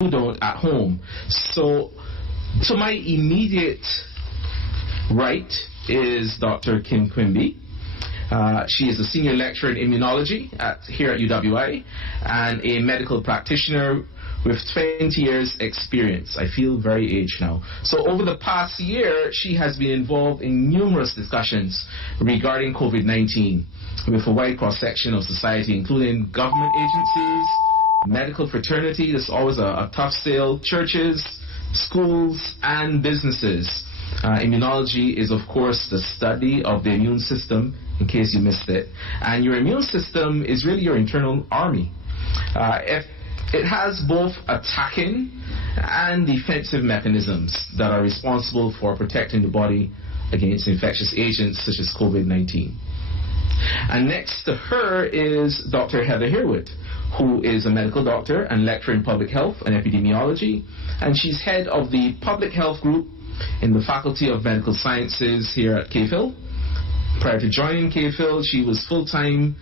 don't at home. So to my immediate right is Dr. Kim Quimby. She is a senior lecturer in immunology here at UWI and a medical practitioner with 20 years experience. I feel very aged now. So over the past year, she has been involved in numerous discussions regarding COVID-19 with a wide cross-section of society, including government agencies, medical fraternity, that's always a tough sale, churches, schools, and businesses. Immunology is, of course, the study of the immune system, in case you missed it. And your immune system is really your internal army. It has both attacking and defensive mechanisms that are responsible for protecting the body against infectious agents such as COVID-19. And next to her is Dr. Heather Herwood, who is a medical doctor and lecturer in public health and epidemiology, and she's head of the public health group in the Faculty of Medical Sciences here at KPhil. Prior to joining KPhil, she was full-time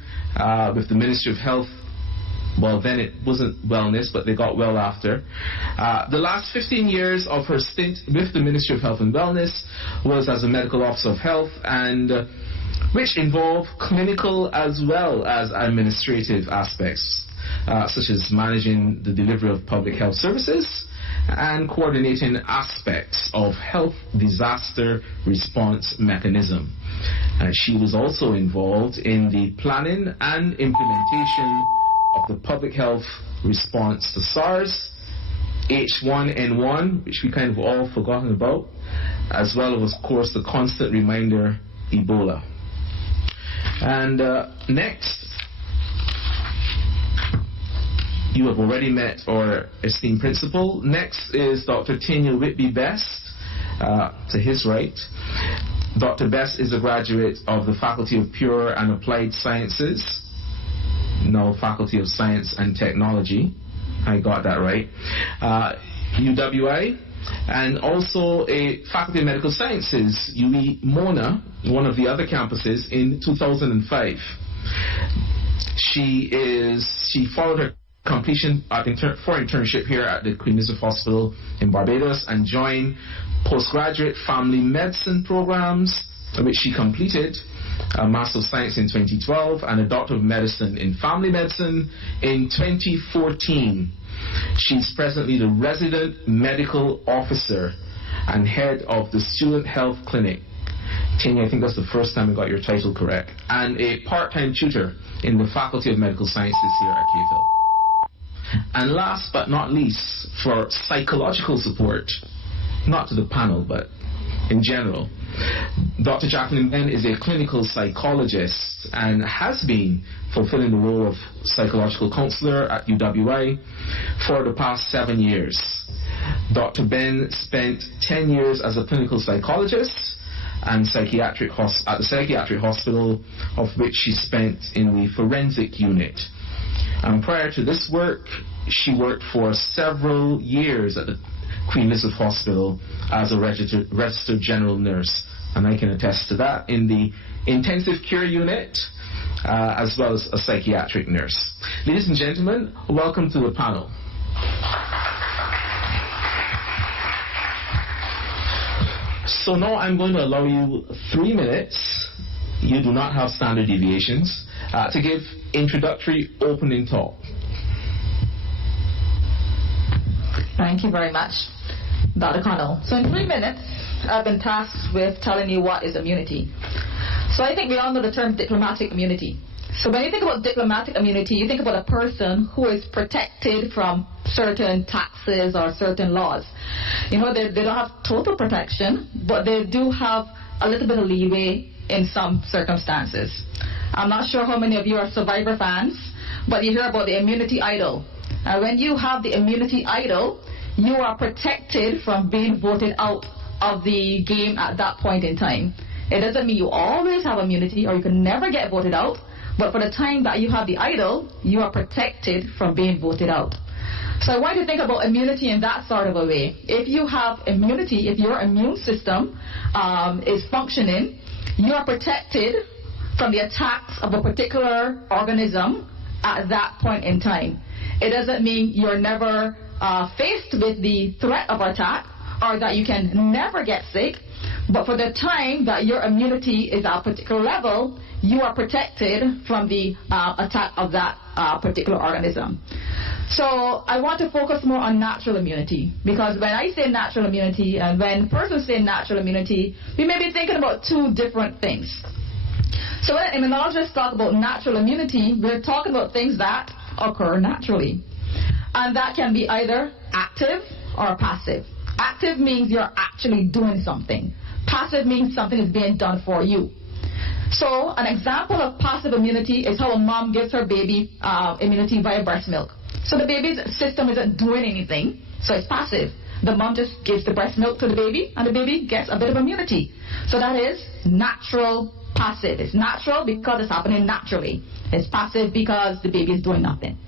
with the Ministry of Health. Well, then it wasn't wellness, but they got well after. The last 15 years of her stint with the Ministry of Health and Wellness was as a medical officer of health, and which involved clinical as well as administrative aspects, such as managing the delivery of public health services and coordinating aspects of health disaster response mechanism. She was also involved in the planning and implementation of the public health response to SARS, H1N1, which we kind of all forgotten about, as well as, of course, the constant reminder, Ebola. And next, you have already met our esteemed principal. Next is Dr. Tanya Whitby Best, to his right. Dr. Best is a graduate of the Faculty of Pure and Applied Sciences, now Faculty of Science and Technology. I got that right. UWI, and also a Faculty of Medical Sciences, UE Mona, one of the other campuses, in 2005. She followed her completion for internship here at the Queen Elizabeth Hospital in Barbados and joined postgraduate family medicine programs, which she completed a Master of Science in 2012 and a Doctor of Medicine in Family Medicine in 2014. She's presently the resident medical officer and head of the Student Health Clinic. Tanya, I think that's the first time I got your title correct. And a part-time tutor in the Faculty of Medical Sciences here at KPhil. And last but not least, for psychological support, not to the panel, but in general, Dr. Jacqueline Ben is a clinical psychologist and has been fulfilling the role of psychological counselor at UWI for the past 7 years. Dr. Ben spent 10 years as a clinical psychologist and at the psychiatric hospital, of which she spent in the forensic unit. And prior to this work, she worked for several years at the Queen Elizabeth Hospital as a registered general nurse, and I can attest to that, in the intensive care unit, as well as a psychiatric nurse. Ladies and gentlemen, welcome to the panel. So now I'm going to allow you 3 minutes, you do not have standard deviations, to give introductory opening talk. Thank you very much, Dr. Connell. So in 3 minutes, I've been tasked with telling you what is immunity. So I think we all know the term diplomatic immunity. So when you think about diplomatic immunity, you think about a person who is protected from certain taxes or certain laws. You know, they don't have total protection, but they do have a little bit of leeway in some circumstances. I'm not sure how many of you are Survivor fans, but you hear about the immunity idol. And when you have the immunity idol, you are protected from being voted out of the game at that point in time. It doesn't mean you always have immunity or you can never get voted out, but for the time that you have the idol, you are protected from being voted out. So I want you to think about immunity in that sort of a way. If you have immunity, if your immune system is functioning, you are protected from the attacks of a particular organism at that point in time. It doesn't mean you're never faced with the threat of attack, or that you can never get sick, but for the time that your immunity is at a particular level, you are protected from the attack of that particular organism. So I want to focus more on natural immunity, because when I say natural immunity and when persons say natural immunity, we may be thinking about two different things. So when immunologists talk about natural immunity, we're talking about things that occur naturally. And that can be either active or passive. Active means you're actually doing something. Passive means something is being done for you. So an example of passive immunity is how a mom gives her baby immunity via breast milk. So the baby's system isn't doing anything, so it's passive. The mom just gives the breast milk to the baby, and the baby gets a bit of immunity. So that is natural passive. It's natural because it's happening naturally. It's passive because the baby is doing nothing.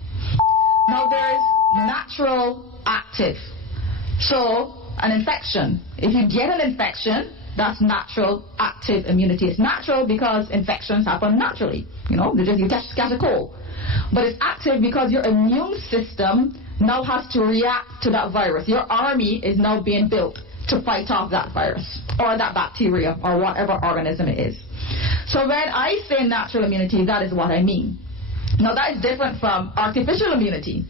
Now there's natural active. So an infection. If you get an infection, that's natural active immunity. It's natural because infections happen naturally. You catch a cold. But it's active because your immune system now has to react to that virus. Your army is now being built to fight off that virus or that bacteria or whatever organism it is. So when I say natural immunity, that is what I mean. Now that is different from artificial immunity.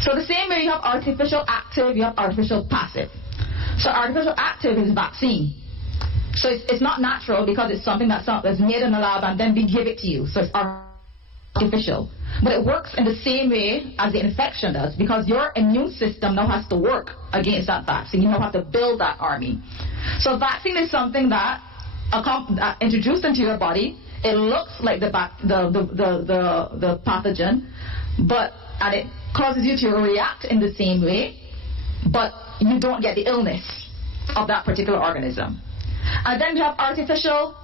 So the same way you have artificial active, you have artificial passive. So artificial active is vaccine. So it's not natural because it's something that's made in the lab and then we give it to you. So it's artificial. But it works in the same way as the infection does, because your immune system now has to work against that vaccine. You now have to build that army. So vaccine is something that introduced into your body. It looks like the pathogen, and it causes you to react in the same way, but you don't get the illness of that particular organism. And then we have artificial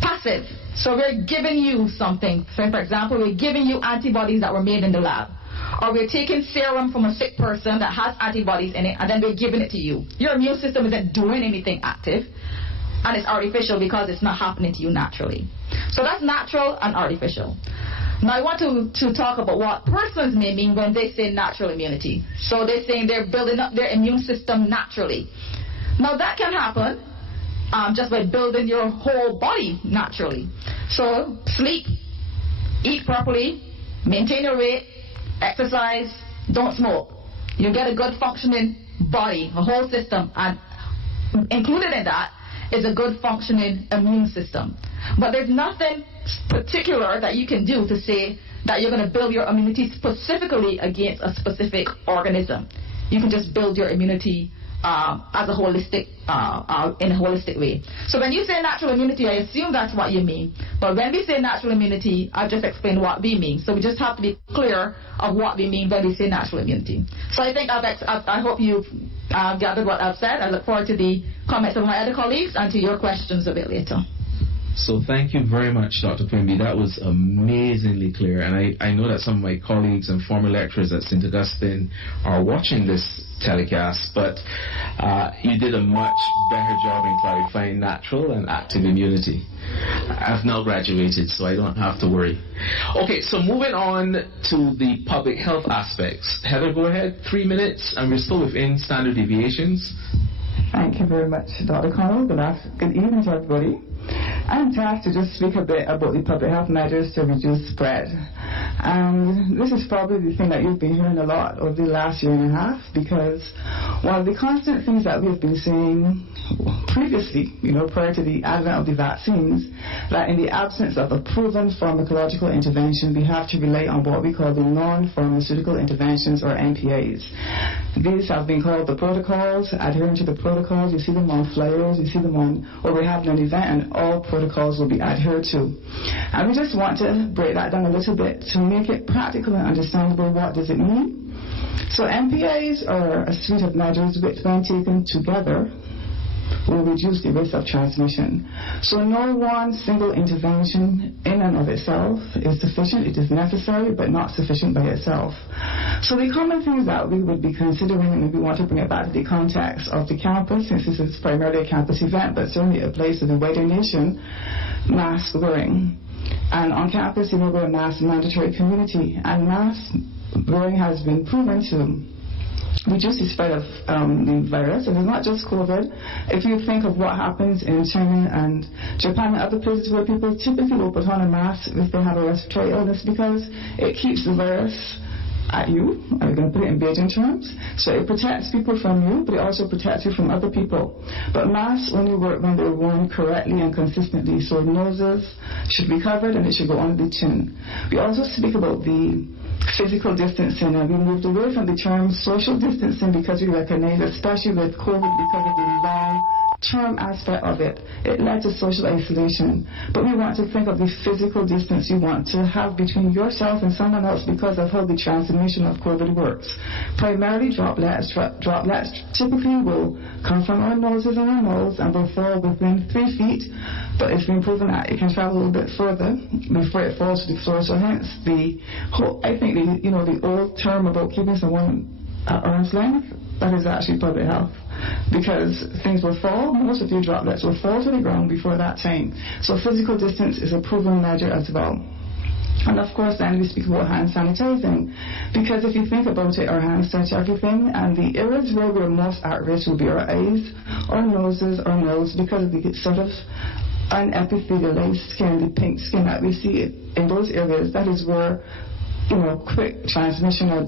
passive. So we're giving you something. So for example, we're giving you antibodies that were made in the lab. Or we're taking serum from a sick person that has antibodies in it, and then we're giving it to you. Your immune system isn't doing anything active, and it's artificial because it's not happening to you naturally. So that's natural and artificial. Now I want to talk about what persons may mean when they say natural immunity. So they're saying they're building up their immune system naturally. Now that can happen just by building your whole body naturally. So sleep, eat properly, maintain your weight, exercise, don't smoke. You get a good functioning body, a whole system, and included in that is a good functioning immune system. But there's nothing particular that you can do to say that you're going to build your immunity specifically against a specific organism. You can just build your immunity as a holistic, in a holistic way. So when you say natural immunity, I assume that's what you mean. But when we say natural immunity, I've just explained what we mean. So we just have to be clear of what we mean when we say natural immunity. So I think I hope you've gathered what I've said. I look forward to the comments of my other colleagues and to your questions a bit later. So thank you very much, Dr. Quimby. That was amazingly clear. And I know that some of my colleagues and former lecturers at St. Augustine are watching this telecast, but you did a much better job in clarifying natural and active immunity. I've now graduated, so I don't have to worry. Okay, so moving on to the public health aspects. Heather, go ahead, 3 minutes, and we're still within standard deviations. Thank you very much, Dr. Connell. Good evening to everybody. I'm tasked to just speak a bit about the public health measures to reduce spread. And this is probably the thing that you've been hearing a lot over the last year and a half, because one of the constant things that we've been saying previously, prior to the advent of the vaccines, that in the absence of a proven pharmacological intervention, we have to rely on what we call the non-pharmaceutical interventions, or NPAs. These have been called the protocols, adhering to the protocols. You see them on flyers, you see them on, or we're having an event and all protocols will be adhered to. And we just want to break that down a little bit to make it practical and understandable. What does it mean? So NPAs are a suite of measures which, when taken together, will reduce the risk of transmission. So no one single intervention in and of itself is sufficient. It is necessary, but not sufficient by itself. So the common things that we would be considering, and we want to bring it back to the context of the campus, since this is primarily a campus event, but certainly it applies to the wider nation, mask wearing. And on campus, we're a mask mandatory community, and mask wearing has been proven to reduce the spread of the virus. And it's not just COVID. If you think of what happens in China and Japan and other places where people typically will put on a mask if they have a respiratory illness, because it keeps the virus at you. I'm going to put it in Beijing terms. So it protects people from you, but it also protects you from other people. But masks only work when they're worn correctly and consistently. So noses should be covered and it should go under the chin. We also speak about the physical distancing, and we moved away from the term social distancing because we recognize, especially with COVID, because of the long-term aspect of it, it led to social isolation. But we want to think of the physical distance you want to have between yourself and someone else because of how the transmission of COVID works. Primarily droplets. Droplets typically will come from our noses and our mouths and will fall within 3 feet, but it's been proven that it can travel a little bit further before it falls to the floor. So hence the whole, I think the old term about keeping someone at arm's length, that is actually public health, because things will fall, most of your droplets will fall to the ground before that time. So physical distance is a proven measure as well. And of course then we speak about hand sanitizing, because if you think about it, our hands touch everything, and the areas where we're most at risk will be our eyes, our noses, our nose, because of the sort of unepithelialized skin, the pink skin that we see in those areas. That is where quick transmission of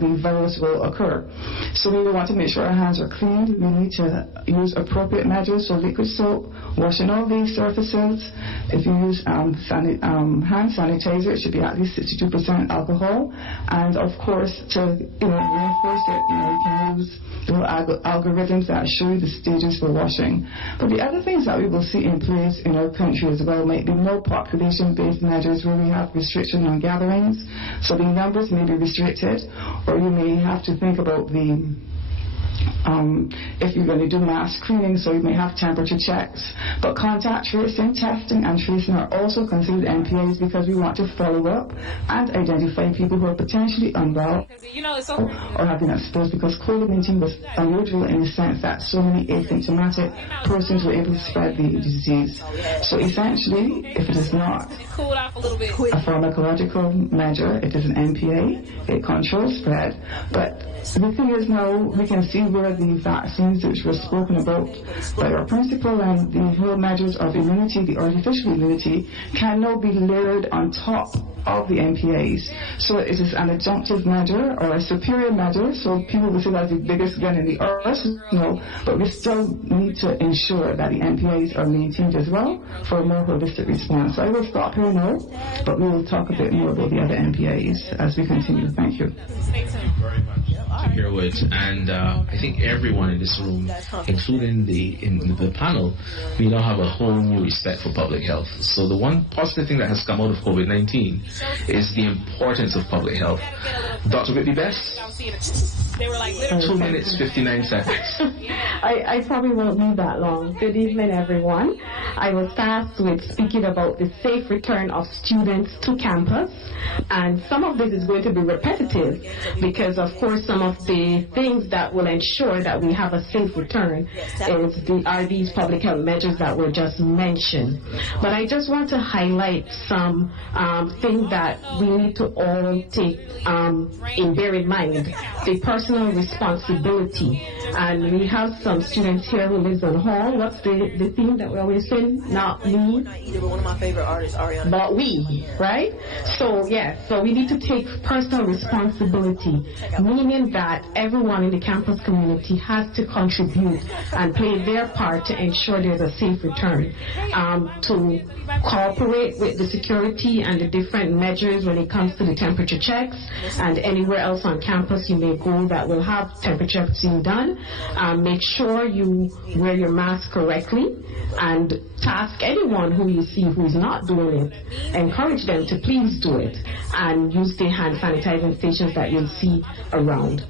the virus will occur. So we want to make sure our hands are cleaned. We need to use appropriate measures, so liquid soap, washing all these surfaces. If you use hand sanitizer, it should be at least 62% alcohol. And of course, to reinforce it, you can use little algorithms that show you the stages for washing. But the other things that we will see in place in our country as well might be more population-based measures where we have restriction on gatherings. So the numbers may be restricted, or you may have to think about the if you're going to do mass screening, so you may have temperature checks. But contact tracing, testing and tracing are also considered NPAs because we want to follow up and identify people who are potentially unwell or have been exposed, because COVID-19 was unusual in the sense that so many asymptomatic persons were able to spread the disease. So essentially, if it is not a pharmacological measure, it is an NPA, it controls spread. But the thing is now we can see where the vaccines which were spoken about by our principal and the whole measures of immunity, the artificial immunity, can now be layered on top of the NPAs. So it is an adjunctive measure or a superior measure, so people will say that's the biggest gun in the arsenal, but we still need to ensure that the NPAs are maintained as well for a more holistic response. So I will stop here now, but we will talk a bit more about the other NPAs as we continue. Thank you. Thank you very much to hear it, and I think everyone in this room, including the panel, we now have a whole new respect for public health. So the one positive thing that has come out of COVID-19 is the importance of public health. Dr. Whitby Best? 2 minutes, 59 seconds. I probably won't need that long. Good evening, everyone. I was tasked with speaking about the safe return of students to campus, and some of this is going to be repetitive because, of course, some of the things that will ensure that we have a safe return are these public health measures that were just mentioned. But I just want to highlight some things that we need to all take bear in mind. The personal responsibility. And we have some students here who lives on hall. What's the theme that we always sing? Not me. Either one of my favorite artists, Ariana. But we, right? So so we need to take personal responsibility, meaning that everyone in the campus community has to contribute and play their part to ensure there's a safe return. To cooperate with the security and the different measures when it comes to the temperature checks, and anywhere else on campus you may go that will have temperature checking done. Make sure you wear your mask correctly, and task anyone who you see who is not doing it, encourage them to please do it, and use the hand sanitizing stations that you'll see around.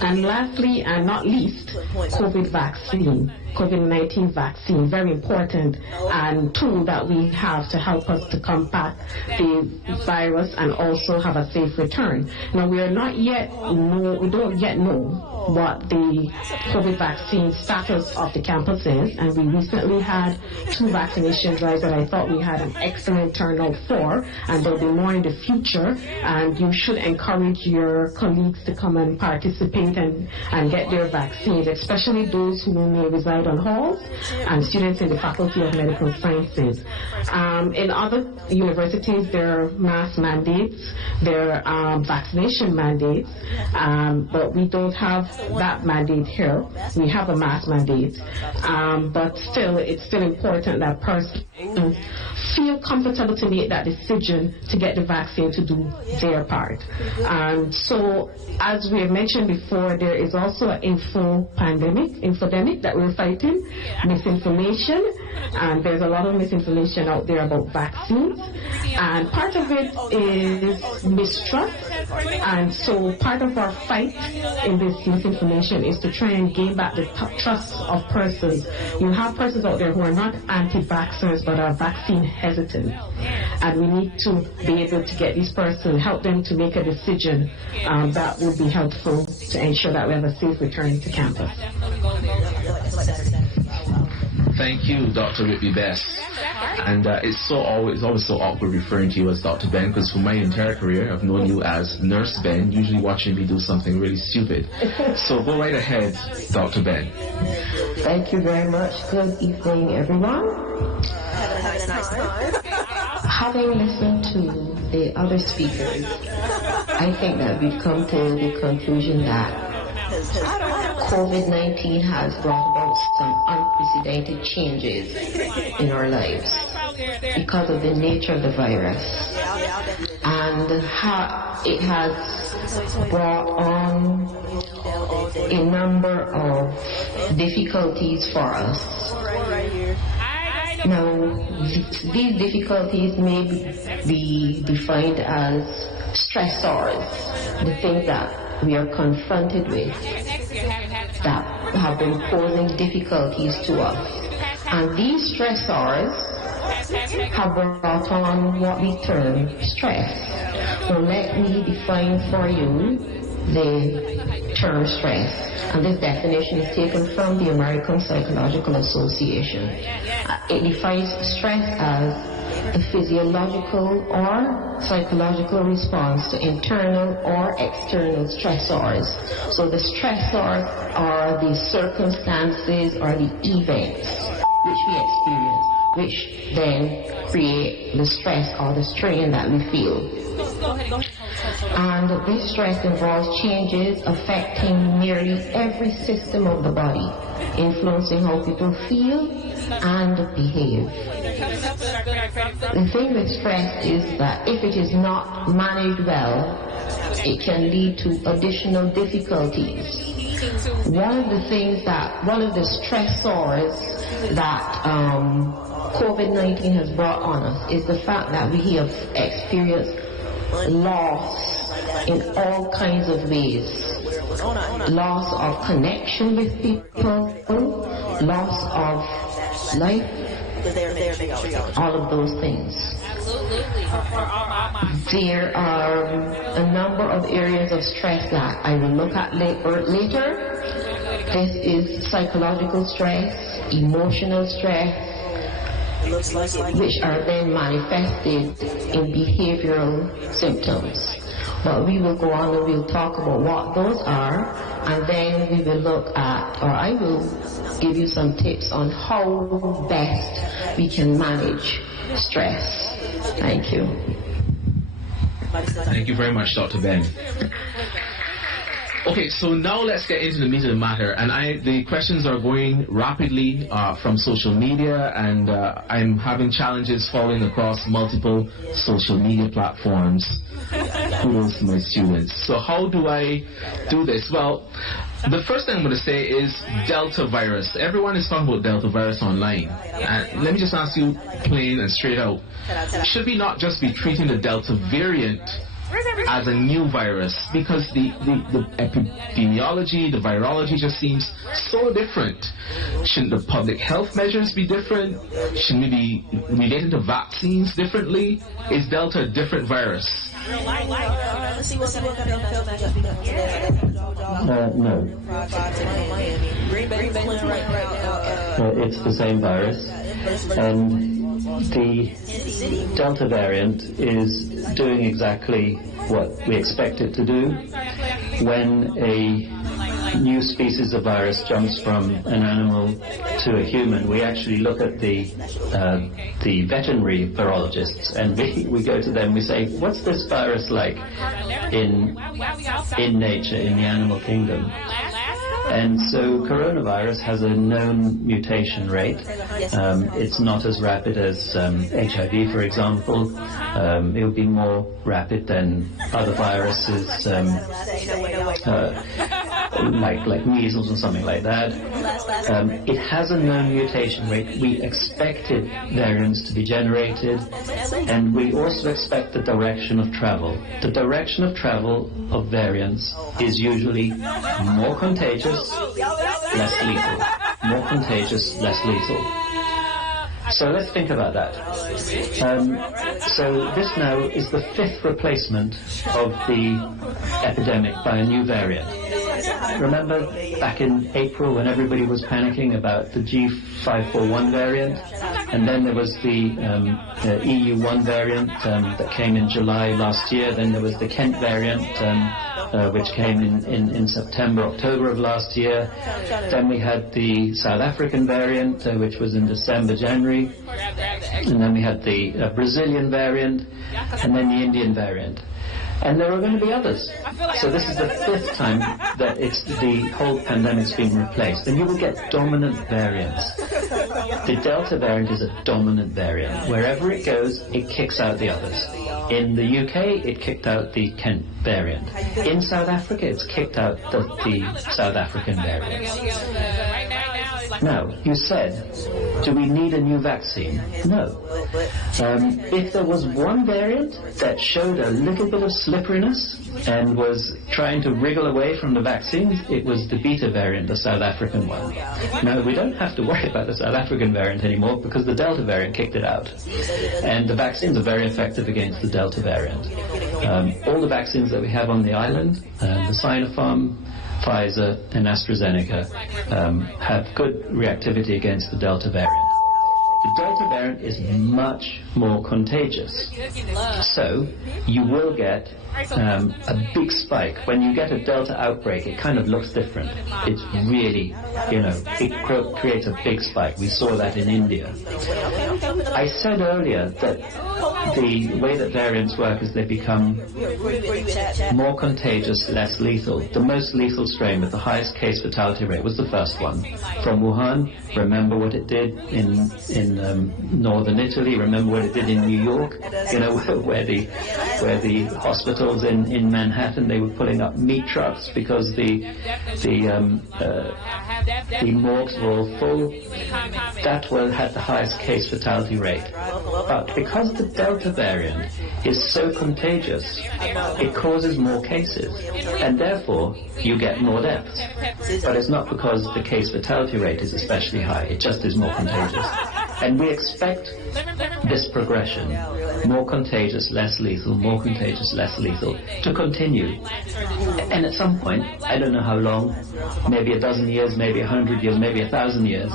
And lastly and not least, COVID vaccine. COVID-19 vaccine, very important and tool that we have to help us to combat the virus and also have a safe return. Now, we don't yet know what the COVID vaccine status of the campus is, and we recently had 2 vaccination drives that I thought we had an excellent turnout for, and there'll be more in the future, and you should encourage your colleagues to come and participate and get their vaccines, especially those who may reside on halls and students in the Faculty of Medical Sciences. In other universities, there are mask mandates, there are vaccination mandates, but we don't have that mandate here. We have a mask mandate, but still, it's still important that persons feel comfortable to make that decision to get the vaccine to do their part. So, as we have mentioned before, there is also an infodemic that we're fighting, misinformation, and there's a lot of misinformation out there about vaccines, and part of it is mistrust, and so part of our fight in this misinformation is to try and gain back the trust of persons. You have persons out there who are not anti-vaxxers but are vaccine hesitant, and we need to be able to get these persons, help them to make a decision that will be helpful to ensure that we have a safe return to campus. Thank you, Dr. Whitby Best. And it's always so awkward referring to you as Dr. Ben, because for my entire career I've known you as Nurse Ben, usually watching me do something really stupid. So go right ahead, Dr. Ben. Thank you very much. Good evening, everyone. Having a nice time. Having listened to the other speakers, I think that we've come to the conclusion that COVID-19 has brought about some unprecedented changes in our lives because of the nature of the virus, and how it has brought on a number of difficulties for us. Now, these difficulties may be defined as stressors, the things that we are confronted with that have been posing difficulties to us. And these stressors have brought on what we term stress. So let me define for you the term stress. And this definition is taken from the American Psychological Association. It defines stress as a physiological or psychological response to internal or external stressors. So the stressors are the circumstances or the events which we experience, which then create the stress or the strain that we feel. And this stress involves changes affecting nearly every system of the body, influencing how people feel and behave. The thing with stress is that if it is not managed well, it can lead to additional difficulties. One of the stressors that COVID-19 has brought on us is the fact that we have experienced loss in all kinds of ways. Loss of connection with people, loss of life, all of those things. There are a number of areas of stress that I will look at later. This is psychological stress, emotional stress, which are then manifested in behavioral symptoms. But we will go on and we'll talk about what those are, and then we will look at, or I will give you some tips on how best we can manage stress. Thank you. Thank you very much, Dr. Ben. Okay, so now let's get into the meat of the matter, and the questions are going rapidly from social media, and I'm having challenges following across multiple social media platforms. Kudos to my students. So how do I do this? Well, the first thing I'm going to say is Delta virus. Everyone is talking about Delta virus online. And let me just ask you plain and straight out, should we not just be treating the Delta variant as a new virus? Because the epidemiology, the virology just seems so different. Shouldn't the public health measures be different? Shouldn't we be related to vaccines differently? Is Delta a different virus? No. It's the same virus, and the Delta variant is doing exactly what we expect it to do. When a new species of virus jumps from an animal to a human, we actually look at the veterinary virologists, and we go to them, we say, what's this virus like in nature, in the animal kingdom? And so coronavirus has a known mutation rate. It's not as rapid as HIV, for example. It will be more rapid than other viruses, like measles or something like that. It has a known mutation rate. We expected variants to be generated, and we also expect the direction of travel. The direction of travel of variants is usually more contagious, less lethal. More contagious, less lethal. So let's think about that. So this now is the 5th replacement of the epidemic by a new variant. Remember back in April when everybody was panicking about the G541 variant, and then there was the EU1 variant that came in July last year, then there was the Kent variant which came in September, October of last year. Then we had the South African variant, which was in December, January. And then we had the Brazilian variant, and then the Indian variant. And there are going to be others. So this is the 5th time that the whole pandemic's been replaced. And you will get dominant variants. The Delta variant is a dominant variant. Wherever it goes, it kicks out the others. In the UK, it kicked out the Kent variant. In South Africa, it's kicked out the South African variant. Now, you said, do we need a new vaccine? No. If there was one variant that showed a little bit of slipperiness and was trying to wriggle away from the vaccines, it was the Beta variant, the South African one. Now, we don't have to worry about the South African variant anymore because the Delta variant kicked it out. And the vaccines are very effective against the Delta variant. All the vaccines that we have on the island, the Sinopharm, Pfizer and AstraZeneca have good reactivity against the Delta variant. The Delta variant is much more contagious. So you will get a big spike. When you get a Delta outbreak, it kind of looks different. It's really, it creates a big spike. We saw that in India. I said earlier that the way that variants work is they become more contagious, less lethal. The most lethal strain with the highest case fatality rate was the first one from Wuhan. Remember what it did in northern Italy. Remember what it did in New York. Where the hospitals in Manhattan, they were pulling up meat trucks because the morgues were all full. That one had the highest case fatality rate. But because the Delta variant is so contagious, it causes more cases, and therefore you get more deaths. But it's not because the case fatality rate is especially high, it just is more contagious. And we expect this progression, more contagious, less lethal, more contagious, less lethal, to continue. And at some point, I don't know how long, maybe a dozen years, maybe 100 years, maybe 1,000 years,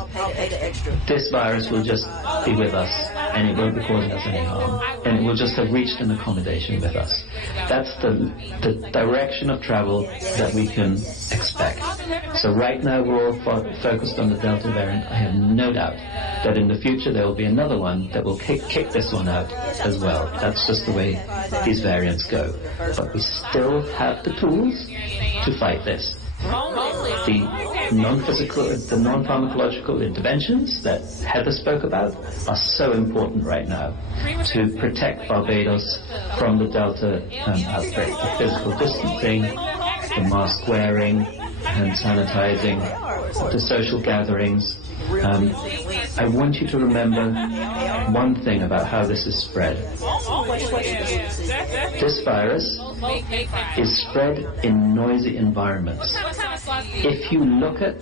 this virus will just be with us, and it won't be causing us any harm, and it will just have reached an accommodation with us. That's the direction of travel that we can expect. So right now we're all focused on the Delta variant. I have no doubt that in the future there will be another one that will kick this one out as well. That's just the way these variants go. But we still have the tools to fight this. The non-pharmacological interventions that Heather spoke about are so important right now to protect Barbados from the Delta outbreak. The physical distancing, the mask wearing, hand sanitizing, the social gatherings. I want you to remember one thing about how this is spread. this virus is spread in noisy environments. If you look at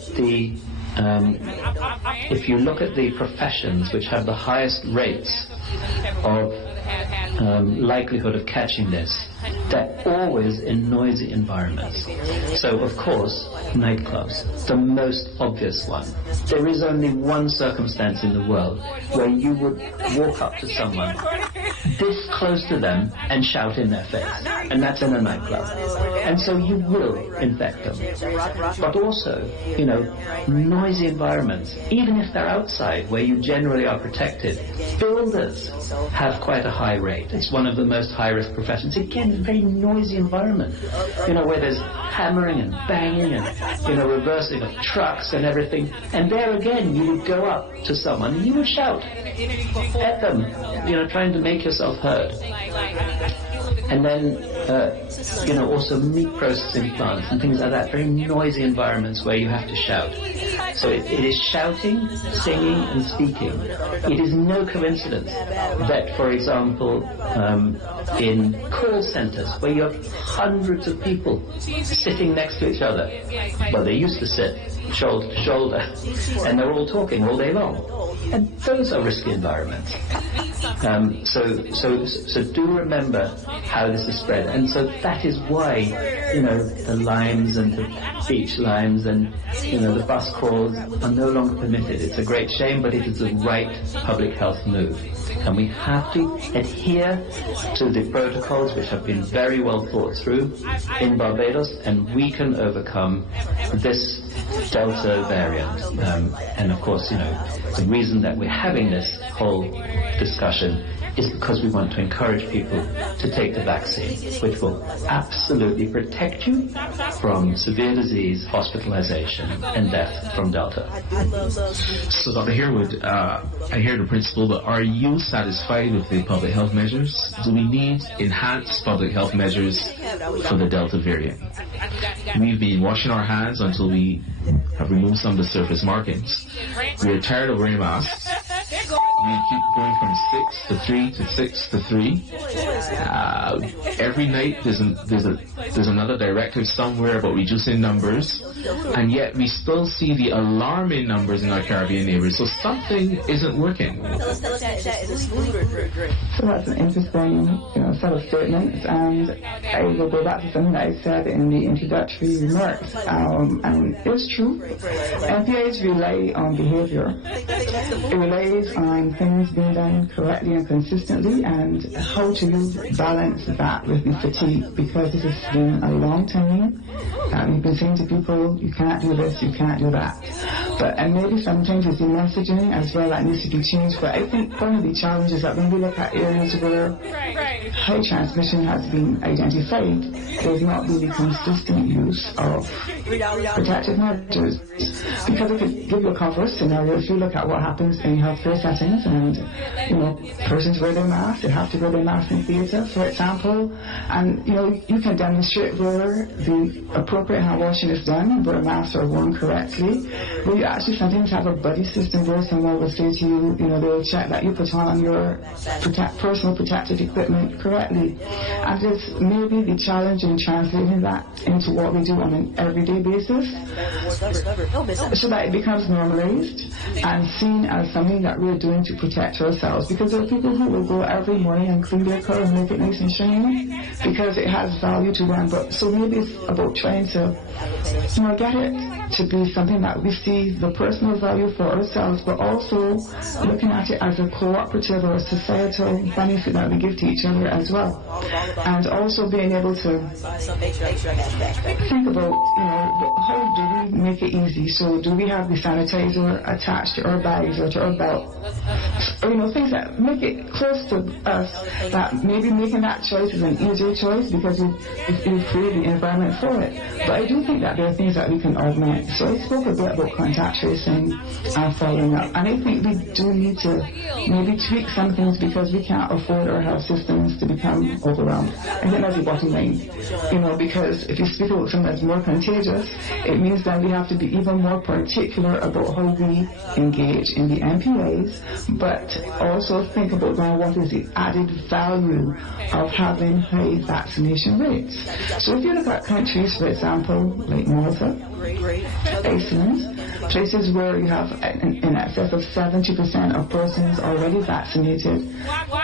the professions which have the highest rates of likelihood of catching this, they're always in noisy environments. So, of course, nightclubs, the most obvious one. There is only one circumstance in the world where you would walk up to someone this close to them and shout in their face, and that's in a nightclub. And so you will infect them. But also, noisy environments, even if they're outside where you generally are protected, builders have quite a high rate. It's one of the most high-risk professions. Again, a very noisy environment, where there's hammering and banging and, reversing of trucks and everything. And there again, you would go up to someone and you would shout at them, trying to make yourself heard. And then, also meat processing plants and things like that, very noisy environments where you have to shout. So it is shouting, singing, and speaking. It is no coincidence that, for example, in call centers where you have hundreds of people sitting next to each other, well, they used to sit shoulder to shoulder, and they're all talking all day long. And those are risky environments. So do remember how this is spread. And so that is why, the limes and the beach limes and, the bus calls are no longer permitted. It's a great shame, but it is the right public health move. And we have to adhere to the protocols which have been very well thought through in Barbados, and we can overcome this Delta variant. And of course, the reason that we're having this whole discussion is because we want to encourage people to take the vaccine, which will absolutely protect you from severe disease, hospitalization, and death from Delta. So, Dr. Harewood, I hear the principle, but are you satisfied with the public health measures? Do we need enhanced public health measures for the Delta variant? We've been washing our hands until we have removed some of the surface markings. We're tired of wearing masks. We keep going from 6 to 3 to 6 to 3. Every night there's another directive somewhere about reducing numbers, and yet we still see the alarming numbers in our Caribbean neighbors. So something isn't working. So that's an interesting, set of statements, and I will go back to something that I said in the introductory remarks. And it's true. MPAs rely on behavior. It relies on things being done correctly and consistently, and how to balance that with the fatigue, because this has been a long time. We've been saying to people, you can't do this, you can't do that. And maybe sometimes it's the messaging as well that needs to be changed. But I think one of the challenges that when we look at areas where high transmission has been identified, there's not really consistent use of protective measures. Because if it give you a converse scenario, if you look at what happens in healthcare settings and, persons wear their masks, they have to wear their mask in theatre, for example, and, you can demonstrate where the appropriate hand washing is done, where masks are worn correctly, where you actually sometimes have a buddy system where someone will say to you, they'll check that you put on your personal protective equipment correctly. And there's maybe the challenge in translating that into what we do on an everyday basis, so that it becomes normalized and seen as something that we're doing to protect ourselves. Because there are people who will go every morning and clean their car and make it nice and shiny because it has value to them. But so maybe it's about trying to, get it to be something that we see the personal value for ourselves, but also looking at it as a cooperative or a societal benefit that we give to each other as well. And also being able to think about, how do we make it easy? So do we have the sanitizer attached to our bags or to our belt? Or, things that make it close to us, that maybe making that choice is an easier choice because we've created the environment for it. But I do think that there are things that we can augment point. So I spoke a bit about contact tracing and following up. And I think we do need to maybe tweak some things because we can't afford our health systems to become overwhelmed. I think that's the bottom line. Because if you speak about something that's more contagious, it means that we have to be even more particular about how we engage in the MPAs, but also think about now what is the added value of having high vaccination rates. So if you look at countries, for example, like Malta, Iceland, places where you have in excess of 70% of persons already vaccinated,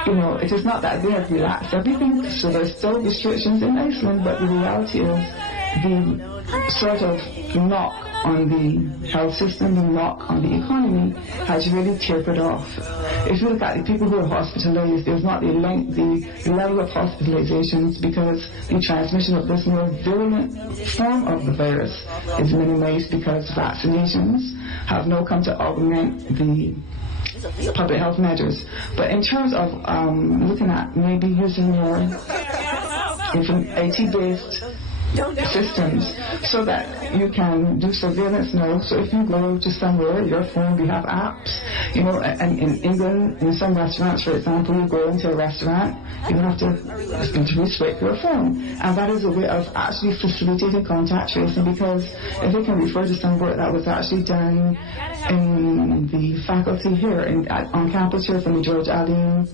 it is not that they have relaxed everything, so there's still restrictions in Iceland, but the reality is the sort of knock on the health system, the knock on the economy has really tapered off. If you look at the people who are hospitalized, there's not the level of hospitalizations because the transmission of this more virulent form of the virus is minimized because vaccinations have now come to augment the public health measures. But in terms of looking at maybe using more IT-based systems so that you can do surveillance now. So if you go to somewhere, your phone, we have apps, and in England, in some restaurants, for example, you go into a restaurant, you don't have to swipe your phone. And that is a way of actually facilitating contact tracing, because if I can refer to some work that was actually done in the faculty here on campus here from the George Allen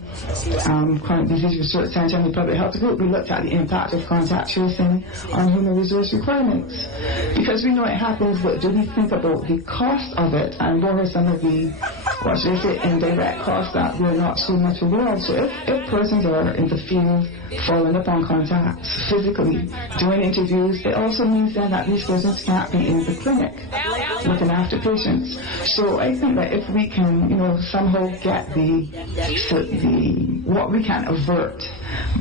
Chronic Disease Research Center and the Public Health Group, we looked at the impact of contact tracing on human resource requirements. Because we know it happens, but do we think about the cost of it and what are some of the, indirect costs that we're not so much aware of? So if persons are in the field following up on contacts physically, doing interviews, it also means then that these persons can't be in the clinic looking after patients. So I think that if we can, somehow get what we can avert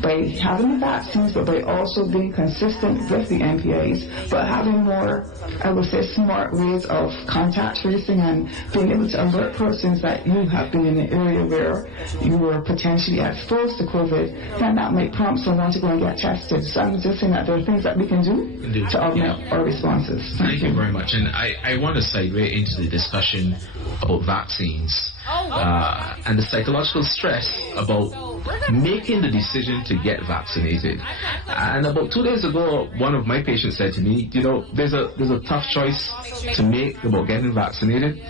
by having the vaccines, but by also being consistent with the MPAs, but having more, I would say, smart ways of contact tracing and being able to alert persons that you have been in an area where you were potentially exposed to COVID, then that might prompt someone to go and get tested. So I'm just saying that there are things that we can do to augment our responses. Thank you very much. And I want to segue into the discussion about vaccines and the psychological stress about making the decision to get vaccinated. And about 2 days ago, one of my patients said to me, there's a tough choice to make about getting vaccinated,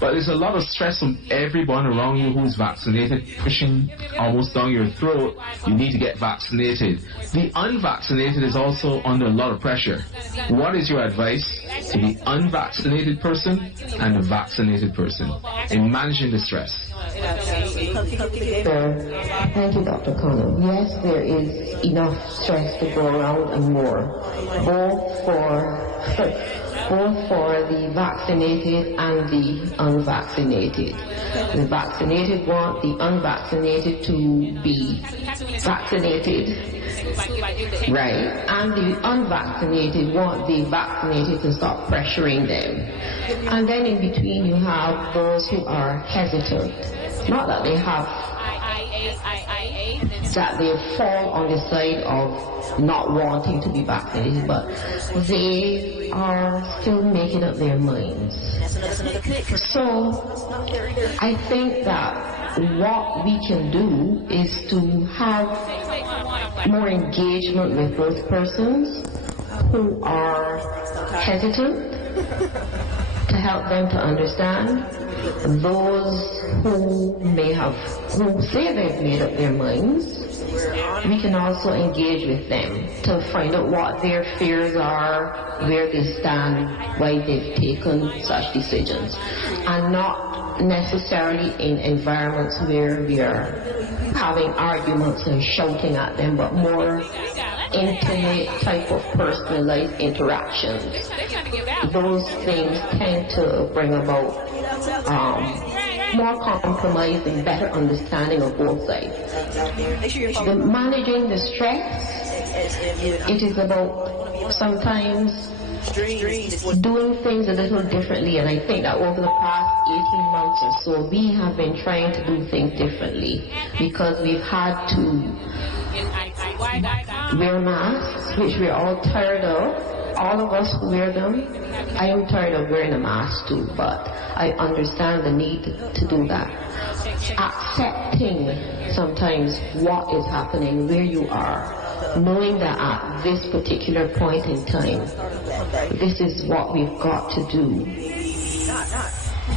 but there's a lot of stress from everyone around you who's vaccinated, pushing almost down your throat, you need to get vaccinated. The unvaccinated is also under a lot of pressure. What is your advice to the unvaccinated person and the vaccinated person in managing the stress? Thank you, Dr. Connell. Yes, there is enough stress to go around and more, both for the vaccinated and the unvaccinated. The vaccinated want the unvaccinated to be vaccinated, right? And the unvaccinated want the vaccinated to stop pressuring them. And then in between you have those who are hesitant. Not that they have, that they fall on the side of not wanting to be vaccinated, but they are still making up their minds. So I think that what we can do is to have more engagement with those persons who are hesitant, to help them to understand. Those who say they've made up their minds, we can also engage with them to find out what their fears are, where they stand, why they've taken such decisions, and not necessarily in environments where we are having arguments and shouting at them, but more intimate type of personalized interactions. Those things tend to bring about more compromise and better understanding of both sides. Managing the stress, it is about sometimes doing things a little differently, and I think that over the past 18 months or so we have been trying to do things differently because we've had to wear masks, which we're all tired of, all of us who wear them, I am tired of wearing a mask too, but I understand the need to do that. Accepting sometimes what is happening where you are, knowing that at this particular point in time, this is what we've got to do.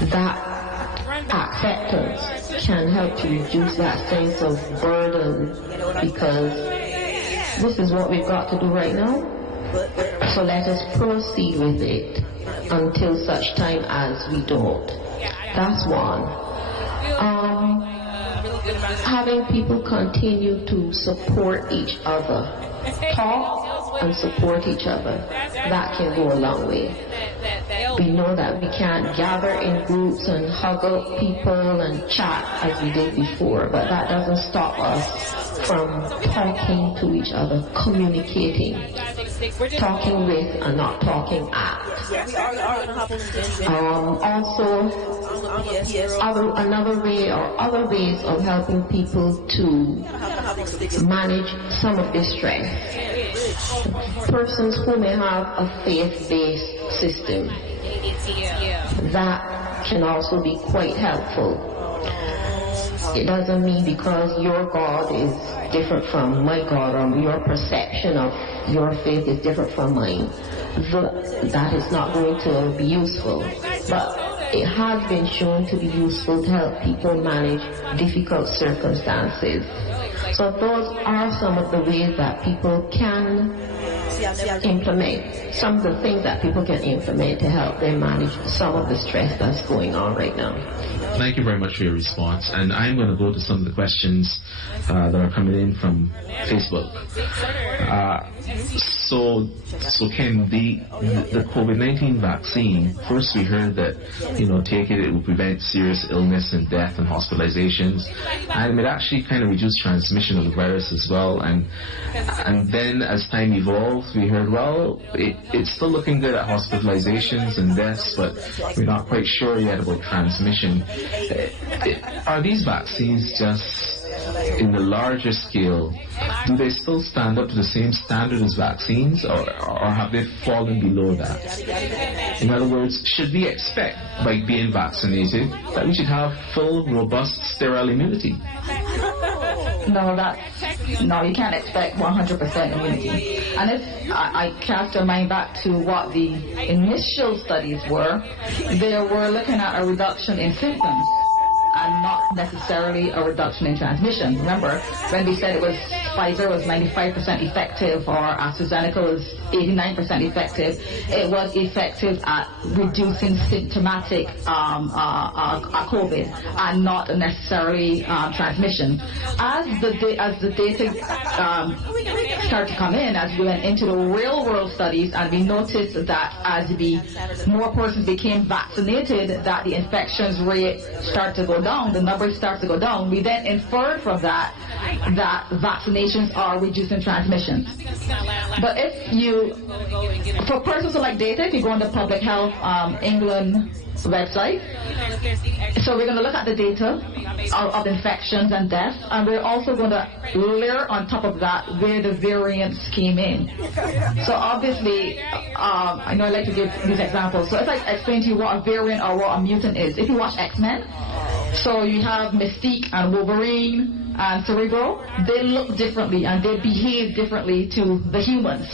That acceptance can help to reduce that sense of burden, because this is what we've got to do right now. So let us proceed with it until such time as we don't. That's one. Having people continue to support each other, talk and support each other, that can go a long way. We know that we can't gather in groups and hug up people and chat as we did before, but that doesn't stop us from talking to each other, communicating, talking with and not talking at. Also, other ways of helping people to manage some of this stress. Persons who may have a faith-based system, that can also be quite helpful. It doesn't mean because your God is different from my God, or your perception of your faith is different from mine, that is not going to be useful. But it has been shown to be useful to help people manage difficult circumstances. So those are some of the ways that people can implement, some of the things that people can implement to help them manage some of the stress that's going on right now. Thank you very much for your response. And I'm going to go to some of the questions that are coming in from Facebook. So Ken, the COVID-19 vaccine, first we heard that, take it will prevent serious illness and death and hospitalizations, and it actually kind of reduced transmission of the virus as well. And then as time evolved, we heard, well, it's still looking good at hospitalizations and deaths, but we're not quite sure yet about transmission. Are these vaccines just, in the larger scale, do they still stand up to the same standard as vaccines, or have they fallen below that? In other words, should we expect, by being vaccinated, that we should have full, robust, sterile immunity? No, you can't expect 100% immunity. And if I cast your mind back to what the initial studies were, they were looking at a reduction in symptoms and not necessarily a reduction in transmission. Remember, when we said Pfizer was 95% effective or AstraZeneca was 89% effective, it was effective at reducing symptomatic COVID and not necessarily transmission. As the data started to come in, as we went into the real world studies, and we noticed that as more persons became vaccinated, that the infections rate started to go down, the numbers start to go down. We then inferred from that vaccinations are reducing transmissions. But for persons who like data, if you go on the Public Health England website, so we're going to look at the data of infections and deaths, and we're also going to layer on top of that where the variants came in. So obviously, I know I like to give these examples. So if I explain to you what a variant or what a mutant is, if you watch X-Men, so you have Mystique and Wolverine and Cerebro, they look differently and they behave differently to the humans.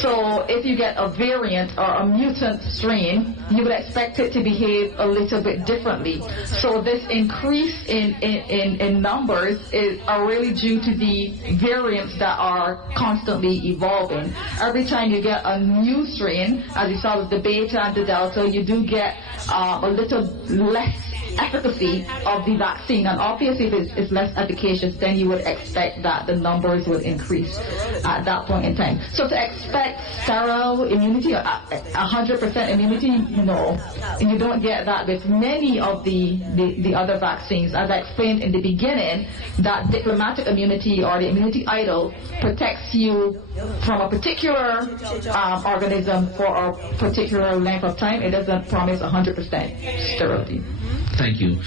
So if you get a variant or a mutant strain, you would expect it to behave a little bit differently. So this increase in numbers are really due to the variants that are constantly evolving. Every time you get a new strain, as you saw with the Beta and the Delta, you do get a little less efficacy of the vaccine, and obviously if it's less efficacious, then you would expect that the numbers will increase at that point in time. So to expect sterile immunity or 100% immunity, no. And you don't get that with many of the other vaccines. As I explained in the beginning, that diplomatic immunity or the immunity idle protects you from a particular organism for a particular length of time. It doesn't promise 100% sterility. Thank you.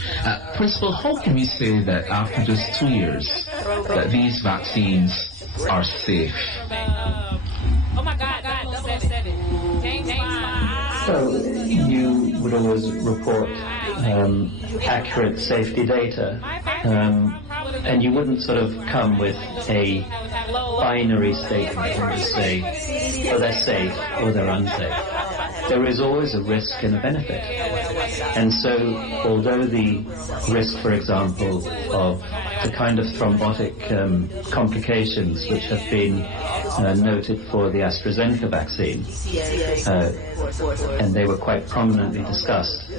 Principal, how can we say that after just 2 years that these vaccines are safe? Oh my God, don't say it. So you would always report accurate safety data, and you wouldn't sort of come with a binary statement and just say, oh, they're safe or they're unsafe. There is always a risk and a benefit. And so, although the risk, for example, of the kind of thrombotic complications which have been noted for the AstraZeneca vaccine, and they were quite prominently discussed,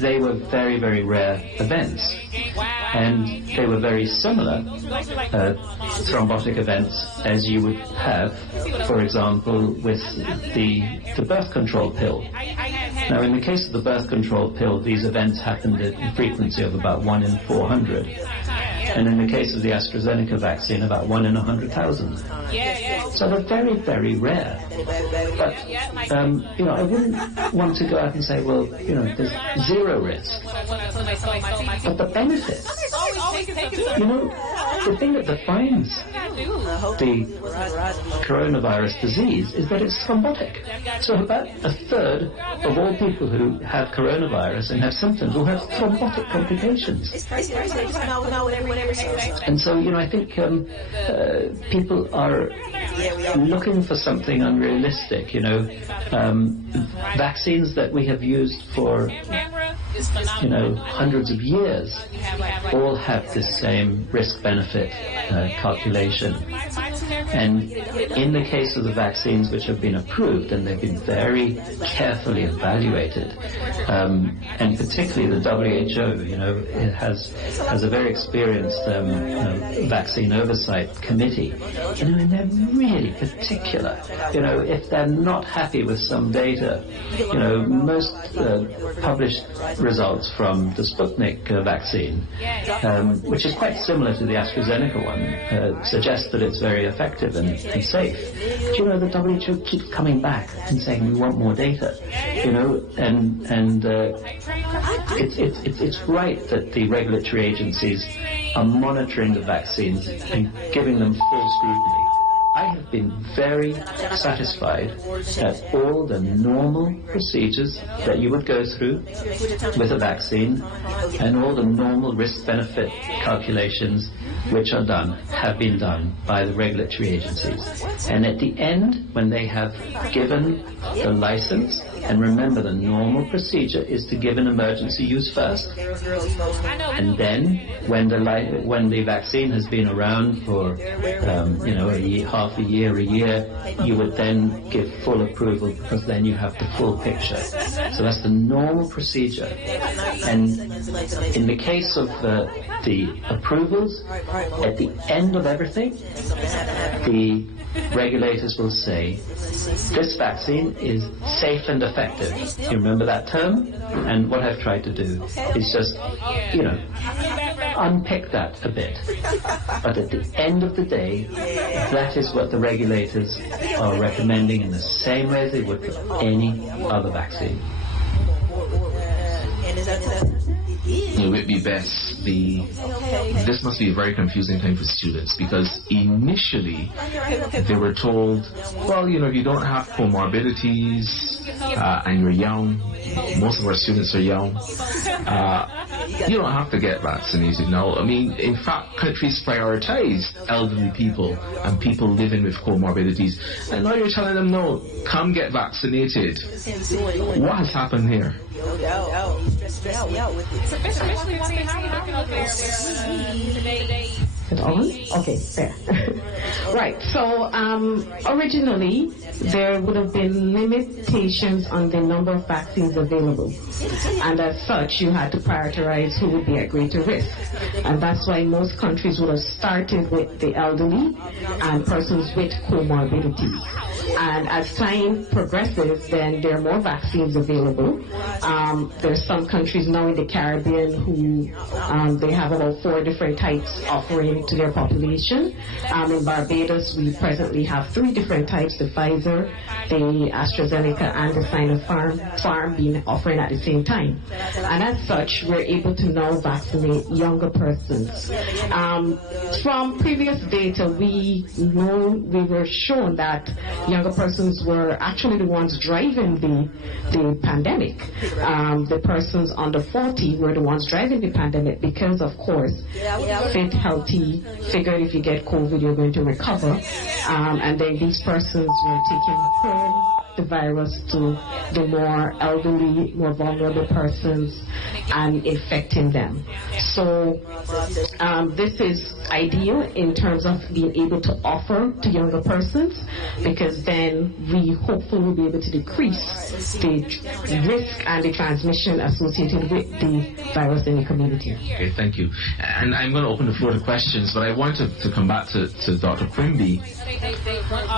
they were very, very rare events. And they were very similar thrombotic events as you would have, for example, with the birth control pill. Now, in the case of the birth control pill, these events happened at a frequency of about 1 in 400. And in the case of the AstraZeneca vaccine, about 1 in 100,000. So they're very, very rare. But, I wouldn't want to go out and say, well, there's zero risk. But the benefit, the thing that defines the coronavirus disease is that it's thrombotic. So about a third of all people who have coronavirus and have symptoms will have thrombotic complications. And so, I think people are looking for something unrealistic, vaccines that we have used for, hundreds of years all have this same risk-benefit calculation. And in the case of the vaccines which have been approved, and they've been very carefully evaluated, and particularly the WHO, it has a very experienced vaccine oversight committee, and they're really particular. If they're not happy with some data, most published results from the Sputnik vaccine, which is quite similar to the AstraZeneca one, suggest that it's very effective and safe. But the WHO keeps coming back and saying we want more data, it's right that the regulatory agencies are monitoring the vaccines and giving them full scrutiny. I have been very satisfied that all the normal procedures that you would go through with a vaccine and all the normal risk-benefit calculations which are done have been done by the regulatory agencies. And at the end, when they have given the license, and remember the normal procedure is to give an emergency use first, and then when the vaccine has been around for half a year, you would then give full approval, because then you have the full picture. So that's the normal procedure. And in the case of the approvals, at the end of everything, the regulators will say, this vaccine is safe and effective. You remember that term? And what I've tried to do is just, unpick that a bit. But at the end of the day, that is what the regulators are recommending in the same way they would for any other vaccine. It would be best. This must be a very confusing time for students, because initially they were told, well, if you don't have comorbidities and you're young, most of our students are young, you don't have to get vaccinated now. In fact, countries prioritize elderly people and people living with comorbidities. And now you're telling them, no, come get vaccinated. What has happened here? It on? Okay, there. Right, so originally there would have been limitations on the number of vaccines available, and as such you had to prioritize who would be at greater risk, and that's why most countries would have started with the elderly and persons with comorbidities. And as time progresses, then there are more vaccines available, There's some countries now in the Caribbean who they have about 4 different types offering to their population. In Barbados, we presently have 3 different types: the Pfizer, the AstraZeneca, and the Sinopharm being offering at the same time. And as such, we're able to now vaccinate younger persons. From previous data, we were shown that younger persons were actually the ones driving the pandemic. The persons under 40 were the ones driving the pandemic because, of course, fit, healthy, figured if you get COVID, you're going to recover. And then these persons were taking the virus to the more elderly, more vulnerable persons and infecting them. So this is ideal in terms of being able to offer to younger persons, because then we hopefully will be able to decrease the risk and the transmission associated with the virus in the community. Okay, thank you. And I'm going to open the floor to questions, but I wanted to come back to Dr. Quimby.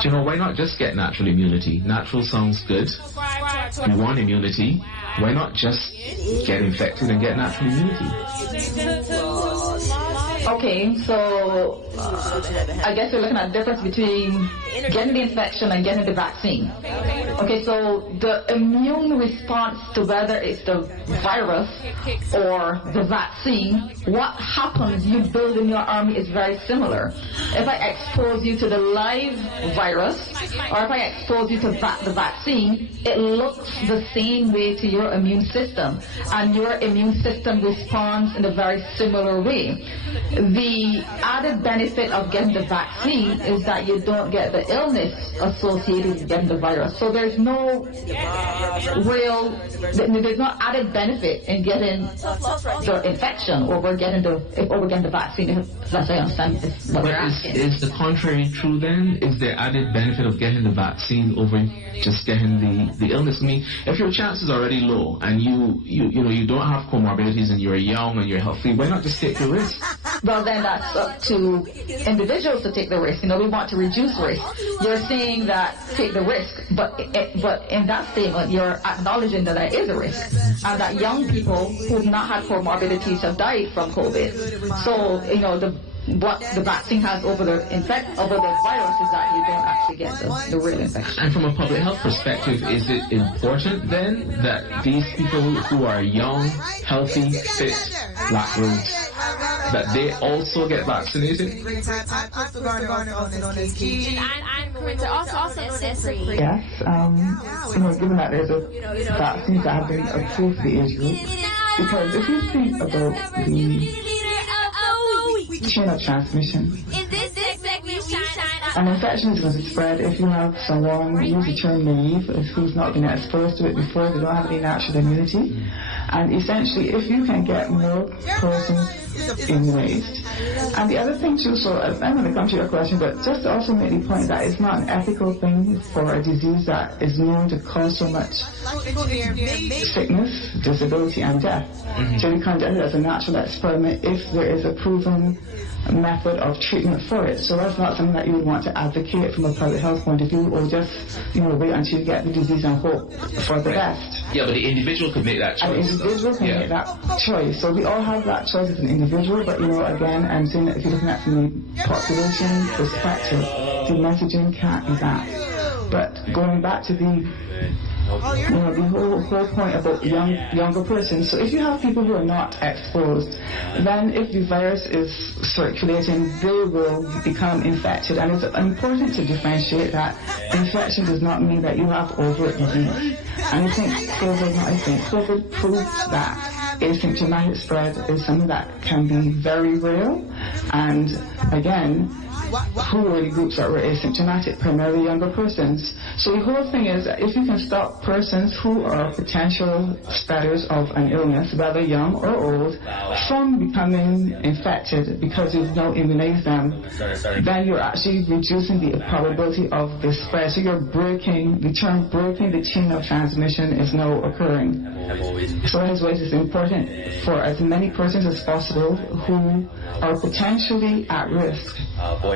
You know, why not just get natural immunity? Natural sounds good. We want immunity. Why not just get infected and get natural immunity? Okay, so I guess we're looking at the difference between getting the infection and getting the vaccine. Okay, so the immune response to whether it's the virus or the vaccine, what happens, you build in your army is very similar. If I expose you to the live virus, or if I expose you to the vaccine, it looks the same way to your immune system, and your immune system responds in a very similar way. The added benefit of getting the vaccine is that you don't get the illness associated with getting the virus. So there's no added benefit in getting the infection over getting the vaccine. If that's what I understand what we're asking. Is the contrary true then? Is there added benefit of getting the vaccine over just getting the illness? I mean, if your chance is already low and you don't have comorbidities and you're young and you're healthy, why not just take the risk? Well, then that's up to individuals to take the risk. We want to reduce risk. You're saying that take the risk, but in that statement, you're acknowledging that there is a risk, and that young people who've not had comorbidities have died from COVID. So, what the vaccine has over the virus is that you don't actually get the real infection. And from a public health perspective, is it important then that these people who are young, healthy, fit, black robes, that they also get vaccinated? Yes, given that there's a vaccine that have been approved for the age group, because if you think about the chain of transmission, an infection is going to spread if you have someone, use the term naive, who's not been exposed to it before, they don't have any natural immunity. And essentially, if you can get more persons immunized. And the other thing too, so I'm going to come to your question, but just to also make the point that it's not an ethical thing for a disease that is known to cause so much sickness, disability, and death to be conducted as a natural experiment if there is a proven method of treatment for it. So that's not something that you would want to advocate from a public health point of view, or just wait until you get the disease and hope for the best. Yeah, but the individual could make that choice. An individual can make that choice. So we all have that choice as an individual, but again, I'm saying that if you're looking at from the population perspective, the messaging can't be that. But going back to the whole point about younger persons. So if you have people who are not exposed, then if the virus is circulating, they will become infected. And it's important to differentiate that infection does not mean that you have overt disease. And I think COVID proves that asymptomatic spread is something that can be very real. And again, who are the groups that were asymptomatic? Primarily younger persons. So the whole thing is that if you can stop persons who are potential spreaders of an illness, whether young or old, from becoming infected because you've now immunized them, then you're actually reducing the probability of the spread. So you're breaking the chain of transmission is now occurring. So that's why it's important for as many persons as possible who are potentially at risk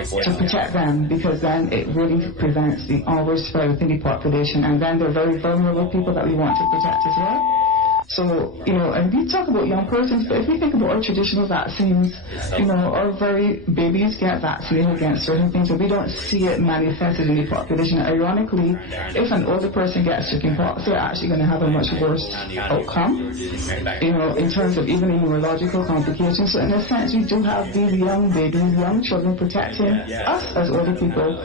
to protect them, because then it really prevents the onward spread within the population, and then they're very vulnerable people that we want to protect as well. So, and we talk about young persons, but if we think about our traditional vaccines, our very babies get vaccinated against certain things, and we don't see it manifested in the population. Ironically, if an older person gets chickenpox, they're actually going to have a much worse outcome, in terms of even neurological complications. So in a sense, we do have these young babies, young children protecting us as older people.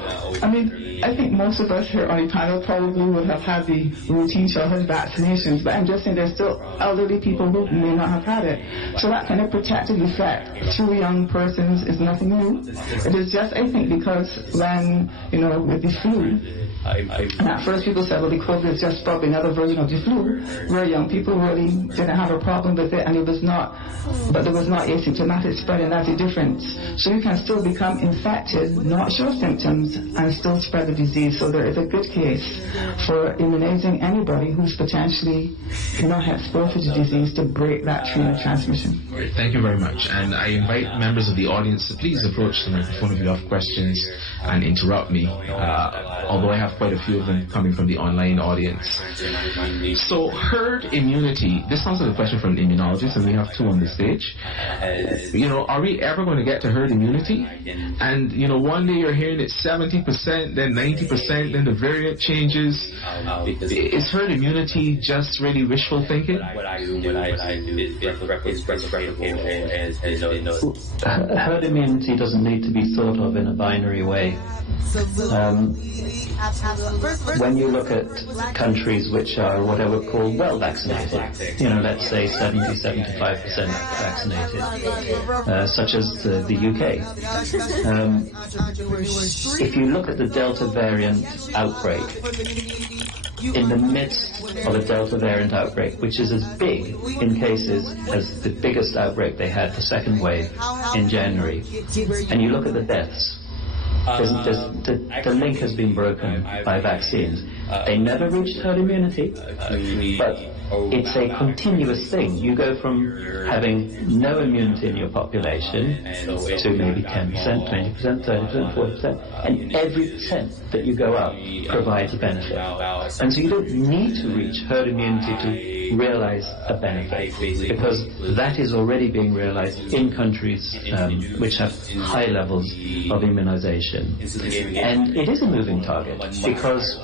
I think most of us here on the panel probably would have had the routine childhood vaccinations, but I'm just saying there's still elderly people who may not have had it. So that kind of protective effect to young persons is nothing new. It is just, I think, because when, with the flu, and at first people said, well, the COVID is just probably another version of the flu, where young people really didn't have a problem with it, and there was not asymptomatic spread, and that's the difference. So you can still become infected, not show symptoms, and still spread the disease. So there is a good case for immunizing anybody who's potentially not exposed to the disease to break that chain of transmission. Great. Thank you very much. And I invite members of the audience to please approach the microphone if you have questions and interrupt me, although I have quite a few of them coming from the online audience. So herd immunity, this sounds like a question from an immunologist, and we have two on the stage. Are we ever going to get to herd immunity? And, one day you're hearing it's 70%, then 90%, then the variant changes. Is herd immunity just really wishful thinking? Herd immunity doesn't need to be thought of in a binary way. When you look at countries which are what I would call well vaccinated, let's say 70-75% vaccinated, such as the UK. If you look at the Delta variant outbreak, in the midst of a Delta variant outbreak, which is as big in cases as the biggest outbreak they had, the second wave in January, and you look at the deaths, the link has been broken by vaccines. They never reached herd immunity, but it's a continuous thing. You go from having no immunity in your population to maybe 10%, 20%, 30%, 40%, and every percent that you go up provides a benefit. And so you don't need to reach herd immunity to realize a benefit, because that is already being realized in countries which have high levels of immunization. And it is a moving target, because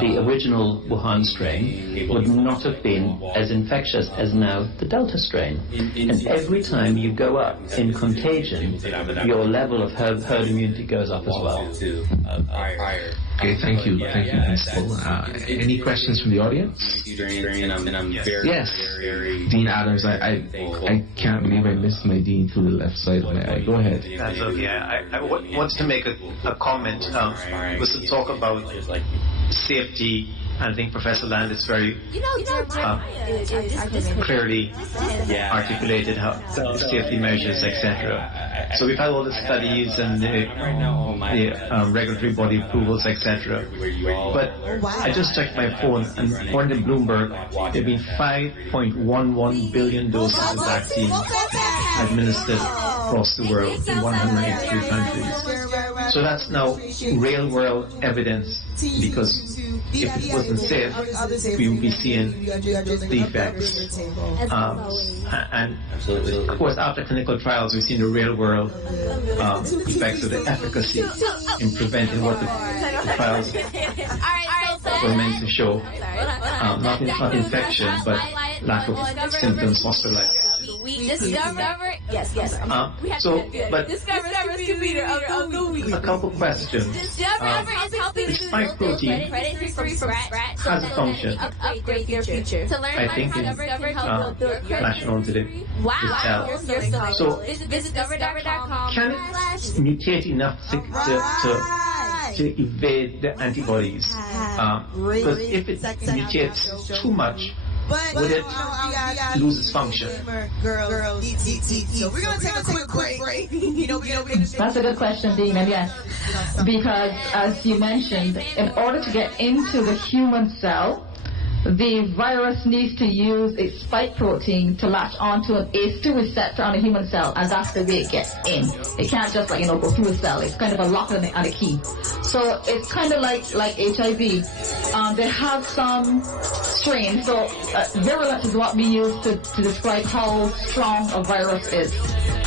the original Wuhan strain would not have been as infectious as now the Delta strain. And every time you go up in contagion, your level of herd immunity goes up as well. Okay, thank you, Principal. Any questions from the audience? Yes, Dean Adams. I can't believe I missed my Dean through the left side of my eye. Go ahead. That's okay. I wanted to make a comment. Was to talk about safety. I think Professor Land is very clearly articulated how safety measures, etc. So we've had all the studies and the regulatory body approvals, etc. But I just checked my phone, and according to Bloomberg, there have been 5.11 billion doses of vaccine administered across the world in 183 countries. So that's now real-world evidence, because if it wasn't safe, we would be seeing the effects. And of course, after clinical trials, we've seen the real-world effects of the efficacy in preventing what the trials were meant to show. Not infection, but lack of symptoms, hospitalization. We discovered. Yes. A couple questions. The spike protein has a function. I think in flashing onto the cell. So can it mutate enough to evade the antibodies? Because if it mutates too much, would it lose its function? So we're going to take a quick break. That's a good question, Dean, and yes. Because, as you mentioned, in order to get into the human cell, the virus needs to use its spike protein to latch onto an ACE2 receptor on a human cell, and that's the way it gets in. It can't just go through a cell. It's kind of a lock and a key. So it's kind of like HIV. They have some strains. So virulence is what we use to describe how strong a virus is.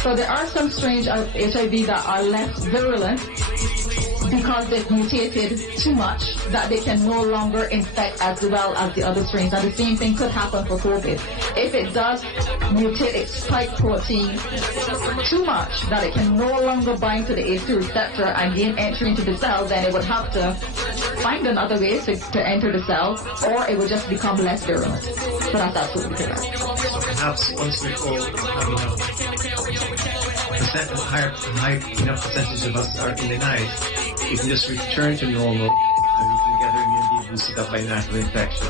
So there are some strains of HIV that are less virulent because they've mutated too much that they can no longer infect as well as the other strains. And the same thing could happen for COVID. If it does mutate its spike protein too much that it can no longer bind to the ACE2 receptor and gain entry into the cell, then it would have to find another way to enter the cell, or it would just become less virulent. So that's absolutely correct. Perhaps once we go high enough percentage of us are immunized, we can just return to normal and we can get our immunity boosted up by natural infection.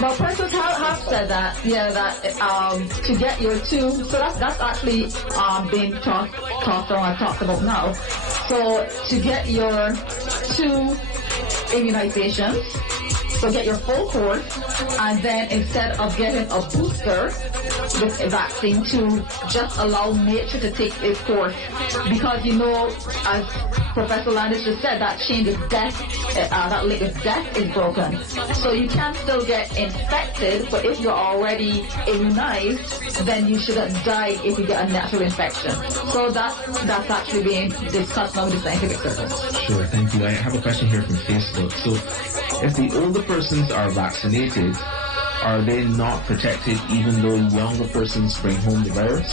Well, persons have said that, to get your two, so that's actually being talked about now. So to get your 2 immunizations, so get your full course, and then instead of getting a booster with a vaccine, to just allow nature to take its course. Because as Professor Landis just said, that chain of death, that link of death is broken. So you can still get infected, but if you're already immunized, then you shouldn't die if you get a natural infection. So that's actually being discussed now with the scientific circles. Sure, thank you. I have a question here from Facebook. So if the older persons are vaccinated, are they not protected even though younger persons bring home the virus?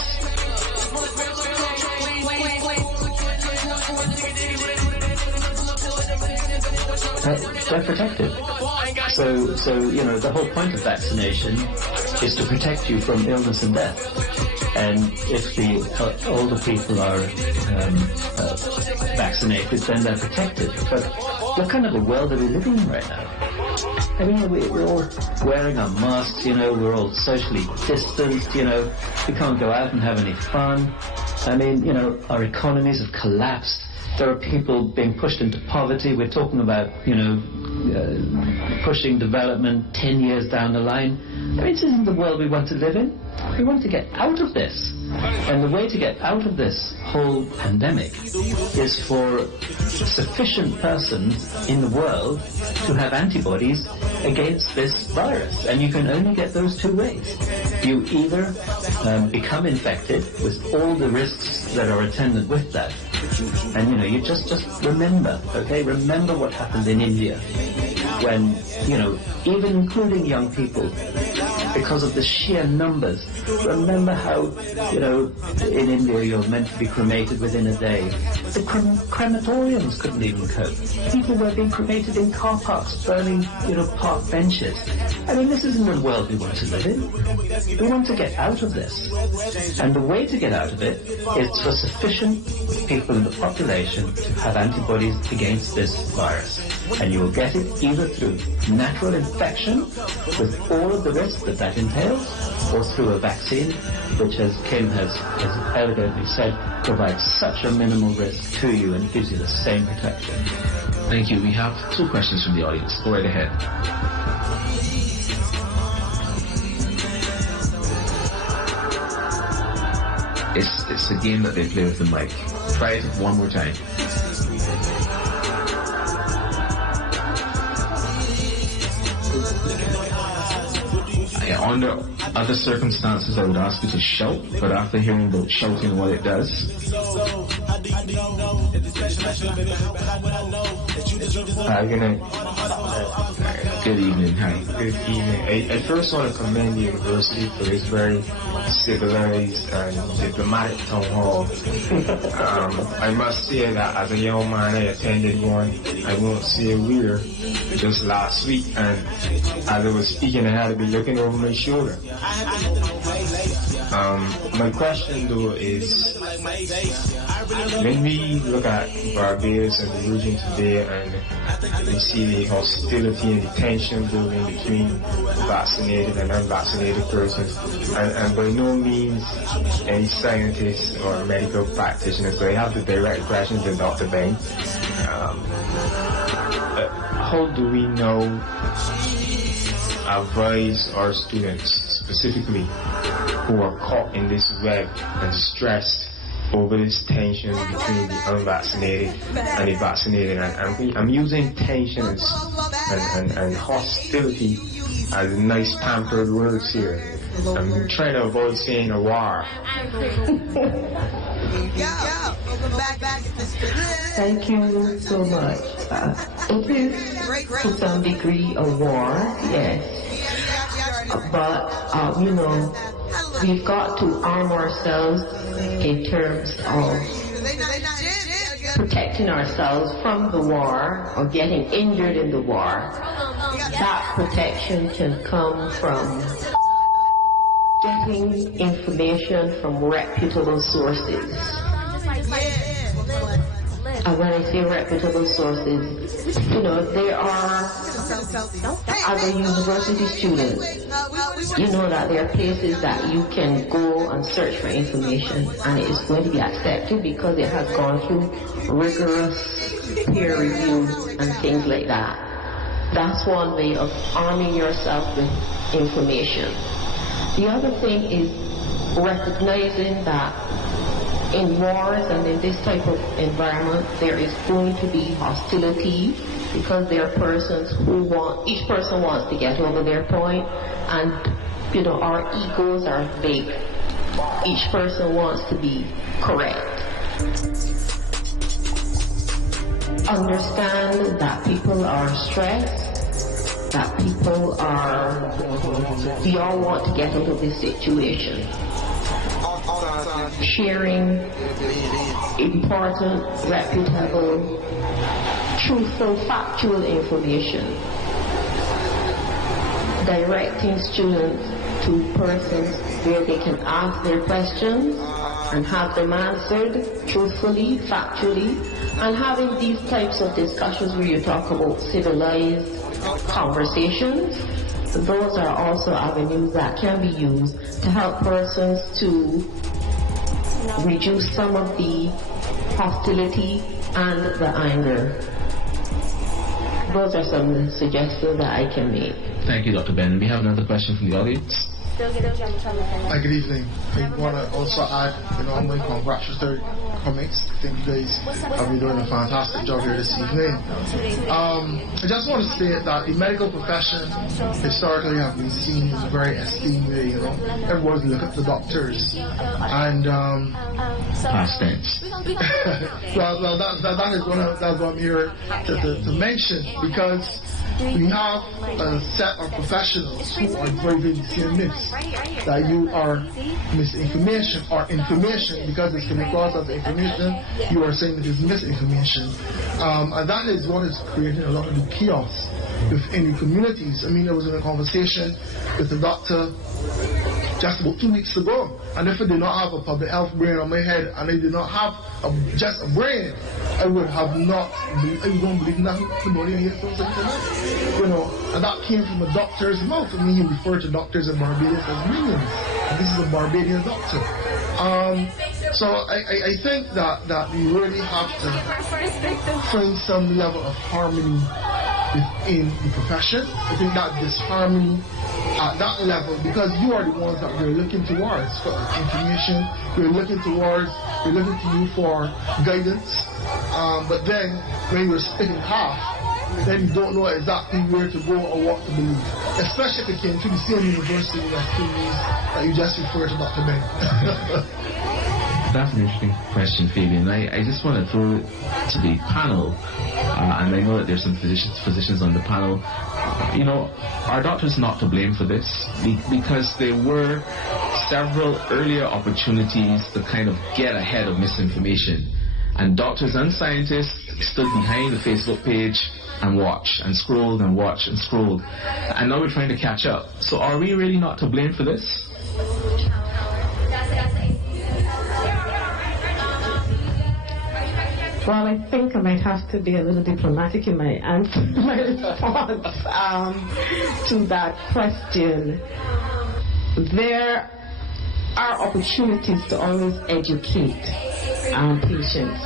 They're protected. So the whole point of vaccination is to protect you from illness and death. And if the older people are vaccinated, then they're protected. But what kind of a world are we living in right now? I mean, we're all wearing our masks, we're all socially distanced, we can't go out and have any fun. I mean, our economies have collapsed. There are people being pushed into poverty. We're talking about, pushing development 10 years down the line. I mean, this isn't the world we want to live in. We want to get out of this. And the way to get out of this whole pandemic is for sufficient persons in the world to have antibodies against this virus. And you can only get those 2 ways. You either become infected with all the risks that are attendant with that. And, you just remember, okay? Remember what happened in India when, even including young people, because of the sheer numbers. Remember how, in India you're meant to be cremated within a day. The crematoriums couldn't even cope. People were being cremated in car parks, burning, park benches. I mean, this isn't the world we want to live in. We want to get out of this. And the way to get out of it is for sufficient people in the population to have antibodies against this virus. And you will get it either through natural infection with all of the risks that entails, or through a vaccine, which, as Kim has elegantly said, provides such a minimal risk to you and gives you the same protection. Thank you. We have 2 questions from the audience. Go right ahead. It's a game that they play with the mic. Try it one more time. Under other circumstances, I would ask you to shout, but after hearing about shouting, what it does. Good evening. Hi. Good evening. I first want to commend the university for its very civilized and diplomatic town hall. I must say that as a young man, I attended one, I won't say where, just last week, and as I was speaking, I had to be looking over my shoulder. My question though is, when we look at Barbados and the region today and we see the hostility and the tension building between vaccinated and unvaccinated persons, and by no means any scientists or medical practitioners, so I have the direct question to Dr. Beng. how do we now advise our students, specifically who are caught in this web and stressed over this tension between the unvaccinated and the vaccinated? And I'm using tension and hostility as nice pampered words here. I'm trying to avoid saying a war. Thank you so much. It is to some degree a war, yes. But, we've got to arm ourselves in terms of protecting ourselves from the war or getting injured in the war. That protection can come from getting information from reputable sources. And when I say reputable sources, there are other university students. That there are places that you can go and search for information, and it is going to be accepted because it has gone through rigorous peer review and things like that. That's one way of arming yourself with information. The other thing is recognizing that in wars and in this type of environment, there is going to be hostility because there are persons who each person wants to get over their point, and our egos are big. Each person wants to be correct. Understand that people are stressed, that we all want to get out of this situation. Sharing important, reputable, truthful, factual information. Directing students to persons where they can ask their questions and have them answered truthfully, factually, and having these types of discussions where you talk about civilized conversations. Those are also avenues that can be used to help persons to reduce some of the hostility and the anger. Those are some suggestions that I can make. Thank you, Dr. Ben. We have another question from the audience. Hi, good evening. I want to also add, my congratulatory comments. I think you guys have been doing a fantastic job here this evening. I just want to say that the medical profession historically have been seen as a very esteemed way. Everyone's looking at the doctors, and past tense. well, that is that's what I'm here to mention, because we have a set of professionals who are driving the same myths, that you are misinformation or information, because it's coming across as information, you are saying it is misinformation. And that is what is creating a lot of the chaos within the communities. I mean, I was in a conversation with a doctor just about 2 weeks ago, and if I did not have a public health brain on my head, and I did not have just a brain, I would have not, I don't believe nothing nobody here from something, and that came from a doctor's mouth. I mean, he referred to doctors in Barbados as minions, and this is a Barbadian doctor. So I think that we really have to find some level of harmony within the profession. I think that disharmony at that level, because you are the ones that we're looking towards for information, we're looking to you for guidance, but then when you're spitting half, then you don't know exactly where to go or what to believe, especially if it came to the same university that you just referred to, Dr. Ben. That's an interesting question, Fabian. I just want to throw it to the panel, and I know that there's some physicians on the panel. Are doctors not to blame for this? Because there were several earlier opportunities to kind of get ahead of misinformation, and doctors and scientists stood behind the Facebook page and watched and scrolled and watched and scrolled, and now we're trying to catch up. So are we really not to blame for this? Well, I think I might have to be a little diplomatic in my answer, my response to that question. There are opportunities to always educate patients,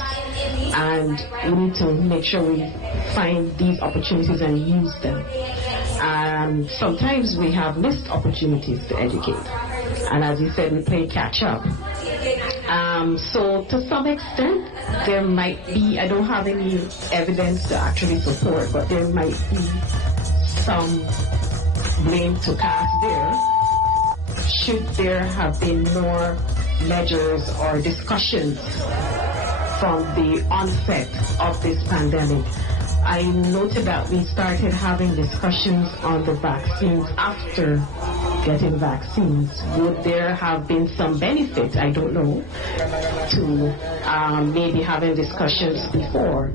and we need to make sure we find these opportunities and use them. Sometimes we have missed opportunities to educate, and as you said, we play catch up. So to some extent, there might be, I don't have any evidence to actually support, but there might be some blame to cast there. Should there have been more measures or discussions from the onset of this pandemic? I noted that we started having discussions on the vaccines after getting vaccines. Would there have been some benefit, I don't know, to maybe having discussions before?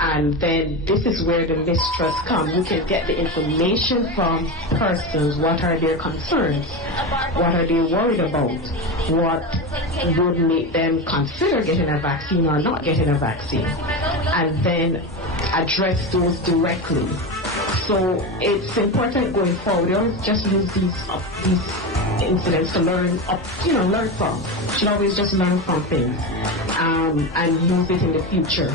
And then this is where the mistrust comes. You can get the information from persons. What are their concerns? What are they worried about? What would make them consider getting a vaccine or not getting a vaccine? And then address those directly. So it's important going forward. We always just use these incidents to learn from. You should always just learn from things and use it in the future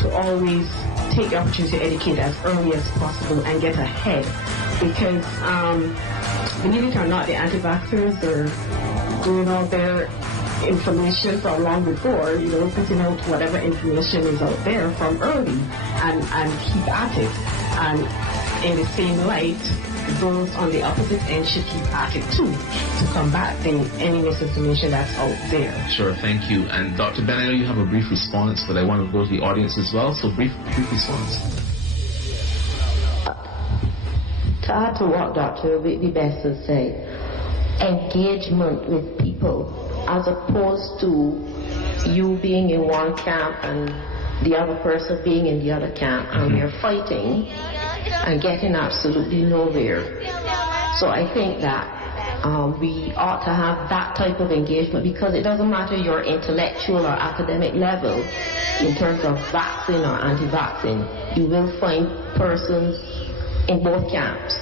to always take the opportunity to educate as early as possible and get ahead. Because believe it or not, the anti-vaxxers are doing all their information from long before, putting out whatever information is out there from early and keep at it. And in the same light, those on the opposite end should keep at it too, to combat any misinformation that's out there. Sure, thank you. And Dr. Ben, I know you have a brief response, but I want to go to the audience as well, so brief response. To add to what Dr. Whitby Best has said, engagement with people, as opposed to you being in one camp and the other person being in the other camp, and we're fighting and getting absolutely nowhere. So I think that we ought to have that type of engagement, because it doesn't matter your intellectual or academic level in terms of vaccine or anti-vaccine, you will find persons in both camps.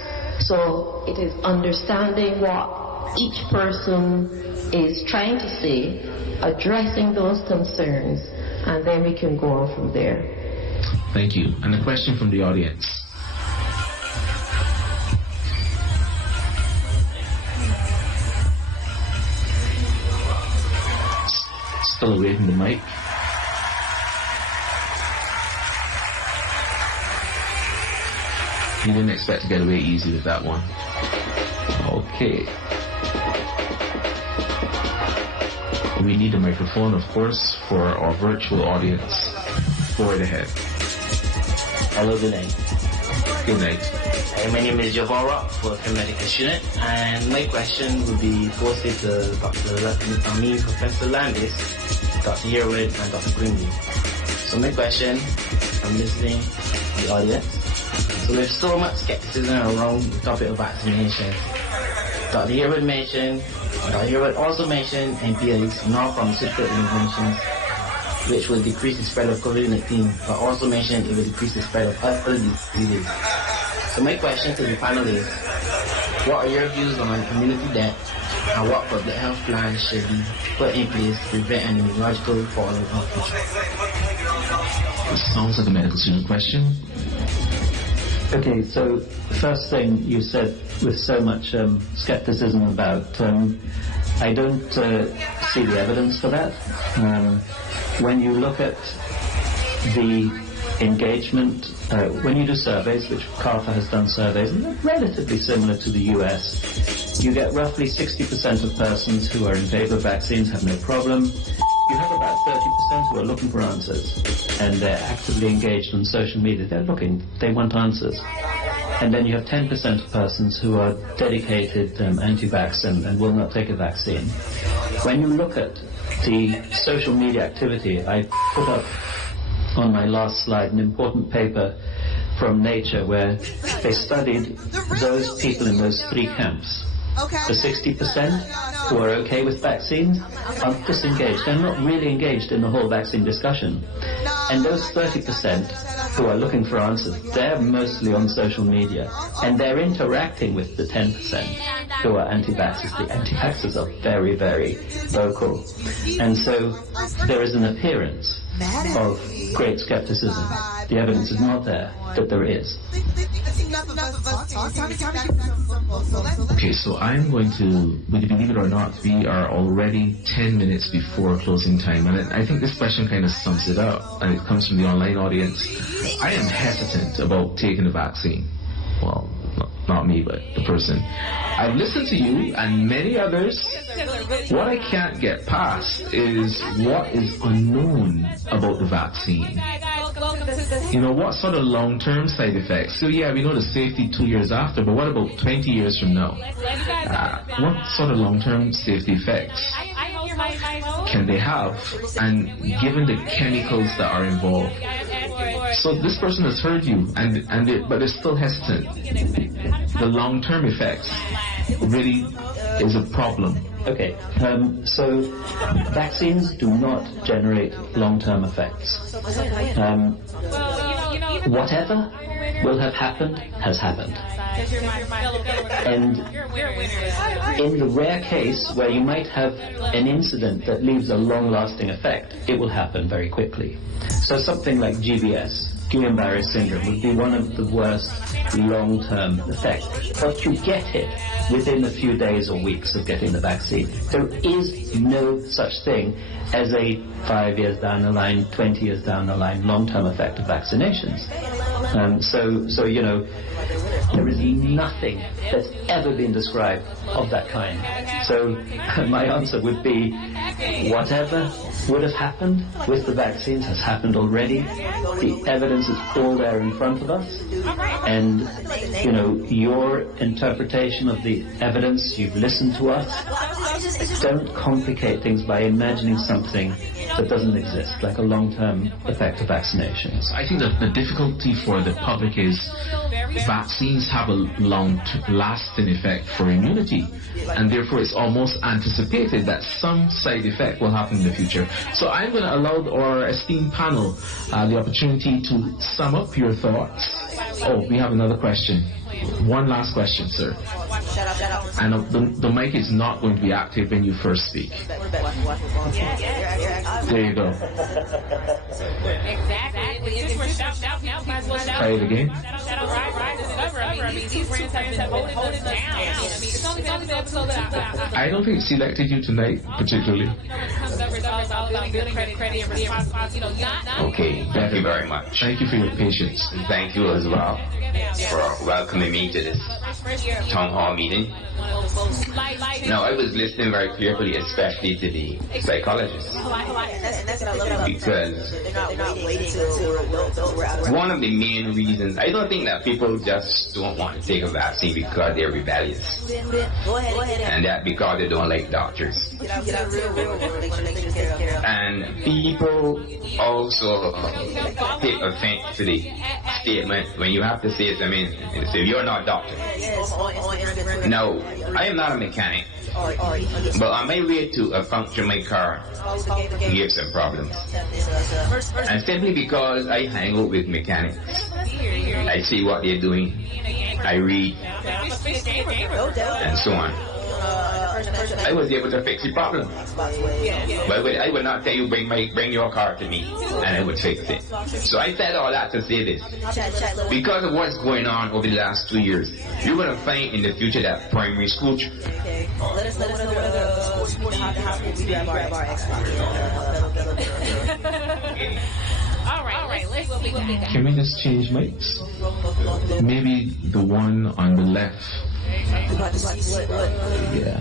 So it is understanding what each person is trying to say, addressing those concerns, and then we can go on from there. Thank you. And a question from the audience. Still away from the mic. You didn't expect to get away easy with that one. Okay. We need a microphone, of course, for our virtual audience. Go right ahead. Hello, good night. Good night. My name is Javara, working medical student, and my question would be posted to Professor Landis, Dr. Herwood, and Dr. Grimley. So my question, I'm listening to the audience. So there's so much skepticism around the topic of vaccination. Dr. Herwood also mentioned NPLs, non-pharmaceutical interventions, which will decrease the spread of COVID-19, but also mentioned it will decrease the spread of other diseases. So my question to the panel is, what are your views on immunity debt, and what public health plans should be put in place to prevent an immunological fallout in the future? This sounds like a medical student question. Okay, so the first thing you said with so much skepticism about, I don't see the evidence for that. When you look at the engagement, when you do surveys, which CARPA has done surveys, and they're relatively similar to the US, you get roughly 60% of persons who are in favor of vaccines have no problem. You have about 30% who are looking for answers, and they're actively engaged on social media. They want answers. And then you have 10% of persons who are dedicated anti-vax and will not take a vaccine. When you look at the social media activity, I put up on my last slide an important paper from Nature where they studied those people in those three camps. The 60% who are okay with vaccines are disengaged. They're not really engaged in the whole vaccine discussion. And those 30% who are looking for answers, they're mostly on social media. And they're interacting with the 10%. who are anti-vaxxers. The anti-vaxxers are very, very vocal. And so there is an appearance of great skepticism. The evidence is not there that there is. Okay, so I'm going to, would you believe it or not, we are already 10 minutes before closing time, and I think this question kind of sums it up, and it comes from the online audience. I am hesitant about taking the vaccine. Well, not me, but the person. I've listened to you and many others. What I can't get past is what is unknown about the vaccine. You know, what sort of long-term side effects? So yeah, we know the safety 2 years after, but what about 20 years from now? What sort of long-term safety effects can they have? And given the chemicals that are involved. So this person has heard you, but they're still hesitant. The long-term effects really is a problem. Okay, so vaccines do not generate long-term effects. Whatever will have happened has happened. And in the rare case where you might have an incident that leaves a long-lasting effect, it will happen very quickly. So something like GBS, Guillain-Barré syndrome, would be one of the worst long-term effects. But you get it within a few days or weeks of getting the vaccine. There is no such thing as a 5 years down the line, 20 years down the line long-term effect of vaccinations. So you know, there is nothing that's ever been described of that kind. So my answer would be, whatever would have happened with the vaccines has happened already. The evidence is all there in front of us. And, you know, your interpretation of the evidence, you've listened to us. Don't complicate things by imagining something that doesn't exist, like a long-term effect of vaccinations. I think that the difficulty for the public is vaccines have a long-lasting effect for immunity, and therefore it's almost anticipated that some side effect will happen in the future. So I'm going to allow our esteemed panel the opportunity to sum up your thoughts. Oh, we have another question. One last question, sir. And the mic is not going to be active when you first speak. There you go. Try it again. I don't think it selected you tonight, particularly. Okay, thank you very much. Thank you for your patience. Thank you as well for welcoming me to this town hall meeting. Now, I was listening very carefully, especially to the psychologists, because one of the main reasons, I don't think that people just don't want to take a vaccine because they're rebellious, and that because they don't like doctors. And people also take offense to the statement when you have to say something, say you're not a doctor. No, I am not a mechanic, but on my way to function my car, we have some problems. And simply because I hang out with mechanics, I see what they're doing, I read, and so on. I was able to fix the problem. But I would not tell you bring your car to me and I would fix it. So I said all that to say this. Because of what's going on over the last 2 years, you're going to find in the future that primary school Can we just change mics? Maybe the one on the left. Yeah.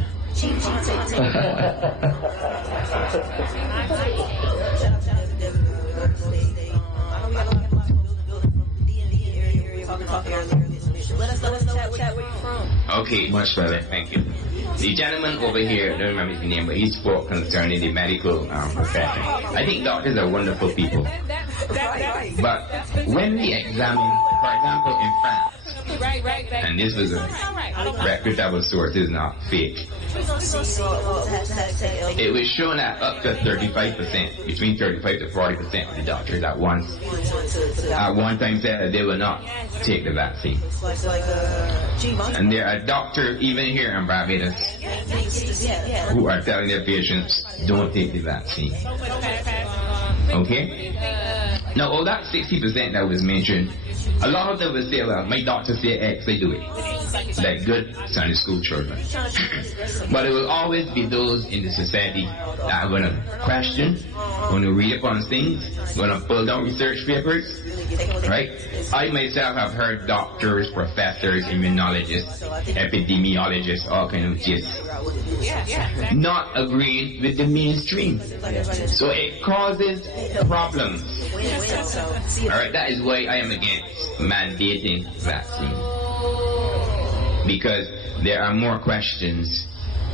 Okay, much better. Thank you. The gentleman over here, I don't remember his name, but he spoke concerning the medical profession. I think doctors are wonderful people. But when we examine For example, in France, and this was a reputable source, is not fake. It was shown that up to 35%, between 35 to 40% of the doctors at one time said that they will not take the vaccine. And there are doctors, even here in Barbados, who are telling their patients, don't take the vaccine. Okay? Now, all that 60% that was mentioned, a lot of them will say, well, my doctor said X, they do it. Like good Sunday school children. But it will always be those in the society that are going to question, going to read upon things, going to pull down research papers. Right? I myself have heard doctors, professors, immunologists, epidemiologists, all kind of just not agreeing with the mainstream. So it causes problems. Alright, that is why I am against mandating vaccine. Because there are more questions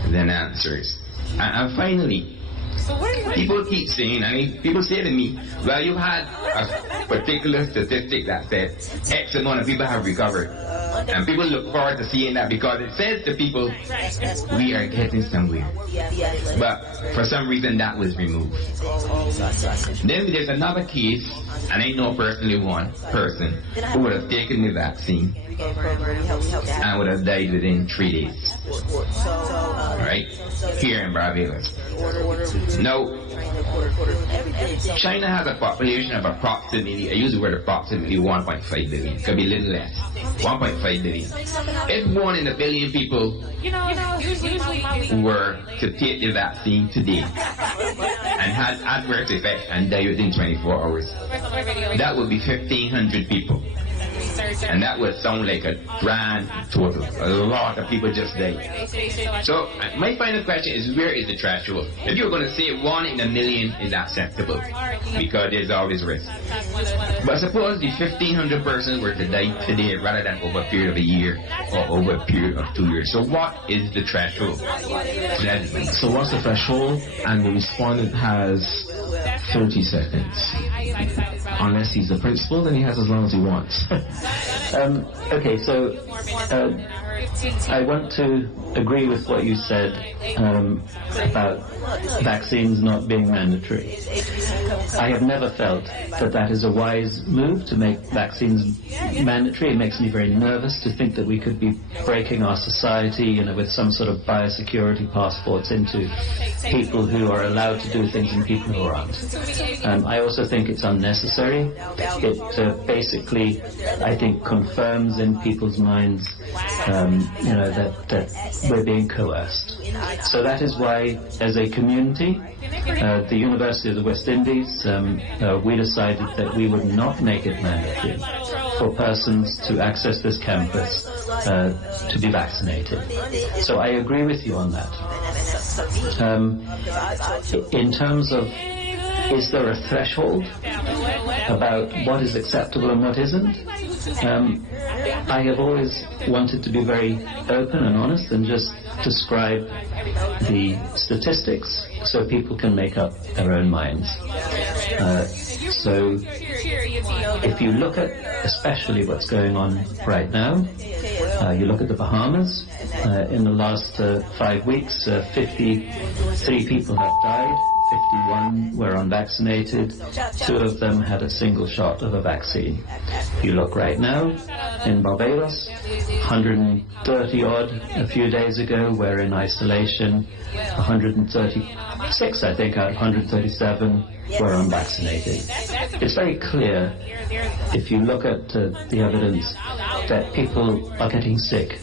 than answers. And finally, people keep saying, people say to me, well, you had a particular statistic that said X amount of people have recovered. And people look forward to seeing that because it says to people, we are getting somewhere. But for some reason that was removed. Then there's another case, and I know personally one person who would have taken the vaccine and would have died within 3 days. Right? Here in Barbados. Now, China has a population of approximately, I use the word approximately 1.5 billion. It could be a little less. 1.5 billion. If 1 in a billion people were to take the vaccine today and had adverse effects and die within 24 hours, that would be 1,500 people. And that would sound like a grand total. A lot of people just died. So my final question is, where is the threshold? If you're going to say 1 in a million is acceptable, because there's always risk. But suppose the 1,500 persons were to die today rather than over a period of a year or over a period of 2 years. So what is the threshold? So what's the threshold? And the respondent has 30 seconds. Unless he's the principal, then he has as long as he wants. Okay, so I want to agree with what you said about vaccines not being mandatory. I have never felt that that is a wise move to make vaccines mandatory. It makes me very nervous to think that we could be breaking our society, with some sort of biosecurity passports into people who are allowed to do things and people who aren't. I also think it's unnecessary. It basically, I think, confirms in people's minds, that we're being coerced. So that is why, as a community, the University of the West Indies, we decided that we would not make it mandatory for persons to access this campus to be vaccinated. So I agree with you on that. In terms of, is there a threshold about what is acceptable and what isn't? I have always wanted to be very open and honest and just describe the statistics so people can make up their own minds. So if you look at especially what's going on right now, you look at the Bahamas, in the last 5 weeks, 53 people have died. 51 were unvaccinated. 2 of them had a single shot of a vaccine. You look right now in Barbados, 130 odd a few days ago were in isolation. 136, I think, out of 137 were unvaccinated. It's very clear, if you look at the evidence, that people are getting sick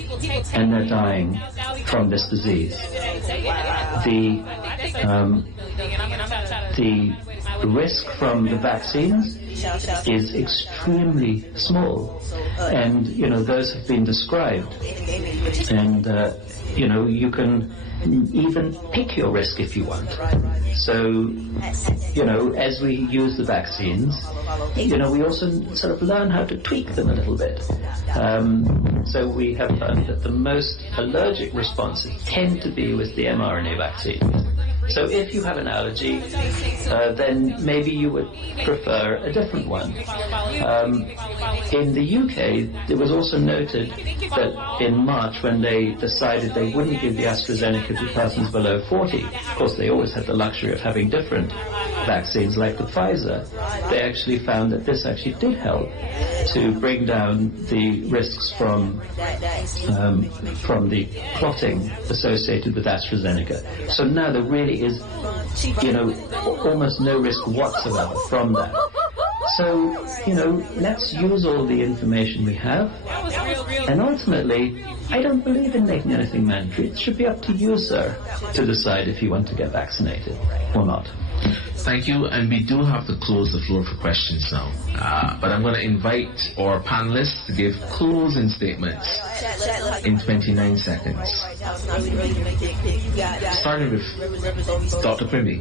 and they're dying from this disease. The risk from the vaccines is extremely small, and those have been described, and you can even pick your risk if you want. So, as we use the vaccines, we also sort of learn how to tweak them a little bit. So we have found that the most allergic responses tend to be with the mRNA vaccine. So if you have an allergy, then maybe you would prefer a different one. In the UK, it was also noted that in March, when they decided they wouldn't give the AstraZeneca to persons below 40, of course they always had the luxury of having different vaccines like the Pfizer, they actually found that this actually did help to bring down the risks from the clotting associated with AstraZeneca. So now there really is, almost no risk whatsoever from that. So, let's use all the information we have, and ultimately, I don't believe in making anything mandatory. It should be up to you, sir, to decide if you want to get vaccinated or not. Thank you, and we do have to close the floor for questions now. But I'm going to invite our panelists to give closing statements in 29 seconds. Starting with Dr. Quimby.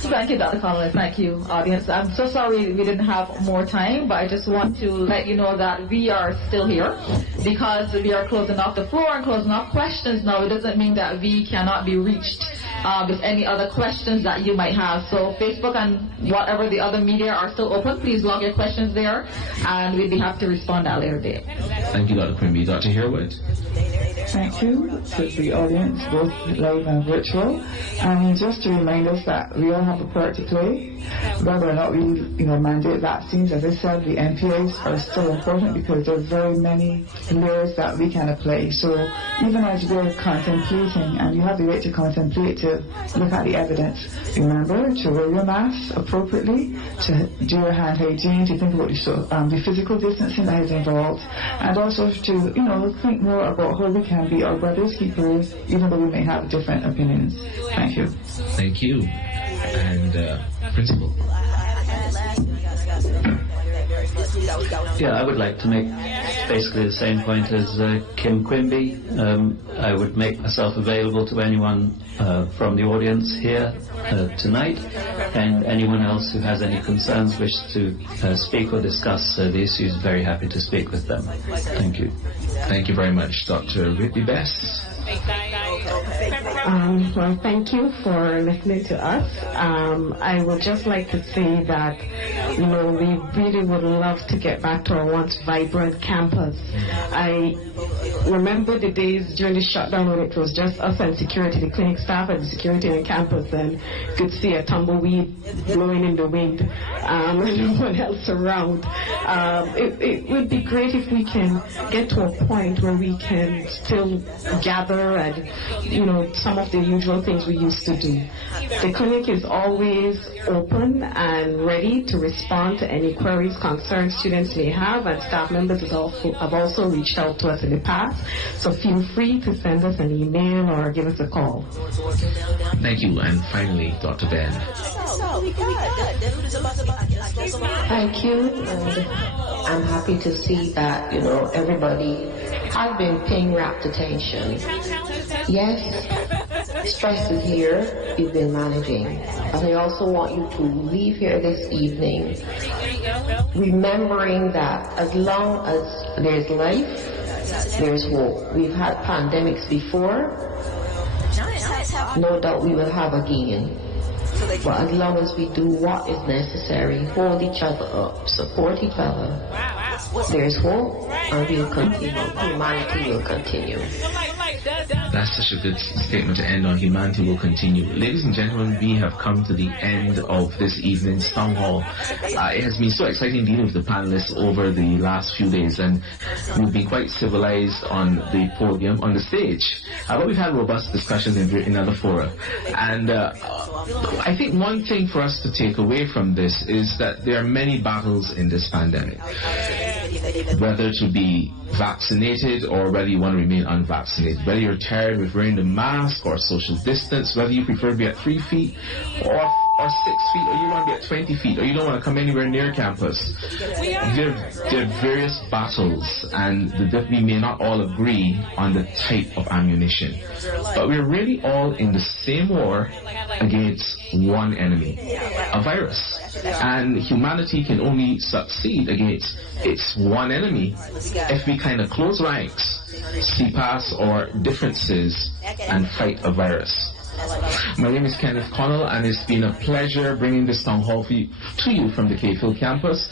Thank you, Dr. Connolly. Thank you, audience. I'm so sorry we didn't have more time, but I just want to let you know that we are still here because we are closing off the floor and closing off questions now. It doesn't mean that we cannot be reached with any other questions that you might have. So Facebook and whatever the other media are still open. Please log your questions there, and we'd be happy to respond at a later date. Thank you, Dr. Quimby. Dr. Herwood. Thank you to the audience, both live and virtual. And just to remind us that we all have a part to play, whether or not we mandate vaccines. As I said, the NPAs are still important because there are very many layers that we can apply. So even as we're contemplating, and you have the right to contemplate, to look at the evidence, remember to wear your mask appropriately, to do your hand hygiene, to think about the physical distancing that is involved, and also to think more about how we can be our brothers keepers, even though we may have different opinions. Thank you. Thank you. And Principal. Yeah, I would like to make basically the same point as Kim Quimby. I would make myself available to anyone from the audience here tonight, and anyone else who has any concerns, wish to speak or discuss the issues, very happy to speak with them. Thank you. Thank you very much, Dr. Whitby Best. Well, thank you for listening to us. I would just like to say that, we really would love to get back to our once vibrant campus. I remember the days during the shutdown when it was just us and security, the clinic staff and the security on campus, and you could see a tumbleweed blowing in the wind and no one else around. It would be great if we can get to a point where we can still gather and, some of the usual things we used to do. The clinic is always open and ready to respond to any queries, concerns students may have, and staff members have also reached out to us in the past. So feel free to send us an email or give us a call. Thank you. And finally, Dr. Ben. Thank you. And I'm happy to see that, everybody has been paying rapt attention. Yes, stress is here, you've been managing. But I also want you to leave here this evening remembering that as long as there's life, there's hope. We've had pandemics before, no doubt we will have again. But as long as we do what is necessary, hold each other up, support each other, there's hope, and we'll continue. Humanity will continue. That's such a good statement to end on. Humanity will continue. Ladies and gentlemen, we have come to the end of this evening's town hall. It has been so exciting dealing with the panelists over the last few days, and we've been quite civilized on the podium, on the stage. But we've had robust discussions in other fora. And I think one thing for us to take away from this is that there are many battles in this pandemic. Whether to be vaccinated or whether you want to remain unvaccinated, whether you're tired with wearing the mask or social distance, whether you prefer to be at 3 feet or 6 feet, or you want to be at 20 feet, or you don't want to come anywhere near campus. There are various battles, and we may not all agree on the type of ammunition, but we're really all in the same war against one enemy, a virus. And humanity can only succeed against its one enemy if we kind of close ranks, see past our differences, and fight a virus. My name is Kenneth Connell, and it's been a pleasure bringing this town hall to you from the Cayfield campus.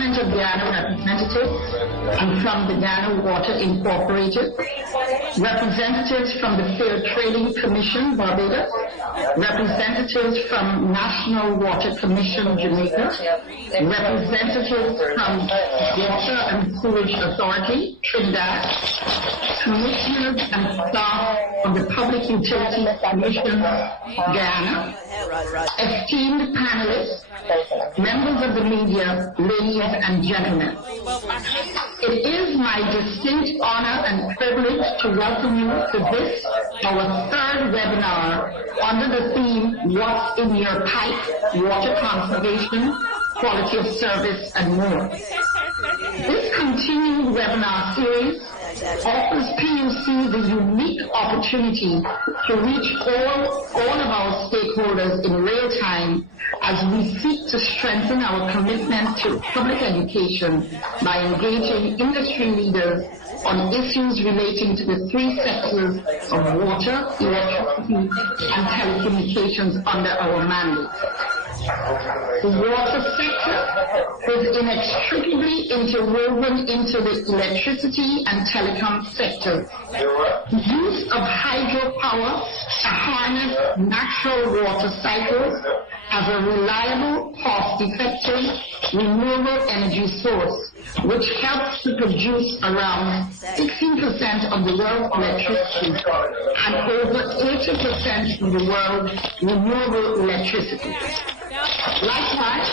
Government of Guyana representatives and from the Guyana Water Incorporated, representatives from the Fair Trading Commission, Barbados, representatives from National Water Commission, Jamaica, representatives from Water and Sewage Authority, Trinidad, commissioners and staff of the Public Utilities Commission, Guyana, esteemed panelists, members of the media, ladies and gentlemen. It is my distinct honor and privilege to welcome you to this, our third webinar under the theme, What's in Your Pipe? Water Conservation, Quality of Service, and more. This continued webinar series offers PUC the unique opportunity to reach all of our stakeholders in real time as we seek to strengthen our commitment to public education by engaging industry leaders on issues relating to the three sectors of water, electricity, and telecommunications under our mandate. The water sector is inextricably interwoven into the electricity and telecom sectors. The use of hydropower to harness natural water cycles as a reliable, cost-effective, renewable energy source, which helps to produce around 16% of the world's electricity and over 80% of the world's renewable electricity. Likewise,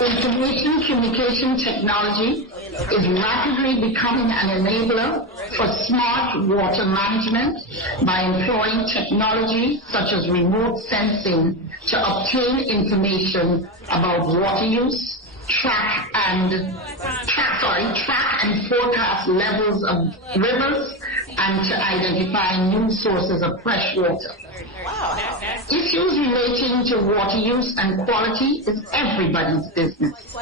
information communication technology is rapidly becoming an enabler for smart water management by employing technology such as remote sensing to obtain information about water use, track and forecast levels of rivers, and to identify new sources of fresh water. Issues relating to water use and quality is everybody's business.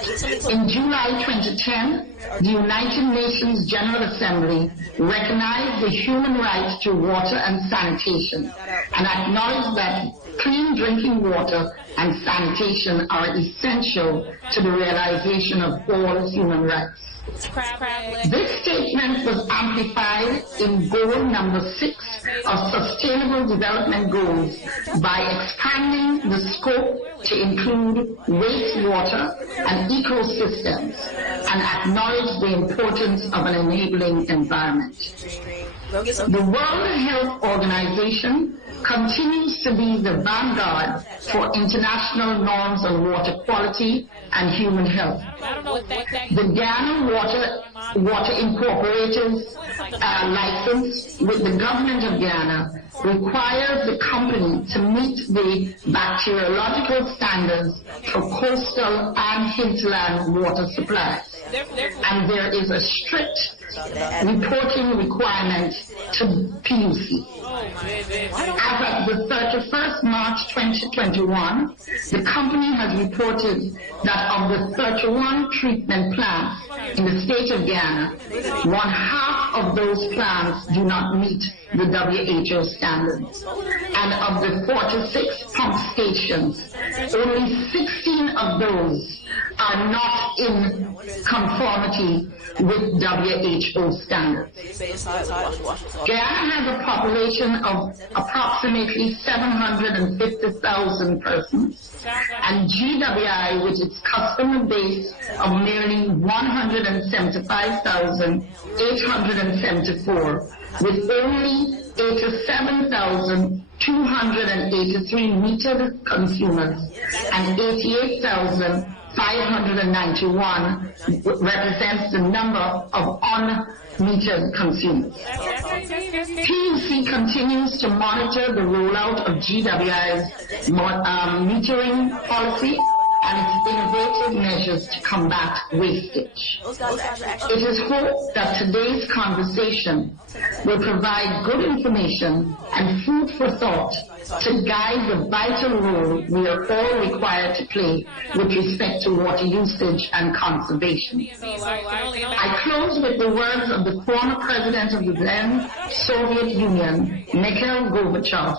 In July 2010, the United Nations General Assembly recognized the human right to water and sanitation and acknowledged that clean drinking water and sanitation are essential to the realization of all human rights. This statement was amplified in goal number 6 of Sustainable Development Goals by expanding the scope to include wastewater and ecosystems and acknowledge the importance of an enabling environment. The World Health Organization continues to be the vanguard for international norms on water quality and human health. The Guyana Water Incorporated's license with the government of Guyana requires the company to meet the bacteriological standards for coastal and hinterland water supplies. And there is a strict reporting requirement to PUC. As of the 31st March 2021, the company has reported that of the 31 treatment plants in the state of Guyana, 1/2 of those plants do not meet the WHO standards. And of the 46 pump stations, only 16 of those are not in conformity with WHO standards. Guyana has a population of approximately 750,000 persons, and GWI, with its customer base of nearly 175,874, with only 87,283 metered consumers and 88,591 represents the number of unmetered consumers. PUC continues to monitor the rollout of GWI's metering policy and its innovative measures to combat wastage. It is hoped that today's conversation will provide good information and food for thought to guide the vital role we are all required to play with respect to water usage and conservation. I close with the words of the former president of the then Soviet Union, Mikhail Gorbachev,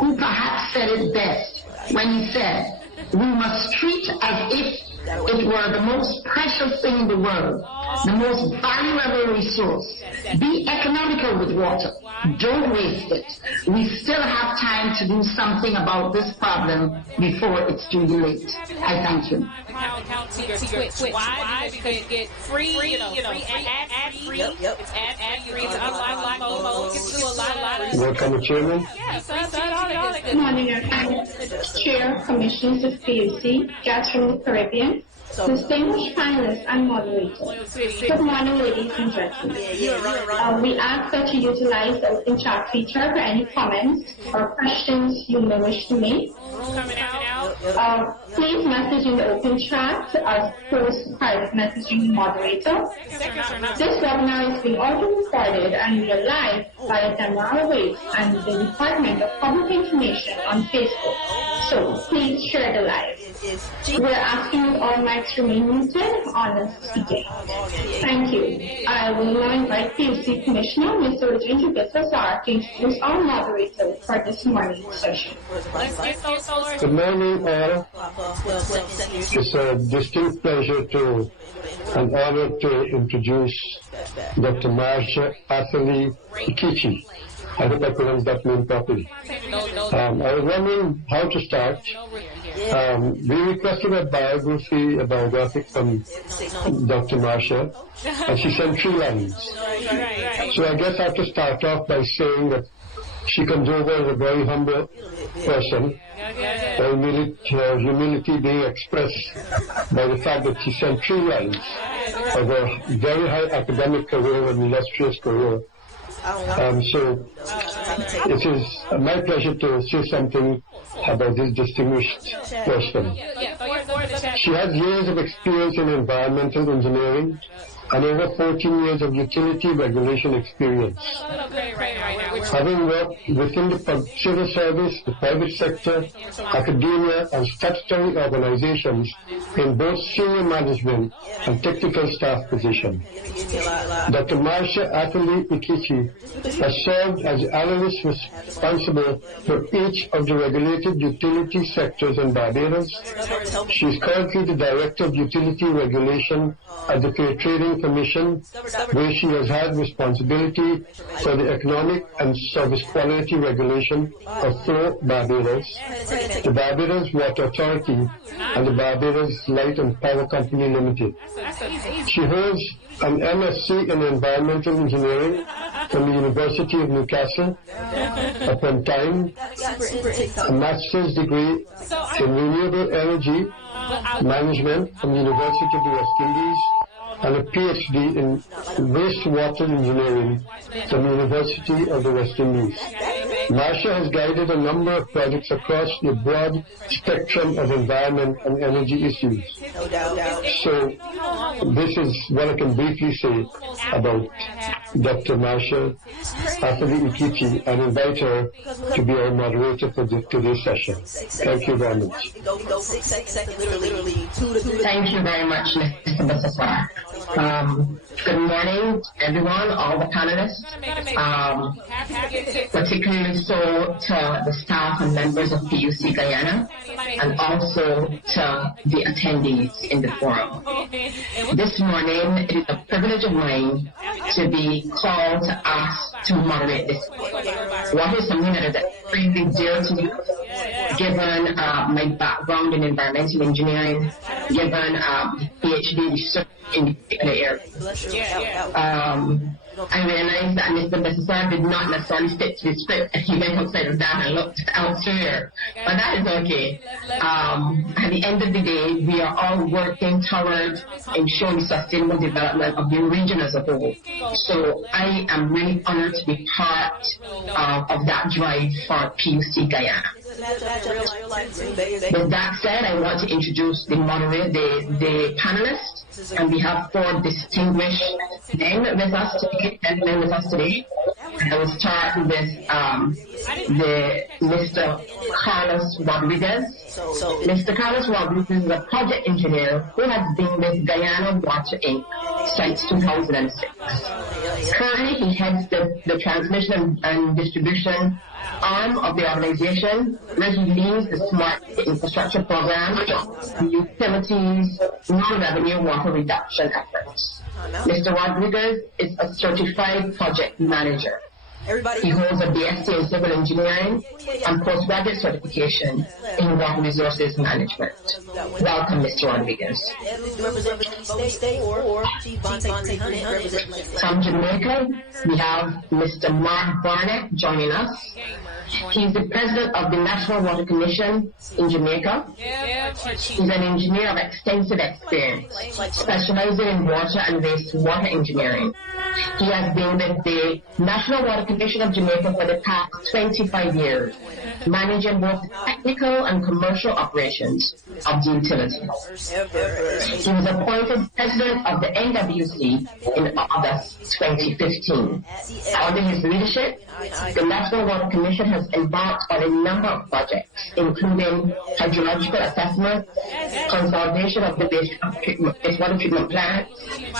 who perhaps said it best when he said, "We must treat as if it were the most precious thing in the world, the most valuable resource. Be economical with water. Don't waste it. We still have time to do something about this problem before it's too late. I thank you. Why? Because you get free, ad-free. It's ad-free. Unlock mode. You can do a lot of. Welcome, Chairman. Good morning, Chair, Commissioners of PUC, guests from the Caribbean, distinguished panelists and moderators. Good morning, ladies and gentlemen. We ask that you utilize the open chat feature for any comments or questions you may wish to make. Please message in the open chat as post private messaging moderator. This webinar is being also recorded and we are live via Tamara Waves and the Department of Public Information on Facebook. So please share the live. We're asking all mics remain muted on speaking. Thank you. I will now invite PUC Commissioner Mr. Regent Bissazar to introduce our moderator for this morning's session. Good morning, all. It's a distinct pleasure and honor to introduce Dr. Marsha Atherley Ikichi. I hope I pronounced that name properly. I was wondering how to start. We requested a biographic from Dr. Marsha, and she sent 3 lines. So I guess I have to start off by saying that she comes over as a very humble person, her humility being expressed by the fact that she sent 3 lines of a very high academic career and illustrious career. So it is my pleasure to say something about this distinguished person. She has years of experience in environmental engineering and over 14 years of utility regulation experience. Having worked within the civil service, the private sector, academia, and statutory organizations in both senior management and technical staff positions. Dr. Marsha Atherley Ikichi has served as analyst responsible for each of the regulated utility sectors in Barbados. She is currently the Director of Utility Regulation at the Fair Trading Commission, where she has had responsibility for the economic and service quality regulation of 4 Barbados, the Barbados Water Authority, and the Barbados Light and Power Company Limited. She holds an MSc in Environmental Engineering from the University of Newcastle upon time, a master's degree in Renewable Energy Management from the University of the West Indies, and a PhD in wastewater engineering from the University of the West Indies. Marsha has guided a number of projects across the broad spectrum of environment and energy issues. So this is what I can briefly say about Dr. Marsha Atherley Ikichi, and invite her to be our moderator for today's session. Thank you very much. Thank you very much, Mr. Bissazar. Good morning, everyone, all the panelists, particularly so to the staff and members of PUC Guyana, and also to the attendees in the forum. This morning, it is a privilege of mine to be called to ask to moderate this. What is something that is extremely dear to me, given my background in environmental engineering, given PhD research in the particular area. I realized that Mr. Bissazar did not necessarily stick to the script, and he went outside of that and looked elsewhere. But that is okay. At the end of the day, we are all working towards ensuring sustainable development of the region as a whole. So I am really honored to be part of that drive for PUC Guyana. With that said, I want to introduce the panelists, and we have 4 distinguished men with us today. I will start with Mr. Carlos Rodriguez. Mr. Carlos Rodriguez is a project engineer who has been with Guyana Water Inc. since 2006. Currently, he heads the transmission and distribution arm of the organization, where he leads the Smart Infrastructure Program, utilities, non-revenue water reduction efforts. Mr. Rodriguez is a certified project manager. He holds a BSc in Civil Engineering and postgraduate certification in Water Resources Management. Welcome, Mr. Rodriguez. From Jamaica, we have Mr. Mark Barnett joining us. He's the president of the National Water Commission in Jamaica. He's an engineer of extensive experience, specializing in water and wastewater engineering. He has been with the National Water Commission of Jamaica for the past 25 years, managing both technical and commercial operations of the utility. He was appointed president of the NWC in August 2015. Under his leadership, the National Water Commission has embarked on a number of projects, including hydrological assessment, consolidation of the wastewater treatment plant,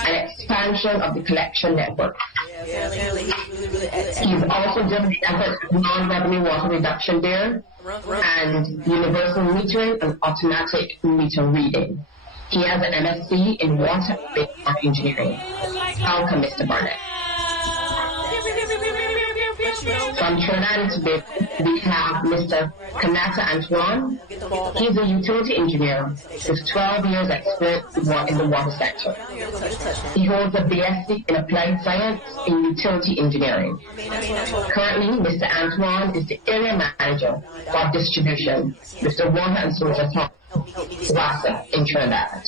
and expansion of the collection network. He's also done the efforts of non-revenue water reduction there and universal metering and automatic meter reading. He has an MSc in water and wastewater engineering. Welcome, Mr. Barnett. From Trinidad and Tobago, we have Mr. Kanata Antoine. He's a utility engineer with 12 years experience in the water sector. He holds a BSc in Applied Science in Utility Engineering. Currently, Mr. Antoine is the area manager for distribution with the Water and Sewage Authority, WASA, in Trinidad.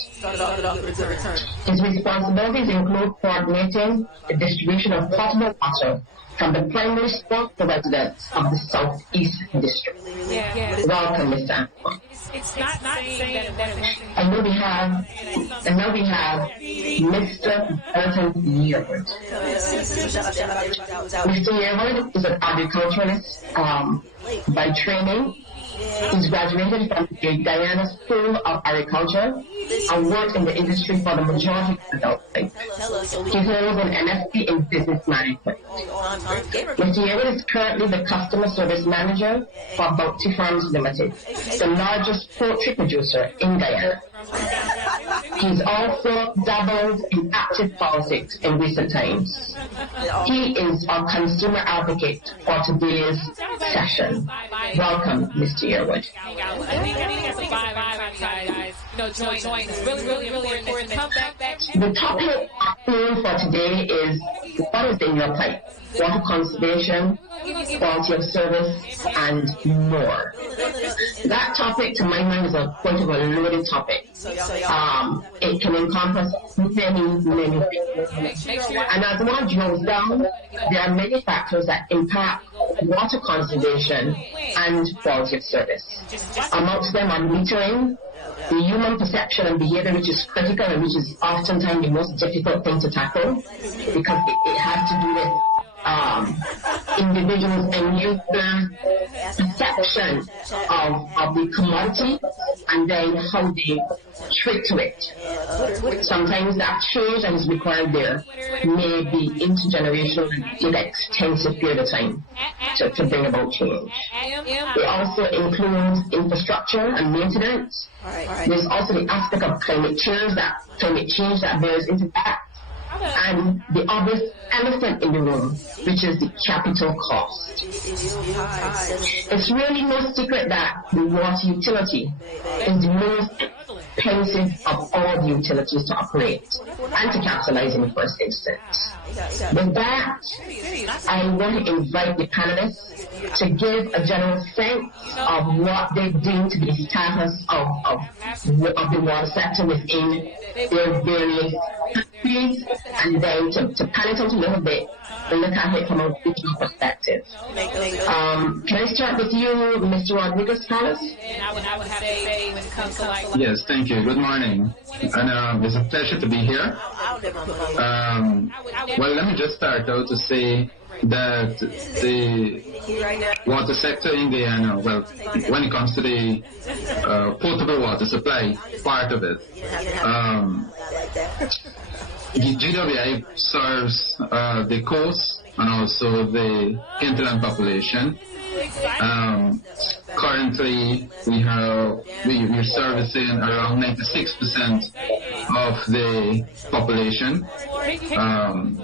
His responsibilities include coordinating the distribution of potable water from the primary source to residents of the Southeast District. Welcome, Mr. Antoine. And now we have Mr. Burton Yearwood. Mr. Yearwood is an agriculturalist by training. He's graduated from the Guyana School of Agriculture and worked in the industry for the majority of his adult life. He holds an MSc in Business Management. Mr. Yearwood is currently the Customer Service Manager for Bounty Farms Limited, the largest poultry producer in Guyana. He's also dabbled in active politics in recent times. He is our consumer advocate for today's session. Welcome, Mr. Yearwood. The topic for today is what is in your pipe? Water conservation, quality of service, and more. That topic, to my mind, is a quite of a loaded topic. It can encompass many things. And as one drills down, there are many factors that impact water conservation and quality of service. Amongst them are metering, the human perception and behavior, which is critical and which is oftentimes the most difficult thing to tackle, because it has to do with individuals and user perception of the commodity and then how they treat to it. Sometimes that change that is required there may be intergenerational and take an extensive period of time to bring about change. It also includes infrastructure and maintenance. There's also the aspect of climate change that bears into that. And the obvious elephant in the room, which is the capital cost. It's really no secret that the water utility is the most expensive of all the utilities to operate and to capitalize in the first instance. With that, I want to invite the panelists to give a general sense of what they deem to be the status of the water sector within their various countries, and then to pan it out a little bit and look at it from a regional perspective. Can I start with you, Mr. Rodriguez, Carlos? Yes, thank you. Good morning. And it's a pleasure to be here. Well, let me just start out to say that the water sector in Guyana, well, when it comes to the potable water supply part of it, GWI serves the coast and also the hinterland population. Currently, we're servicing around 96% of the population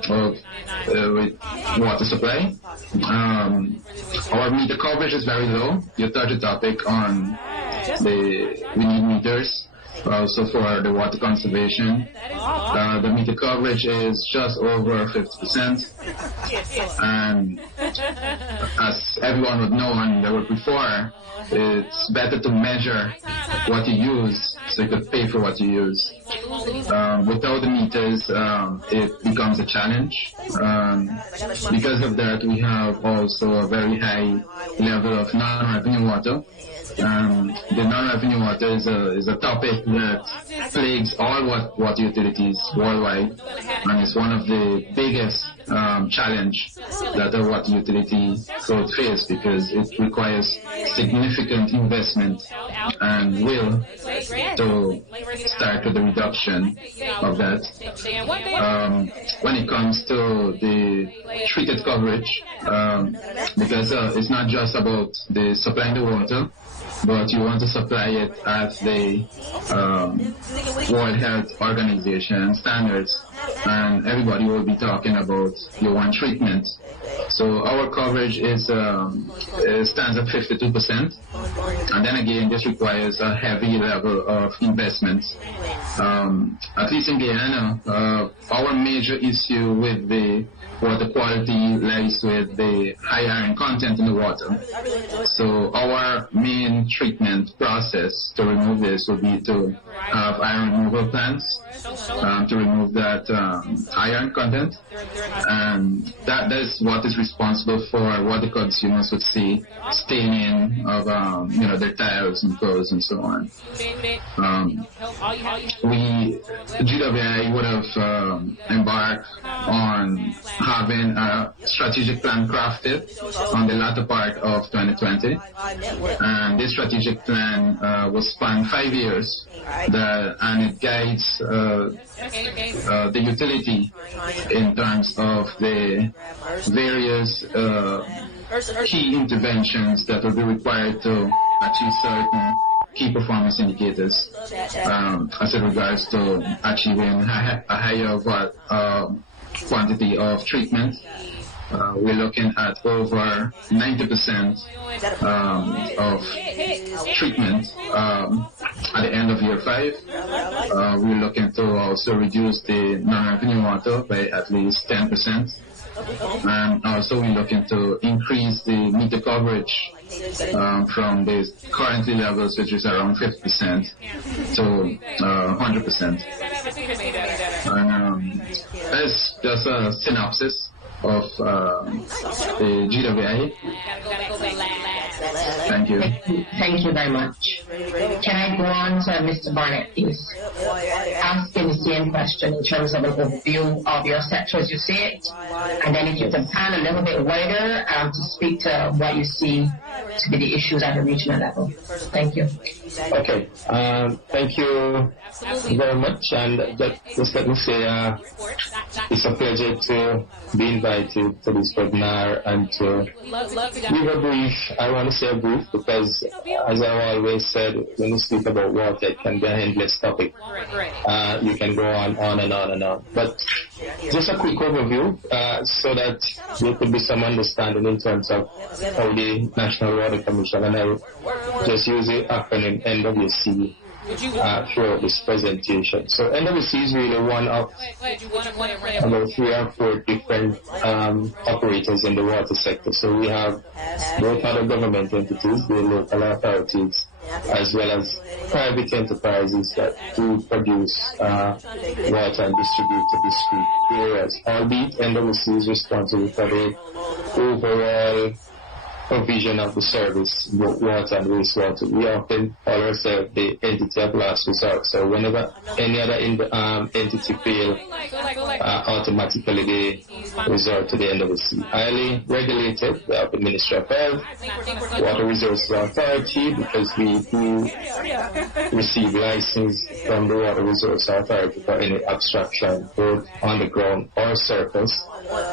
with water supply. Our meter coverage is very low. You touched the topic on we need meters. Also for the water conservation, the meter coverage is just over 50%. And as everyone would know and there were before, it's better to measure what you use so you could pay for what you use. Without the meters, it becomes a challenge. Because of that, we have also a very high level of non-revenue water. The non-revenue water is a topic that plagues all water utilities worldwide, and it's one of the biggest challenge that a water utility could face because it requires significant investment and will to start with the reduction of that. When it comes to the treated coverage, because it's not just about the supplying the water, but you want to supply it at the World Health Organization standards, and everybody will be talking about your one treatment. So our coverage is stands at 52%, and then again this requires a heavy level of investment. At least in Guyana, our major issue with the water quality lies with the high iron content in the water. So our main treatment process to remove this would be to have iron removal plants to remove that iron content, and that is what is responsible for what the consumers would see staining of their tiles and clothes and so on. GWI would have embarked on having a strategic plan crafted on the latter part of 2020, and this strategic plan will span 5 years, and it guides the utility in terms of the various key interventions that will be required to achieve certain key performance indicators as it regards to achieving a higher quantity of treatment. We're looking at over 90% of treatment at the end of year 5. We're looking to also reduce the non-revenue water by at least 10%. And also we're looking to increase the meter coverage from the currently levels, which is around 50%, to 100%. And that's just a synopsis of the GWI. Thank you. Thank you very much. Can I go on to Mr. Barnett, please? Asking the same question in terms of an overview of your sector as you see it, and then if you can pan a little bit wider to speak to what you see to be the issues at the regional level. Thank you. Okay. Thank you very much, and just let me say it's a pleasure to be invited to this webinar and to give a brief. I want to say a brief because, as I always said, when you speak about water, it can be an endless topic. You can go on and on and on. But just a quick overview so that there could be some understanding in terms of how the National Water Commission, and I just use the acronym NWC throughout this presentation. So NWC is really one of about 3 or 4 different operators in the water sector. So we have both other government entities, the local authorities, as well as private enterprises that do produce water and distribute to discrete areas. Albeit NWC is responsible for the overall provision of the service, water and wastewater. We often call ourselves the entity of last resort. So whenever any other entity fail, automatically they resort to the NWC. Highly regulated, we have the Ministry of Health, Water Resources Authority, because we do receive license from the Water Resources Authority for any abstraction, both on the ground or surface.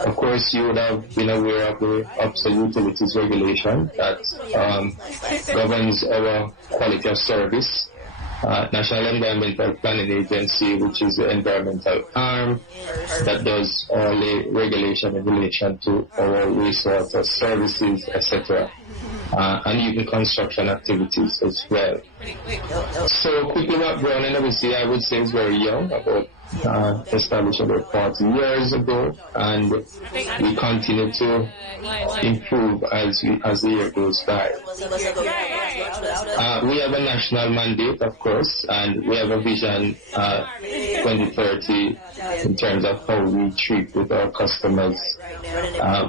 Of course, you would have been aware of the Absolute Utilities Regulation that governs our quality of service. National Environmental Planning Agency, which is the environmental arm that does all the regulation in relation to our wastewater services, etc. And even construction activities as well. So quickly background, and obviously I would say it's very young, about established about 40 years ago, and we continue to improve as the year goes by. We have a national mandate, of course, and we have a vision 2030 in terms of how we treat with our customers,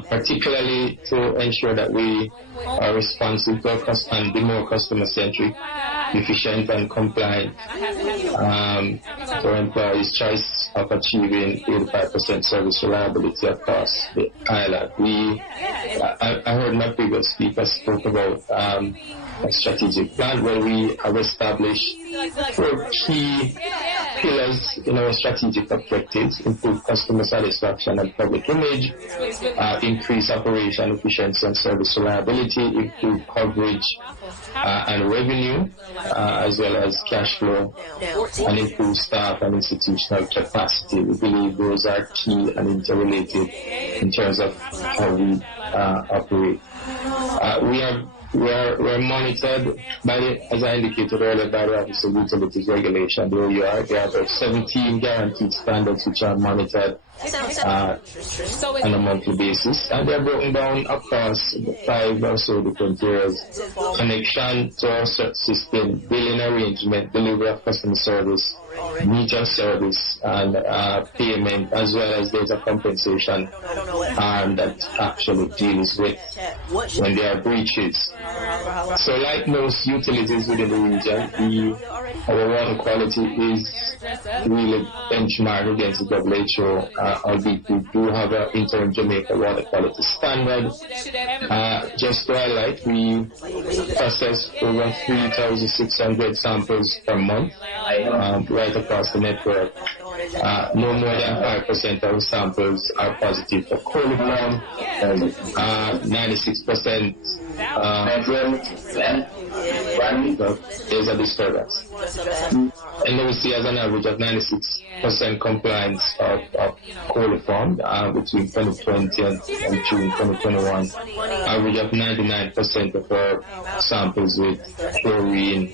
particularly to ensure that we are responsive to our customers and be more customer-centric, efficient and compliant for employees' choice of achieving 85% service reliability across the island. I heard my previous speaker spoke about a strategic plan where we have established 4 key pillars in our strategic objectives: improve customer satisfaction and public image, increase operation efficiency and service reliability, improve coverage and revenue, as well as cash flow, and improve staff and institutional capacity. We believe those are key and interrelated in terms of how we operate. We're monitored by as I indicated earlier, by the Office of Utilities Regulation, the OUR. There are 17 guaranteed standards which are monitored on a monthly basis, and they're broken down across 5 or so different areas: connection to our system, billing arrangement, delivery of customer service, meter service, and payment, as well as data compensation that actually deals with when there are breaches. So like most utilities within the region, our water quality is really benchmarked against the WHO, albeit we do have an interim Jamaica water quality standard. Just to highlight, we process over 3,600 samples per month right across the network. No more than 5% of samples are positive for coliform, 96% there's a disturbance. And then we see as an average of 96% compliance of coliform between 2020 and June 2021. Average of 99% of our samples with chlorine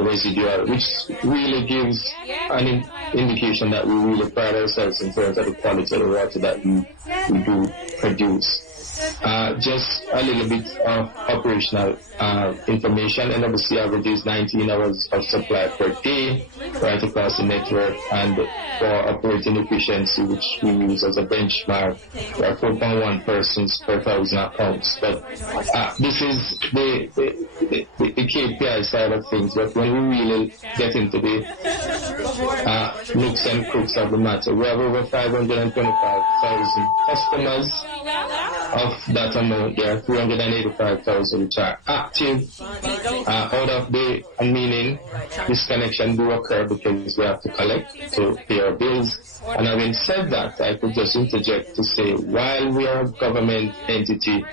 residual, which really gives an indication that we really pride ourselves in terms of the quality of the water that we do produce. Just a little bit of operational information, and obviously averages 19 hours of supply per day right across the network, and for operating efficiency, which we use as a benchmark, we are 4.1 persons per 1,000 accounts. But this is the KPI side of things, but when we really get into the nooks and crooks of the matter, we have over 525,000 customers. Of that amount, there are 385,000 which are active. Out of the meaning, disconnection do occur because we have to collect to pay our bills. And having said that, I could just interject to say, while we are a government entity,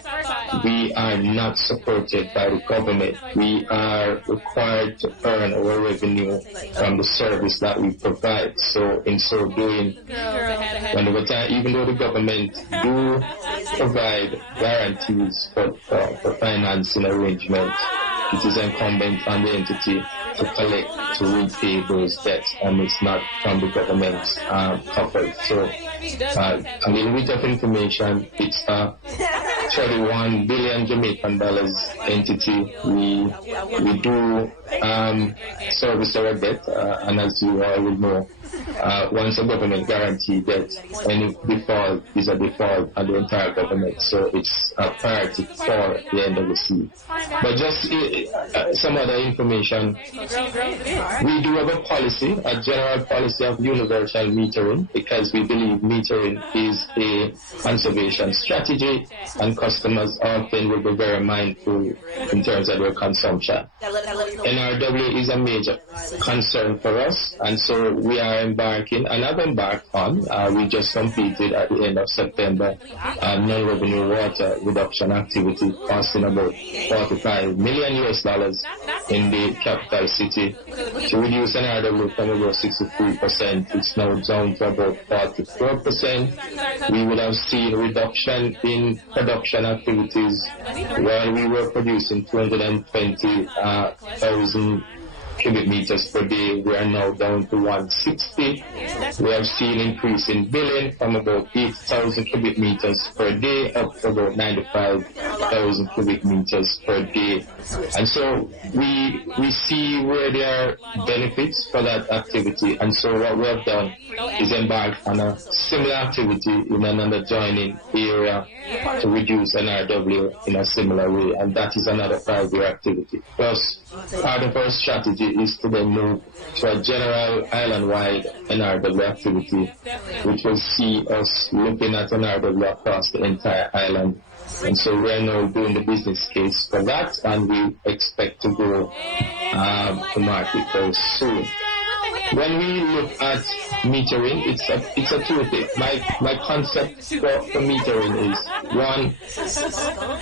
we are not supported by the government. We are required to earn our revenue from the service that we provide. So in so doing, even though the government do provide guarantees for financing arrangements, it is incumbent on the entity to collect, to repay those debts, and it's not from the government's coffers. So a little bit of information, it's a 31 billion Jamaican dollars entity. We do service our debt, and as you all will know, once a government guaranteed debt, any default is a default on the entire government, so it's a priority for the NWC. But just some other information, we do have a policy, a general policy of universal metering, because we believe metering is a conservation strategy, and customers often will be very mindful in terms of their consumption. NRW is a major concern for us, and so we are embarking, and have embarked on, we just completed at the end of September, non-revenue water reduction activity costing about $45 million in the capital city to reduce NRW from about 63%. It's now down to about 44%. We would have seen a reduction in production activities. While we were producing 220,000 cubic meters per day, we are now down to 160. We have seen increase in billing from about 8,000 cubic meters per day up to about 95,000 cubic meters per day. And so we see where there are benefits for that activity, and so what we have done is embark on a similar activity in another adjoining area to reduce NRW in a similar way, and that is another 5-year activity. Plus, part of our strategy is to then move to a general island-wide NRW activity, which will see us looking at NRW across the entire island. And so we are now doing the business case for that, and we expect to go to market very soon. When we look at metering, it's a two-thing. My concept for metering is, one,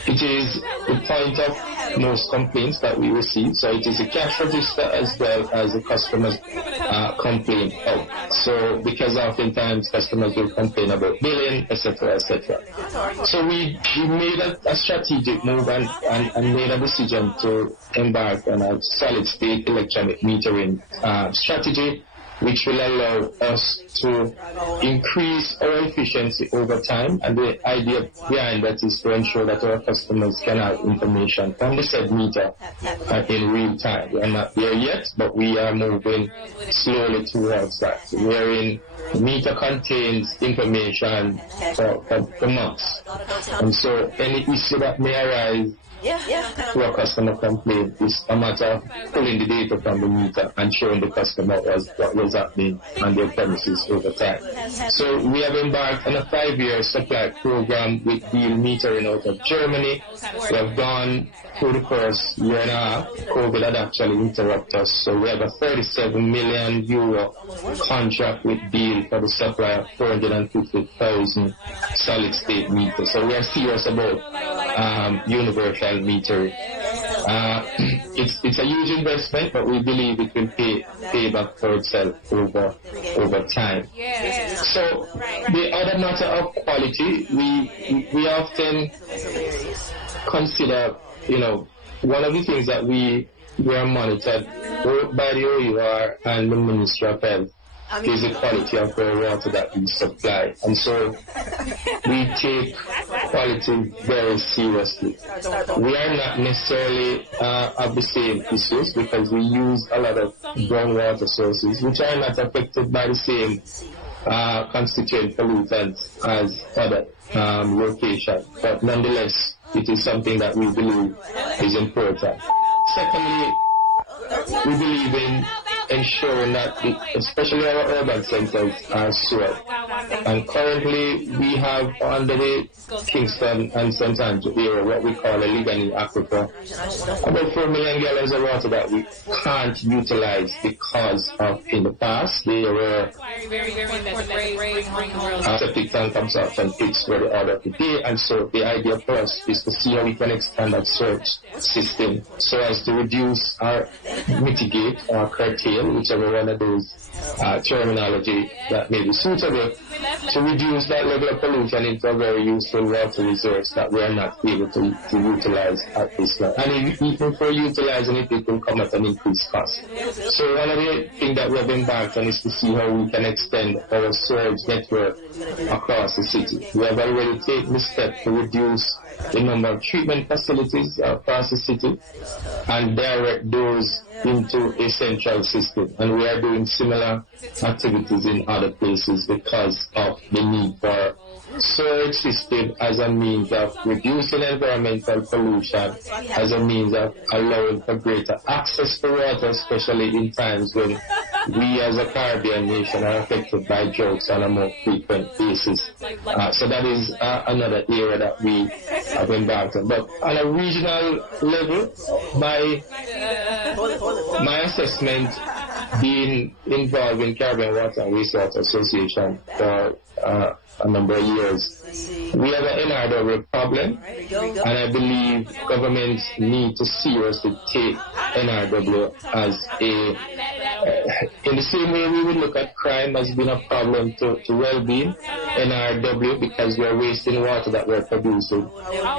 it is the point of most complaints that we receive, so it is a cash register as well as the customer's complaint out. So because oftentimes customers will complain about billing, etc., etc. So we made a strategic move and made a decision to embark on a solid-state electronic metering strategy, which will allow us to increase our efficiency over time. And the idea behind that is to ensure that our customers can have information from the said meter in real time. We are not there yet, but we are moving slowly towards that. Wherein the meter contains information for months. And so any issue that may arise to a customer complaint is a matter of pulling the data from the meter and showing the customer what was happening on their premises over time. So we have embarked on a 5-year supply program with Deal Metering out of Germany. We have gone through the first year and a half. COVID had actually interrupted us, so we have a €37 million contract with Deal for the supply of 450,000 solid-state meters. So we are serious about universal metering. It's a huge investment, but we believe it will pay back for itself over time. So the other matter of quality, we often consider, one of the things that we are monitored both by the OUR and the Ministry of Health is the quality of the water that we supply. And so we take quality very seriously. We are not necessarily of the same issues because we use a lot of groundwater sources which are not affected by the same constituent pollutants as other locations. But nonetheless, it is something that we believe is important. Secondly, we believe in ensuring that especially our urban centers are sewered. And currently we have under the Kingston and St. Andrew area what we call a Ligani aquifer, about 4 million gallons of water that we can't utilize because of in the past there were septic tank absorption pits were the order of the day, and so the idea for us is to see how we can expand that search system so as to reduce or mitigate or curtail, whichever one of those terminology that may be suitable, to reduce that level of pollution into a very useful water resource that we are not able to utilize at this time. And even for utilizing it, it will come at an increased cost. So one of the things that we have embarked on is to see how we can extend our storage network across the city. We have already taken the step to reduce the number of treatment facilities across the city and direct those into a central system. And we are doing similar activities in other places because of the need for storage system as a means of reducing environmental pollution, as a means of allowing for greater access to water, especially in times when we as a Caribbean nation are affected by droughts on a more frequent basis. So that is another area that we have embarked on. But on a regional level, my assessment, being involved in Caribbean Water and Wastewater Association for a number of years, we have an NRW problem, and I believe governments need to seriously take NRW as in the same way we would look at crime as being a problem to well-being. NRW, because we are wasting water that we're producing,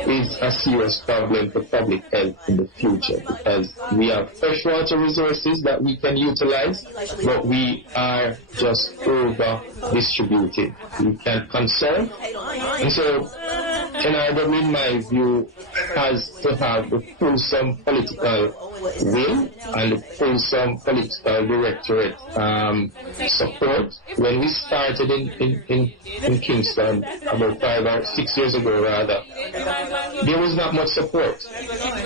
is a serious problem for public health in the future, because we have freshwater resources that we can utilize, but we are just over-distributed. We can't conserve. And so NRW, in my view, has to have the fulsome political will and the fulsome political directorate support. When we started in Kingston about 5 or 6 years ago, rather, there was not much support.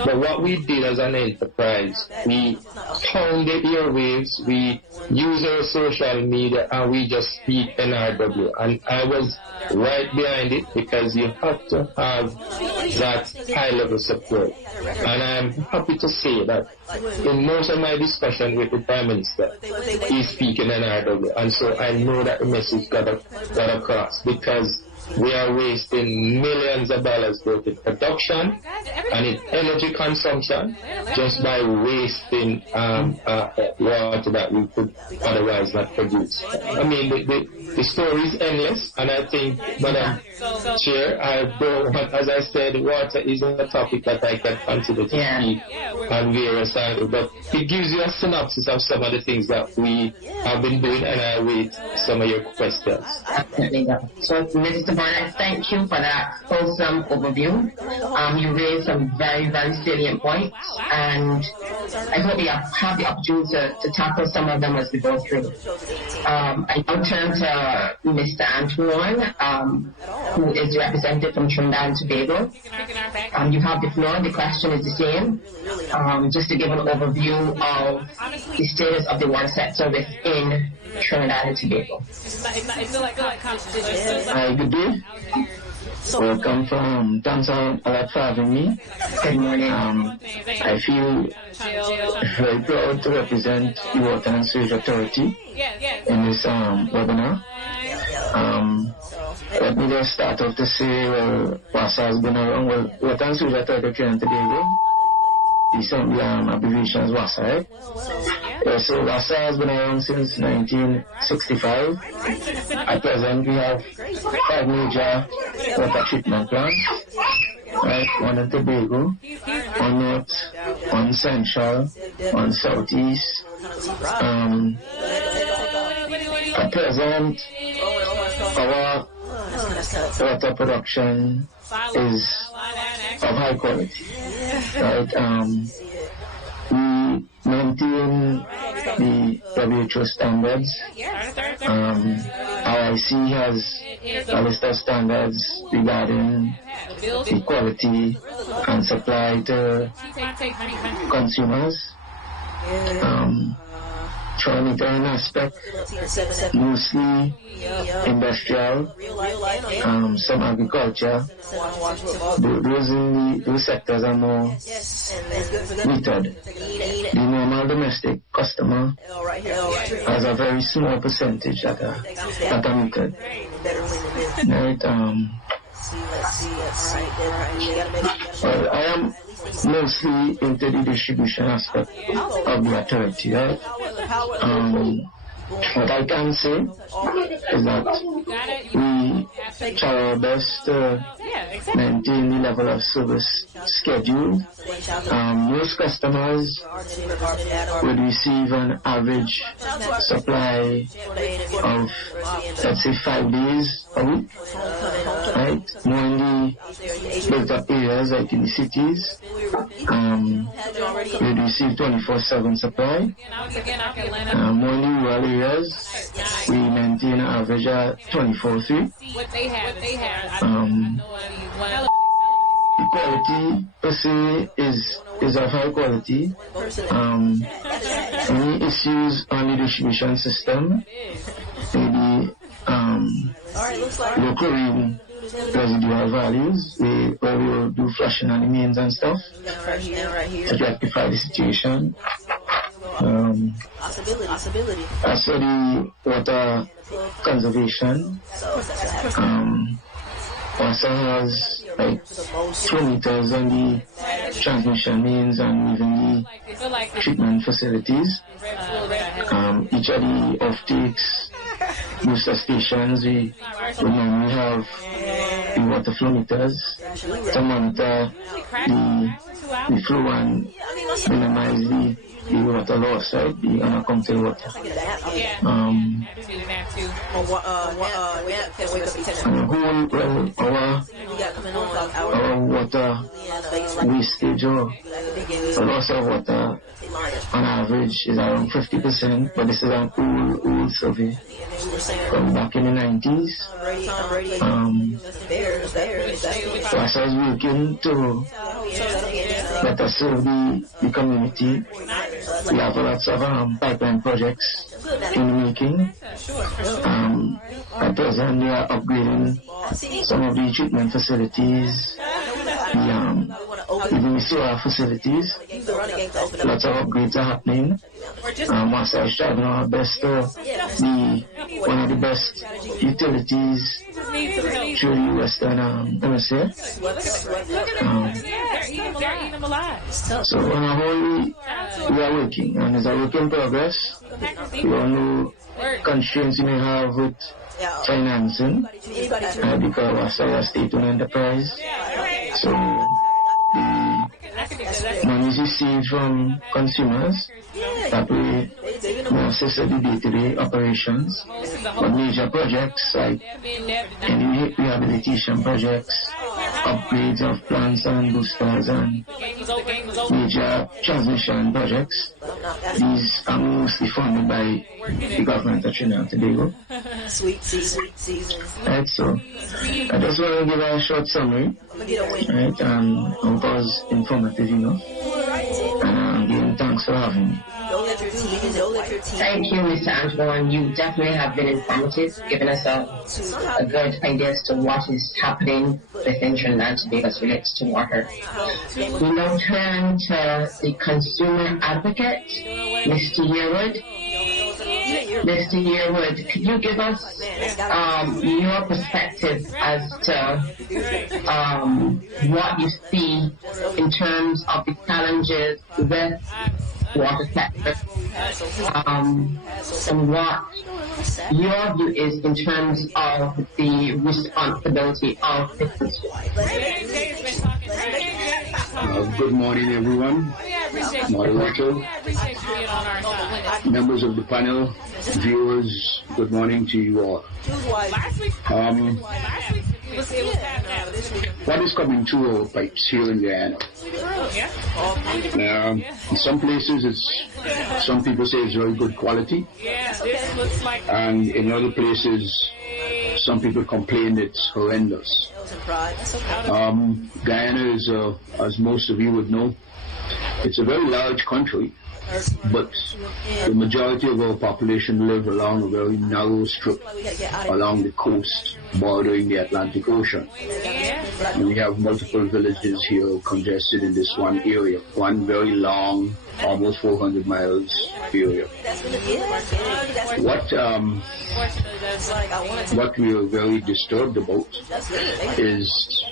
But what we did as an enterprise, we found the airwaves, we use our social media, and we just speak NRW. And I was right behind it, because you have to have that high-level support. And I'm happy to say that in most of my discussion with the Prime Minister, he's speaking NRW. And so I know that the message got across, because we are wasting millions of dollars both in production and in energy consumption just by wasting water that we could otherwise not produce. I mean, the story is endless, and I think, Madam Chair, as I said, water is a topic that I can consider to speak on various angles, but it gives you a synopsis of some of the things that we have been doing, and I await some of your questions. Absolutely. So, Mr. Barnett, thank you for that wholesome overview. You raised some very, very salient points, and I hope we have the opportunity to tackle some of them as we go through. I now turn to Mr. Antoine, who is represented from Trinidad and Tobago. You have the floor. The question is the same. Just to give an overview of the status of the water sector within Trinidad and Tobago. Hi, good day. Welcome from, thanks a lot for having me. Good morning. I feel very proud to represent the Water and Sewage Authority in this webinar. Let me just start off to say, well, WASA has been around. Well, Water and Sewage Authority of Trinidad and Tobago, the assembly abbreviation is WASA, right? So WASA has been around since 1965. At present, we have 5 major water treatment plants, right? One in Tobago, one north, one central, one southeast. At present, our water production is of high quality, right? We maintain the WHO standards. RIC has a list of standards regarding the quality and supply to consumers. Monitoring aspect, mostly industrial, some agriculture. Those sectors are more metered. The normal domestic customer has a very small percentage that are metered. Right? Well, I am mostly into the distribution aspect of the authority, right? What I can say is that we try our best to maintain the level of service scheduled. Most customers would receive an average supply of, let's say, 5 days a week. right? More in the built-up areas like in the cities, we receive 24/7 supply. More in the rural areas, we maintain an average at 24/3. The quality per se is of high quality. Any issues on the distribution system, maybe low chlorine residual values, where we will do flushing on the mains and stuff to rectify the situation. As for the water conservation, also has like 2 meters on the transmission mains and even the treatment facilities. Each of the off-takes, booster stations, we normally have the water flow meters to monitor the flow and minimize the water loss, right? The unaccounted water. Our water wastage or loss of water on average is around 50%, but this is an old survey from back in the 90s. So as I was working to better serve the community, we have lots of pipeline projects in the making. At present, we are upgrading some of the treatment facilities, even the sewer facilities. Lots of upgrades are happening. Master is trying our best to be one of the best utilities through the Western Hemisphere. So on a whole, we are working, and it's a work in progress. We all know constraints you may have with financing, because Master is a state-owned enterprise. So the money is received from consumers that we assist the day-to-day operations. But major projects like any rehabilitation projects, upgrades of plants and boosters, and major transmission projects, these are mostly funded by the government of Trinidad and Tobago. Right, so I just want to give a short summary, right, and it was informative enough. And again, thanks for having me. Thank you, Mr. Angelo, and you definitely have been informative, giving us a good idea as to what is happening within Trinidad and Tobago as relates to water. We now turn to the consumer advocate, Mr. Yearwood. Mr. Yearwood, could you give us your perspective as to what you see in terms of the challenges with water sector, and what your view is in terms of the responsibility of the consumer? Good morning, everyone. Moderator, members of the panel, viewers, good morning to you all. What is coming through our pipes here in Guyana? In some places, some people say it's very good quality, and in other places, some people complain it's horrendous. Guyana is, as most of you would know, it's a very large country, but the majority of our population live along a very narrow strip along the coast bordering the Atlantic Ocean. And we have multiple villages here congested in this one area, one very long, almost 400 miles area. What we are very disturbed about is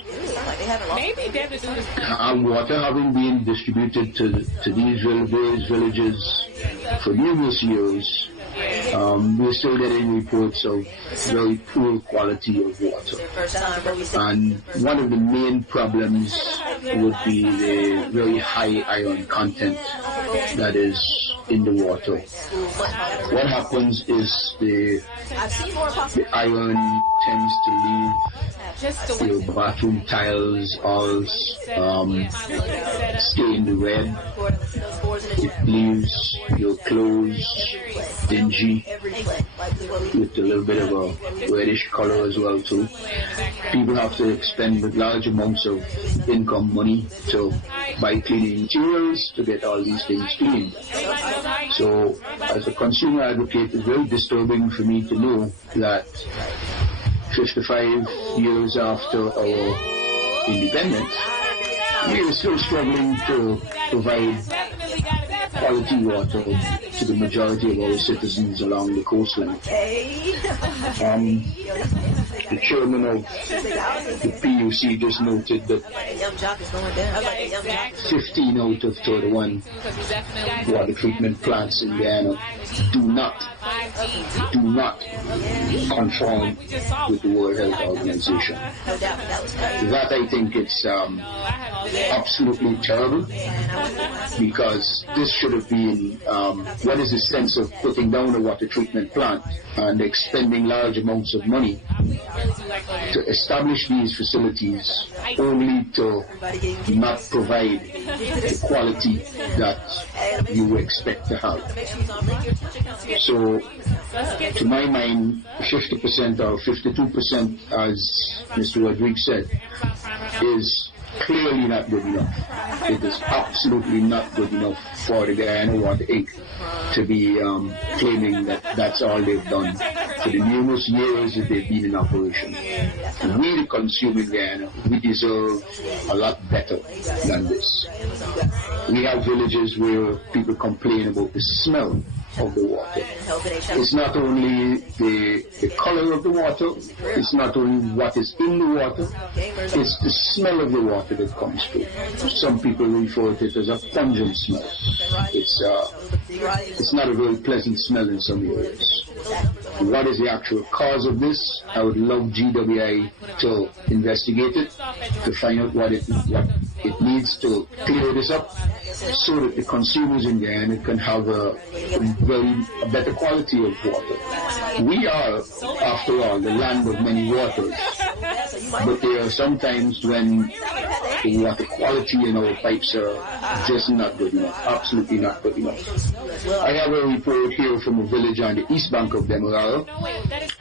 water having been distributed to these various villages for numerous years. We're still getting reports of very poor quality of water. And one of the main problems would be the very high iron content that is in the water. What happens is the iron tends to leave your bathroom tiles all stained red. It leaves your clothes dingy with a little bit of a reddish color as well too. People have to expend large amounts of income money to buy cleaning materials to get all these things cleaned. So as a consumer advocate, it's very disturbing for me to know that 55 years after our independence, we are still struggling to provide quality water to the majority of our citizens along the coastline. The chairman of the PUC just noted that 15 out of 31 water treatment plants in Guyana do not conform with the World Health Organization. That I think it's absolutely terrible, because this should have been what is the sense of putting down a water treatment plant and expending large amounts of money to establish these facilities only to not provide the quality that you expect to have. So, to my mind, 50% or 52%, as Mr. Rodriguez said, is clearly not good enough. It is absolutely not good enough for the Guyana Water Inc. to be claiming that that's all they've done for the numerous years that they've been in operation. We, the consumer in Guyana, we deserve a lot better than this. We have villages where people complain about the smell of the water. It's not only the color of the water, it's not only what is in the water, it's the smell of the water that comes through. Some people refer to it as a pungent smell. It's not a very pleasant smell in some areas. What is the actual cause of this? I would love GWI to investigate it, to find out what it needs to clear this up, so that the consumers in Guyana can have a better quality of water. We are, after all, the land of many waters, but there are sometimes when the water quality in our pipes are just not good enough, absolutely not good enough. I have a report here from a village on the east bank of Demerara,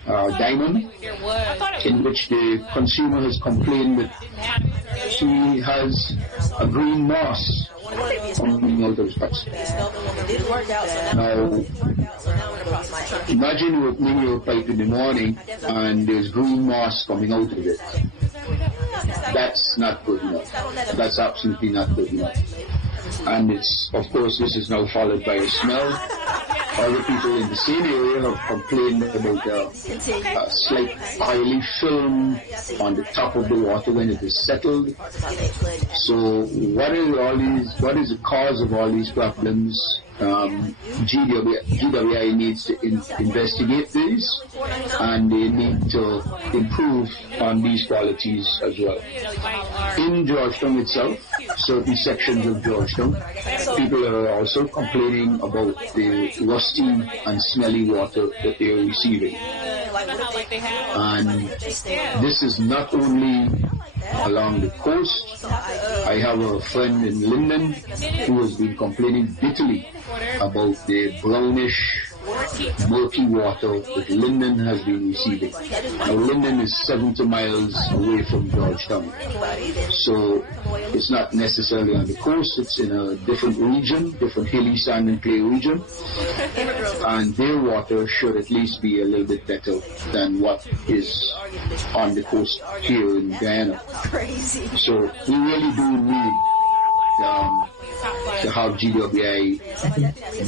Diamond, in which the consumer has complained that she has a green moss coming out of his pipes. Now, imagine you opening your pipe in the morning and there's green moss coming out of it. That's not good enough. That's absolutely not good enough. And it's, of course, this is now followed by a smell. Other people in the same area have complained about a slight oily film on the top of the water when it is settled. So what is the cause of all these problems? GWI needs to investigate these, and they need to improve on these qualities as well. In Georgetown itself, certain sections of Georgetown, people are also complaining about the rusty and smelly water that they are receiving. And this is not only along the coast. I have a friend in Linden who has been complaining bitterly about the brownish, murky water that Linden has been receiving. Now, Linden is 70 miles away from Georgetown, so it's not necessarily on the coast, it's in a different region, different hilly sand and clay region, and their water should at least be a little bit better than what is on the coast here in Guyana. So we really do need to have GWI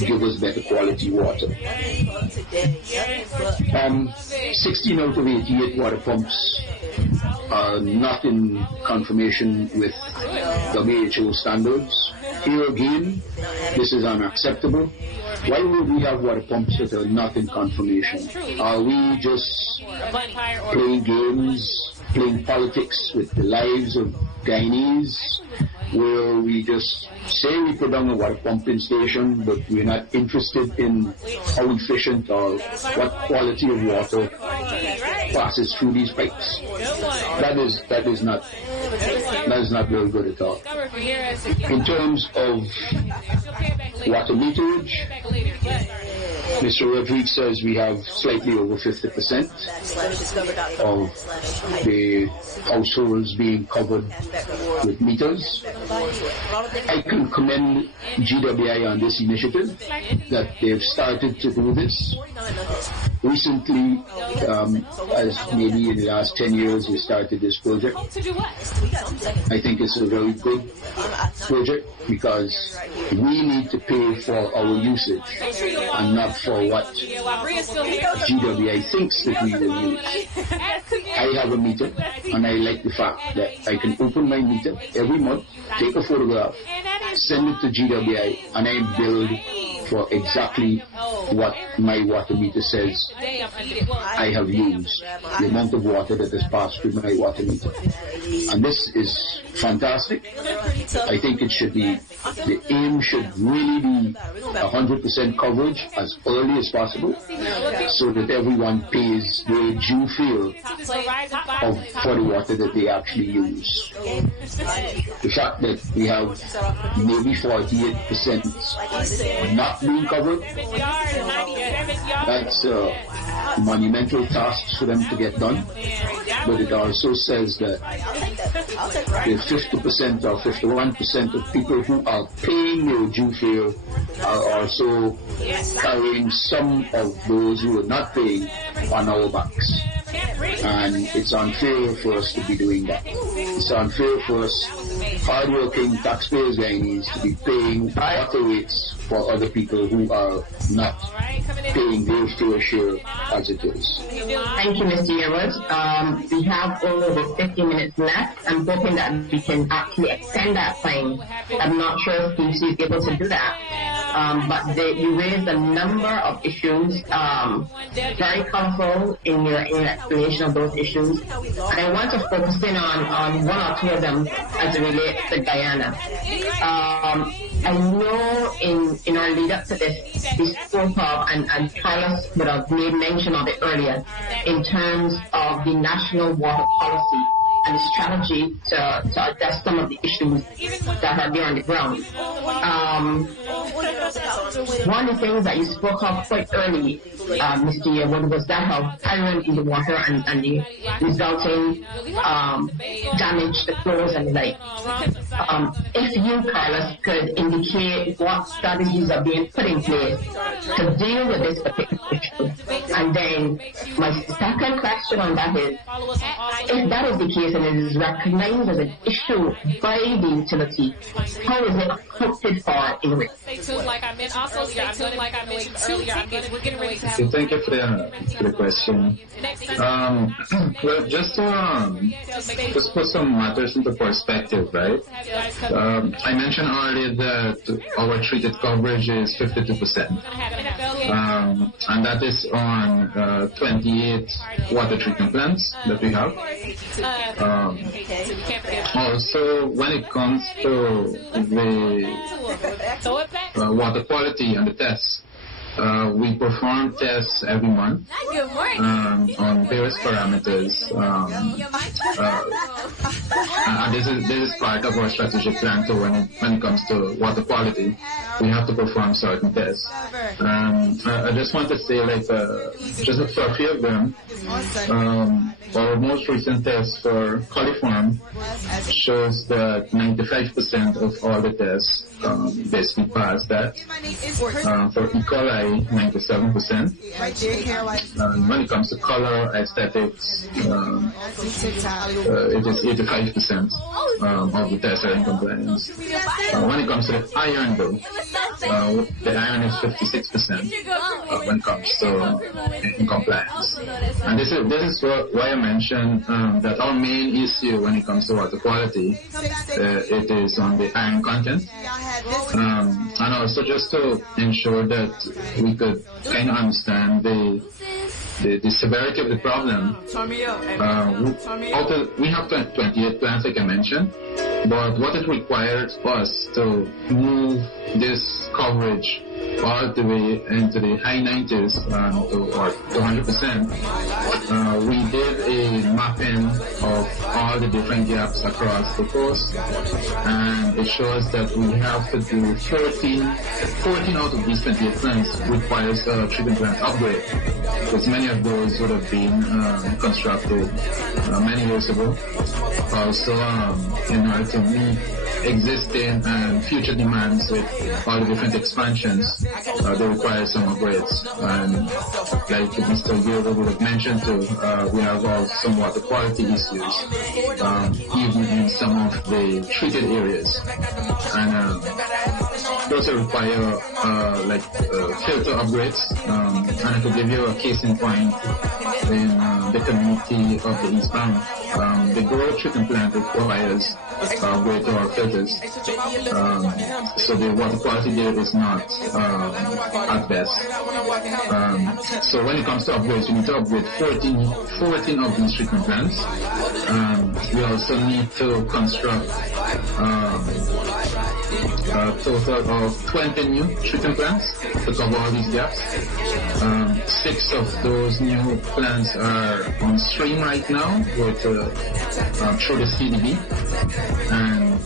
give us better quality water. 16 out of 88 water pumps are not in confirmation with WHO standards. Here again, this is unacceptable. Why would we have water pumps that are not in confirmation? Are we just playing games, playing politics with the lives of Guyanese? where we just say we put down a water pumping station, but we're not interested in how efficient or what quality of water passes through these pipes. That is not very good at all. In terms of water meterage, Mr. Rodriguez says we have slightly over 50% of the households being covered with meters. I can commend GWI on this initiative, that they've started to do this. Recently, as maybe in the last 10 years, we started this project. I think it's a very good project because we need to pay for our usage and not for what GWI thinks that we will use. I have a meter, and I like the fact that I can open my meter every month, take a photograph, send it to GWI, and I bill for exactly what my water meter says I have used, the amount of water that has passed through my water meter. And this is fantastic. I think it should be, the aim should really be 100% coverage as early as possible, so that everyone pays their due fare for the water that they actually use. The fact that we have maybe 48% not being covered, that's a monumental task for them to get done. But it also says that the 50% or 51% of people who are paying their due fare are also carrying some of those who are not paying on our backs. And it's unfair for us to be doing that. It's unfair for us, hard-working taxpayers, Guyanese, to be paying water rates for other people who are not paying their fair share as it is. Thank you, Mr. Edwards. We have only about 50 minutes left. I'm hoping that we can actually extend that time. I'm not sure if PCC is able to do that. But you raised a number of issues, very colorful in your explanation of those issues. And I want to focus in on one or two of them as it relates to Guyana. I know in our lead up to this, we spoke of, and Carlos would have made mention of it earlier, in terms of the national water policy and the strategy to address some of the issues that are there on the ground. One of the things that you spoke of quite early, Mr. Yearwood, was that of iron in the water and the resulting damage to clothes and the like. If you, Carlos, could indicate what strategies are being put in place to deal with this particular issue. And then my second question on that is, if that is the case and it is recognized as an issue by the utility, how is it accounted for in it? Thank you for the question. Well, just to put some matters into perspective, right? I mentioned earlier that our treated coverage is 52%. And that is on 28 water treatment plants that we have. Also, when it comes to the water quality and the tests, we perform tests every month on various parameters, and this is part of our strategic plan too. When it comes to water quality, we have to perform certain tests. I just want to say, just for a few of them, our most recent test for coliform shows that 95% of all the tests basically pass that. For E. coli, 97%. When it comes to color, aesthetics, it is 85% of the tests are in compliance. When it comes to the iron, though, the iron is 56% when it comes to in compliance. And this is why I mentioned that our main issue when it comes to water quality, it is on the iron content. And also just to ensure that we could kind of understand the the severity of the problem, we have 28 plants, like I mentioned, but what it requires us to move this coverage all the way into the high 90s or 100%. We did a mapping of all the different gaps across the coast, and it shows that we have to do 14 out of these 28 plants requires a treatment plant upgrade, because many of those would have been constructed many years ago. Also, in order to meet existing and future demands with all the different expansions, they require some upgrades. And like Mr. Yoga would have mentioned too, we have some water quality issues, even in some of the treated areas. And those require filter upgrades. And to give you a case in point, in the community of the Eastbound, the Grove treatment plant requires greater filters. So the water quality there is not at best. So when it comes to upgrades, we need to upgrade 14 of these treatment plants. We also need to construct a total of 20 new treatment plants to cover all these gaps. 6 of those new plants are on stream right now with through the CDB, and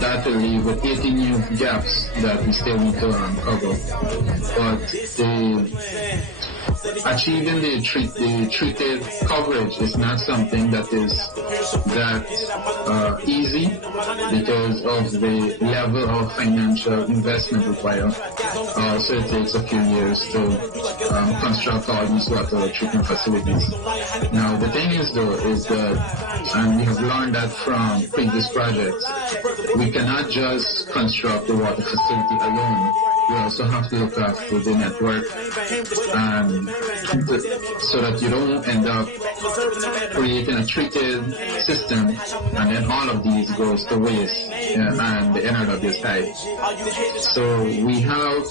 that will leave with 80 new gaps that we still need to cover. But achieving the treated coverage is not something that is that easy because of the level of financial investment required. So it takes a few years to construct all these water treatment facilities. Now the thing is though is that, and we have learned that from previous projects, we cannot just construct the water facility alone. We also have to look after the network, so that you don't end up creating a treated system and then all of these goes to waste and the NRW is high. So we have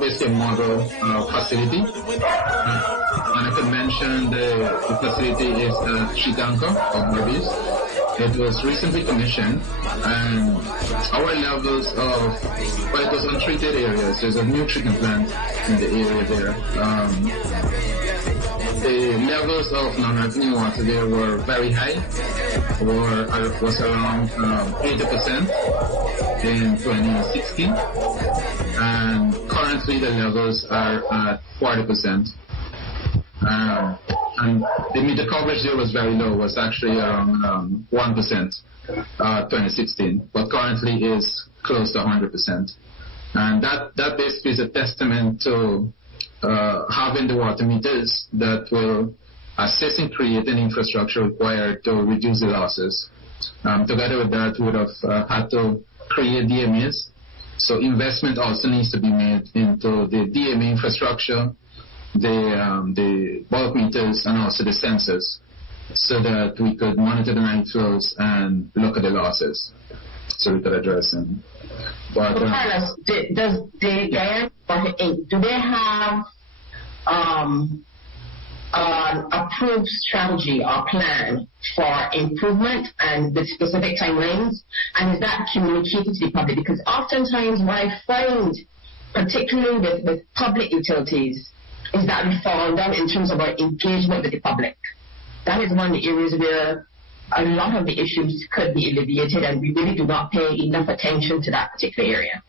basically a model facility, and I could mention the facility is Chitanka of Barbies. It was recently commissioned, and our levels of, well, it was untreated areas. There's a new treatment plant in the area there. The levels of non-revenue water there were very high, was around 80% in 2016, and currently the levels are at 40%. And the coverage there was very low, was actually around 1% 2016, but currently is close to 100%. And that basically is a testament to having the water meters that will assist in creating infrastructure required to reduce the losses. Together with that, we would have had to create DMAs. So investment also needs to be made into the DMA infrastructure, the bulk meters, and also the sensors, so that we could monitor the night flows and look at the losses, so we could address them. But Carlos, do they have an approved strategy or plan for improvement and with specific timelines? And is that communicated to the public? Because oftentimes what I find, particularly with public utilities, is that we fall down in terms of our engagement with the public. That is one of the areas where a lot of the issues could be alleviated, and we really do not pay enough attention to that particular area.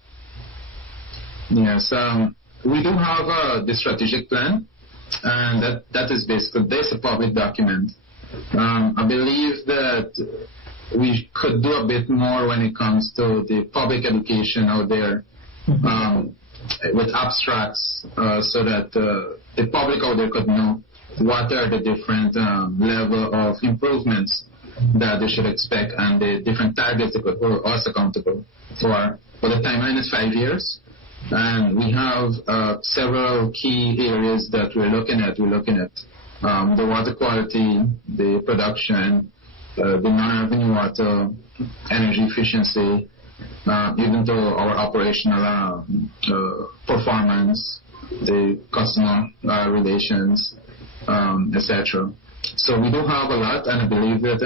Yes, we do have the strategic plan, and that is basically, there's a public document. I believe that we could do a bit more when it comes to the public education out there, with abstracts, so that the public out there could know what are the different level of improvements that they should expect, and the different targets they could hold us accountable for. But the timeline is 5 years, and we have several key areas that we're looking at. We're looking at the water quality, the production, the non-revenue water, energy efficiency, even to our operational performance, the customer relations, etc. So we don't have a lot, and I believe that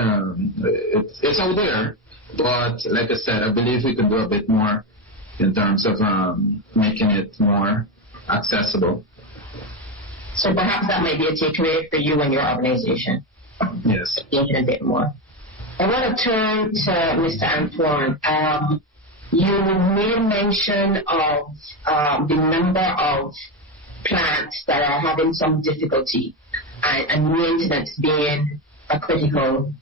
it's out there. But like I said, I believe we can do a bit more in terms of making it more accessible. So perhaps that might be a takeaway for you and your organization. Yes. Thinking a bit more. I want to turn to Mr. Antoine. You made mention of the number of plants that are having some difficulty and maintenance being a critical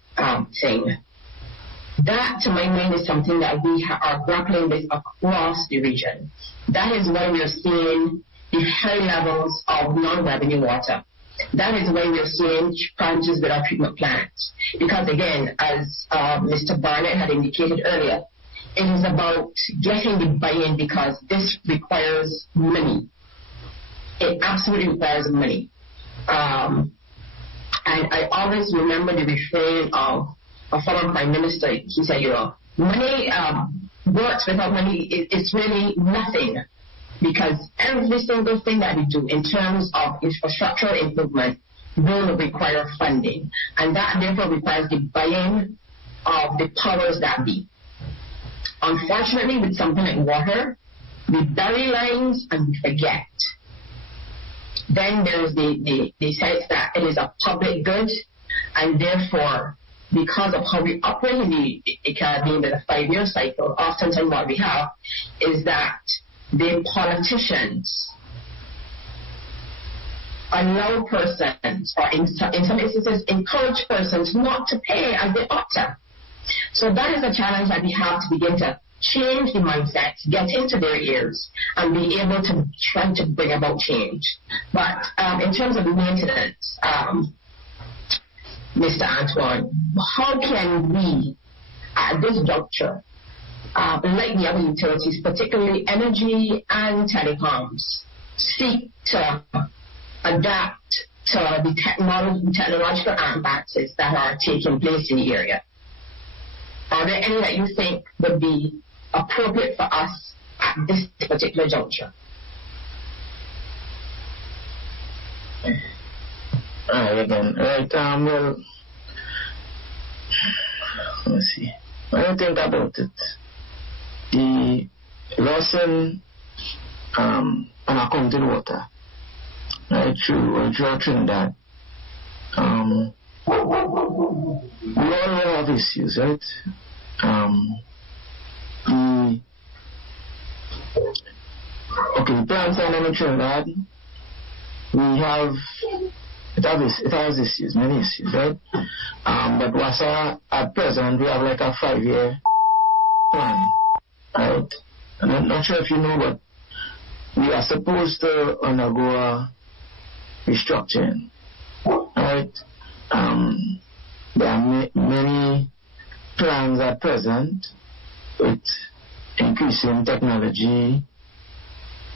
thing. That, to my mind, is something that we are grappling with across the region. That is why we are seeing the high levels of non-revenue water. That is why we are seeing challenges with our treatment plants. Because again, as Mr. Barnett had indicated earlier, it is about getting the buy-in because this requires money. It absolutely requires money. And I always remember the refrain of a former prime minister. He said, money works without money. It's really nothing. Because every single thing that we do in terms of infrastructural improvement will require funding. And that therefore requires the buy-in of the powers that be. Unfortunately, with something like water, we bury lines and we forget. Then there's the sense that it is a public good, and therefore, because of how we operate in the Caribbean with a 5-year cycle, oftentimes what we have is that the politicians allow persons, or in some instances encourage persons not to pay as they ought to. So that is a challenge that we have to begin to change the mindset, get into their ears, and be able to try to bring about change. But in terms of maintenance, Mr. Antoine, how can we, at this juncture, like the other utilities, particularly energy and telecoms, seek to adapt to the technological advances that are taking place in the area? Are there any that you think would be appropriate for us at this particular juncture? Well, let's see. When I think about it, the loss in unaccounted water, right, through Trinidad, we all have issues, right? The plants are in Trinidad, it has issues, many issues, right? But WASA, at present, we have like a 5-year plan, right? And I'm not sure if you know, but we are supposed to undergo a restructuring, right? There are many plans at present with increasing technology,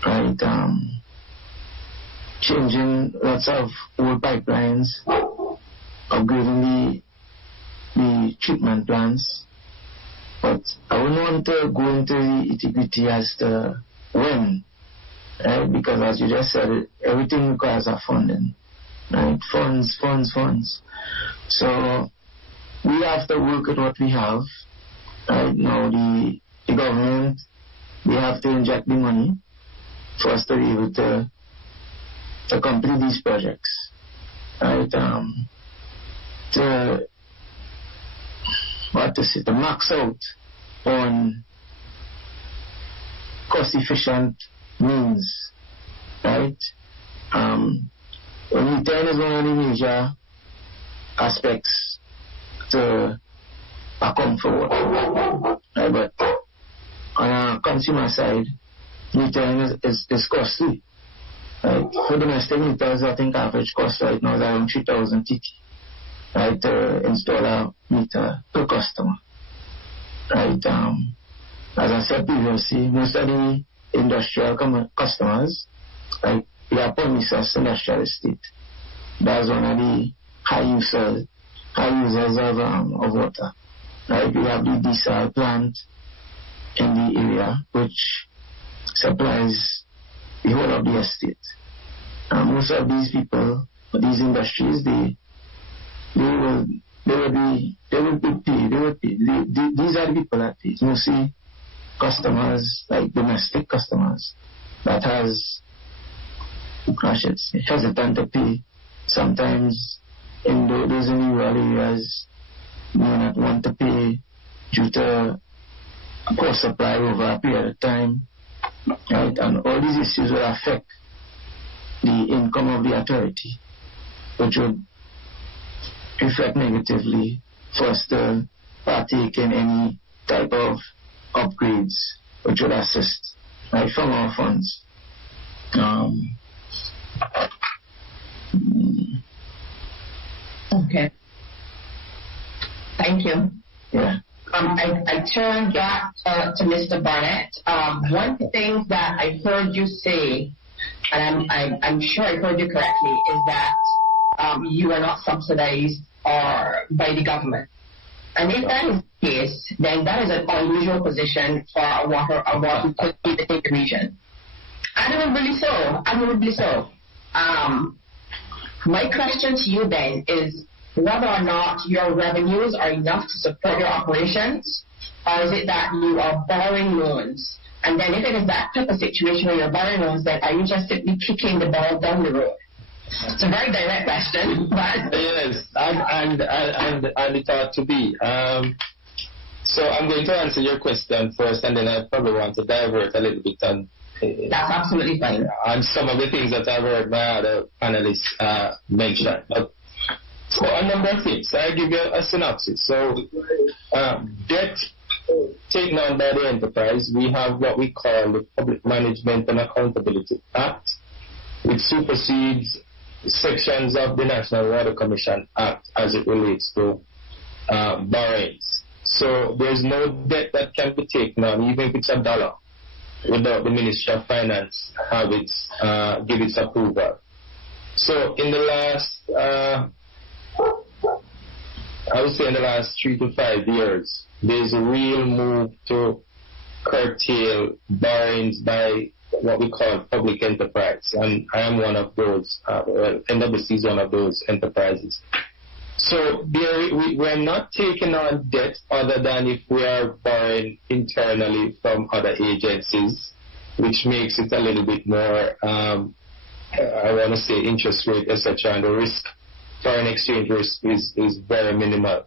right? Changing lots of old pipelines, upgrading the treatment plants. But I wouldn't want to go into the nitty-gritty as to when, right? Because as you just said, everything requires a funding, right? Funds. So we have to work with what we have. Right now, the government, they have to inject the money for us to be able to complete these projects, right? To max out on cost-efficient means, right? Methane is one of the major aspects to account for water, right? But on a consumer side, methane is costly. Right? For domestic meters, I think average cost right now is around 3,000 TT, right, to install a meter per customer. Right? As I said previously, most of the industrial customers, right, we are Promises Industrial Estate. That's one of the high users of water. Right? We have the Sterile plant in the area, which supplies the whole of the estate. Most of these people But these industries, they will pay. These are the people that pay. You see, customers, like domestic customers, that has crashes, hesitant to pay. Sometimes in those in rural areas, may not want to pay due to poor supply over a period of time, right? And all these issues will affect the income of the authority, which would reflect negatively for us to partake in any type of upgrades which would assist, right, from our funds. Okay. Thank you. Yeah. I turn back to Mr. Barnett. One thing that I heard you say, and I'm sure I heard you correctly, is that you are not subsidized by the government. And if that is the case, then that is an unusual position for a water could be the region. Admirably so. My question to you then is whether or not your revenues are enough to support your operations, or is it that you are borrowing loans? And then if it is that type of situation where you're borrowing loans, then are you just simply kicking the ball down the road? It's a very direct question, but yes, and it ought to be. So I'm going to answer your question first, and then I probably want to divert a little bit on. That's absolutely fine. On some of the things that I've heard my other panelists mention. But so a number of things. I'll give you a synopsis. So debt taken on by the enterprise, we have what we call the Public Management and Accountability Act, which supersedes sections of the National Water Commission Act as it relates to borrowings. So there's no debt that can be taken on, even if it's $1, without the Ministry of Finance give its approval. So in the last, I would say in the last 3 to 5 years, there's a real move to curtail borrowings by what we call public enterprise, and I am one of those. NWC is one of those enterprises. So we are not taking on debt other than if we are borrowing internally from other agencies, which makes it a little bit more, I want to say, interest rate, etc. And the risk, foreign exchange risk, is very minimal.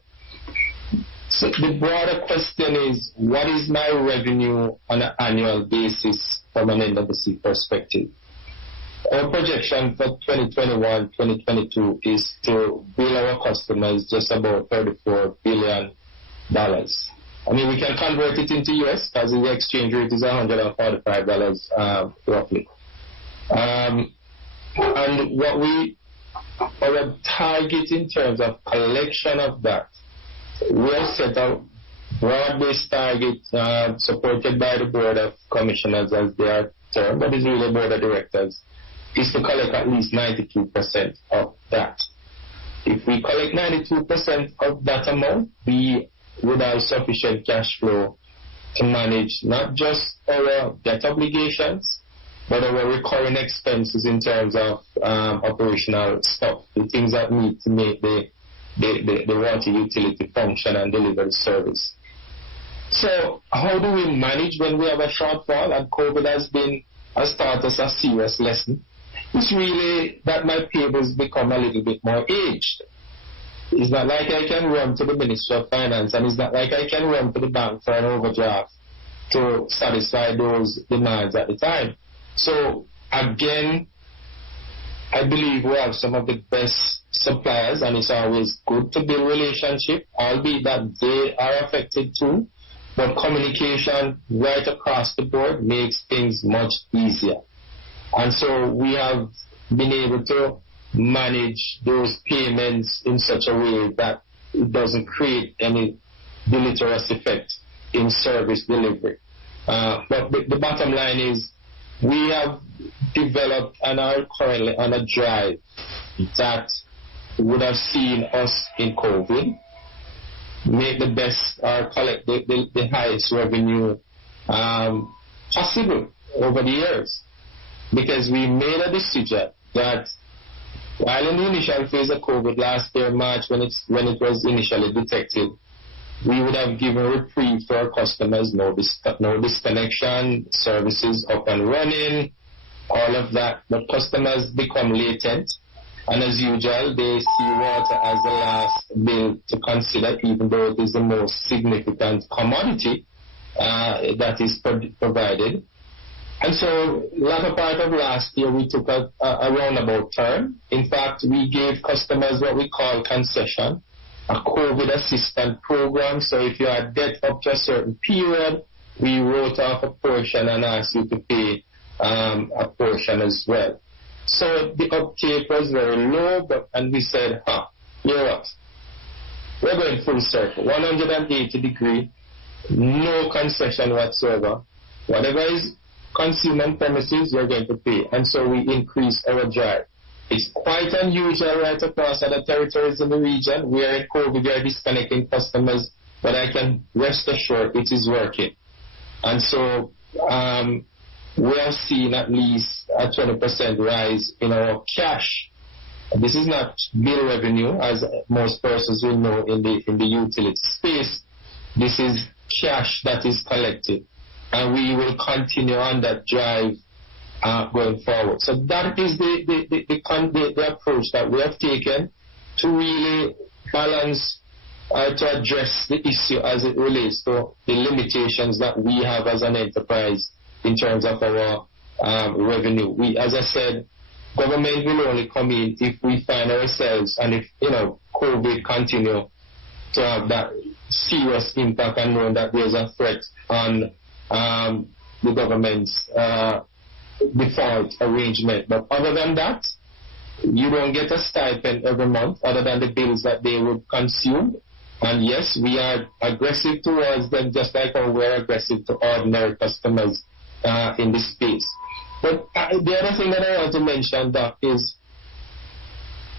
So the broader question is, what is my revenue on an annual basis from an NWC perspective? Our projection for 2021-2022 is to bill our customers just about $34 billion. I mean, we can convert it into US because the exchange rate is $145 roughly. And our target in terms of collection of that, we have set a broad-based target supported by the Board of Commissioners as their term, but it's really Board of Directors, is to collect at least 92% of that. If we collect 92% of that amount, we would have sufficient cash flow to manage not just our debt obligations, but our recurring expenses in terms of operational stuff, the things that need to make the water utility function and deliver the service. So how do we manage when we have a shortfall? And COVID has taught us a serious lesson. It's really that my payables become a little bit more aged. It's not like I can run to the Ministry of Finance, and it's not like I can run to the bank for an overdraft to satisfy those demands at the time. So again, I believe we have some of the best suppliers, and it's always good to build relationship, albeit that they are affected too. But communication right across the board makes things much easier. And so we have been able to manage those payments in such a way that it doesn't create any deleterious effect in service delivery. But the bottom line is we have developed and are currently on a drive that would have seen us in COVID make the best or collect the highest revenue possible over the years. Because we made a decision that While in the initial phase of COVID last year, March, when it was initially detected, we would have given reprieve for our customers, no disconnection, services up and running, all of that. But customers become latent, and as usual, they see water as the last bill to consider, even though it is the most significant commodity that is provided. And so, latter part of last year, we took a roundabout turn. In fact, we gave customers what we call concession, a COVID assistance program. So if you had debt up to a certain period, we wrote off a portion and asked you to pay a portion as well. So the uptake was very low, and we said, you know what? We're going full circle, 180 degree, no concession whatsoever. Whatever is consumed on premises, you're going to pay. And so we increased our drive. It's quite unusual right across other territories in the region. We are in COVID, we are disconnecting customers, but I can rest assured it is working. And so we have seen at least a 20% rise in our cash. This is not bill revenue, as most persons will know in the utility space. This is cash that is collected. And we will continue on that drive going forward. So that is the approach that we have taken to really balance, to address the issue as it relates to the limitations that we have as an enterprise in terms of our revenue. We, as I said, government will only come in if we find ourselves, and if COVID continue to have that serious impact, and knowing that there's a threat on the government's default arrangement. But other than that, you don't get a stipend every month other than the bills that they would consume. And yes, we are aggressive towards them, just like how we're aggressive to ordinary customers in this space. But the other thing that I want to mention, Doc, is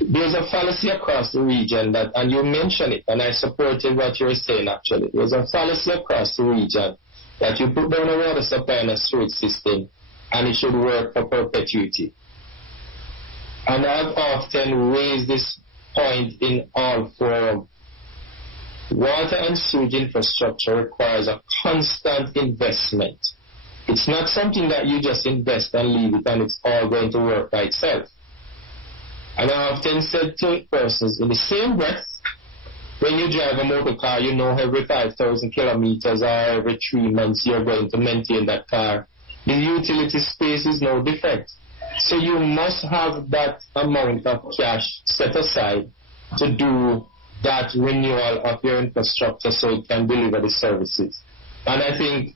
there's a fallacy across the region that, and you mentioned it, and I supported what you were saying actually. There's a fallacy across the region that you put down a water supply in a sewage system and it should work for perpetuity. And I've often raised this point in all forums. Water and sewage infrastructure requires a constant investment. It's not something that you just invest and leave it and it's all going to work by itself. And I often said to persons, in the same breath, when you drive a motor car, you know every 5,000 kilometers or every 3 months you're going to maintain that car. The utility space is no different. So you must have that amount of cash set aside to do that renewal of your infrastructure so it can deliver the services. And I think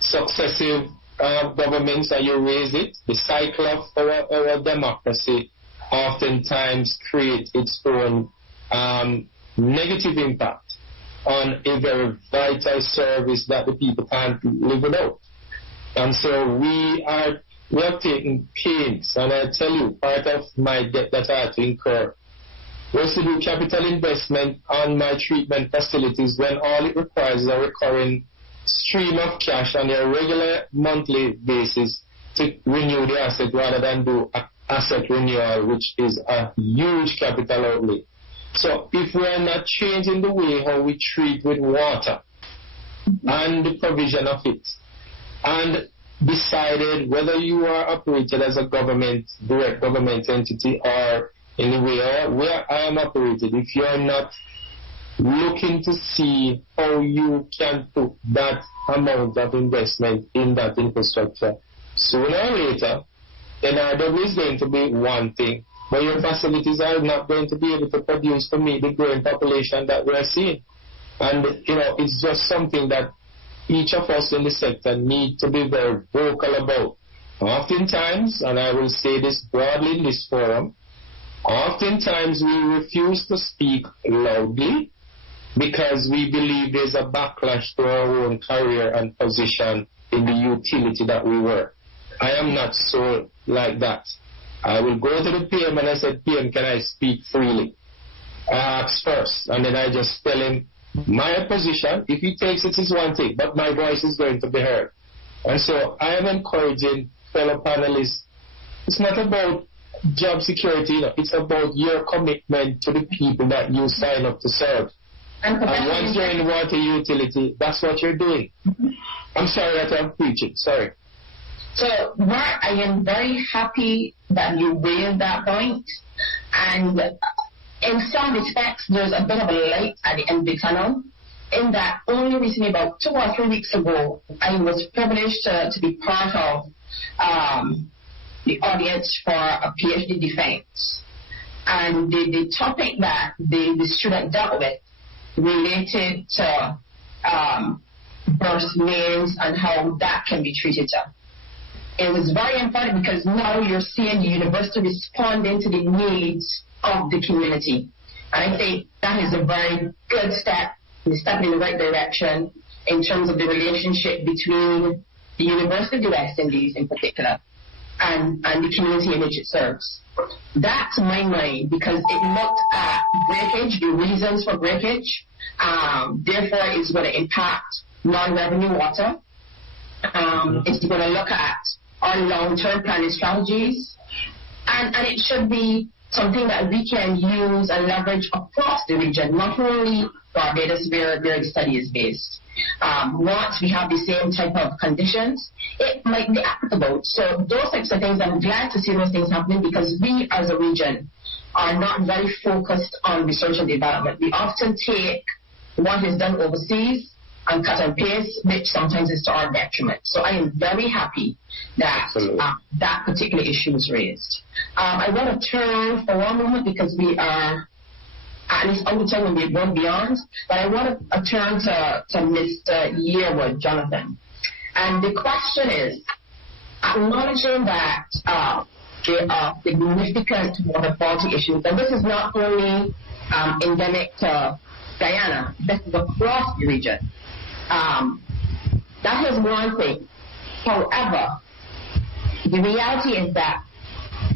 successive governments, and you raise it, the cycle of our democracy oftentimes create its own negative impact on a very vital service that the people can't live without. And so we are taking pains, and I tell you, part of my debt that I had to incur was to do capital investment on my treatment facilities when all it requires is a recurring stream of cash on a regular monthly basis to renew the asset rather than do asset renewal, which is a huge capital outlay. So if we are not changing the way how we treat with water and the provision of it, and decided whether you are operated as a direct government entity or in the way where I am operated, if you are not looking to see how you can put that amount of investment in that infrastructure, sooner or later, NRW is going to be one thing, but your facilities are not going to be able to produce to meet the growing population that we are seeing. And, it's just something that each of us in the sector need to be very vocal about. Oftentimes, and I will say this broadly in this forum, oftentimes we refuse to speak loudly because we believe there's a backlash to our own career and position in the utility that we work. I am not so like that. I will go to the PM and I said, PM, can I speak freely? I ask first, and then I just tell him my position. If he takes it is one thing, but my voice is going to be heard. And so I am encouraging fellow panelists. It's not about job security, it's about your commitment to the people that you sign up to serve. And once you're in water utility, that's what you're doing. I'm sorry that I'm preaching, sorry. So, Mark, I am very happy that you raised that point. And in some respects, there's a bit of a light at the end of the tunnel. In that, only recently, about 2 or 3 weeks ago, I was privileged to be part of the audience for a PhD defense. And the topic that the student dealt with related to birth names and how that can be treated. It was very important because now you're seeing the university responding to the needs of the community. And I think that is a very good step. We're stepping in the right direction in terms of the relationship between the University of the West Indies in particular and the community in which it serves. That, to my mind, because it looked at breakage, the reasons for breakage, therefore it's going to impact non-revenue water. It's going to look at our long-term planning strategies, and it should be something that we can use and leverage across the region, not only Barbados where the study is based. Once we have the same type of conditions, it might be applicable. So those types of things, I'm glad to see those things happening because we as a region are not very focused on research and development. We often take what is done overseas and cut and paste, which sometimes is to our detriment. So I am very happy that that particular issue was raised. I want to turn for one moment because we are at least on the time and we're going beyond, but I want to turn to Mr. Yearwood, Jonathan. And the question is, acknowledging that there are significant water quality issues, and this is not only endemic to Guyana, this is across the region. That is one thing. However, the reality is that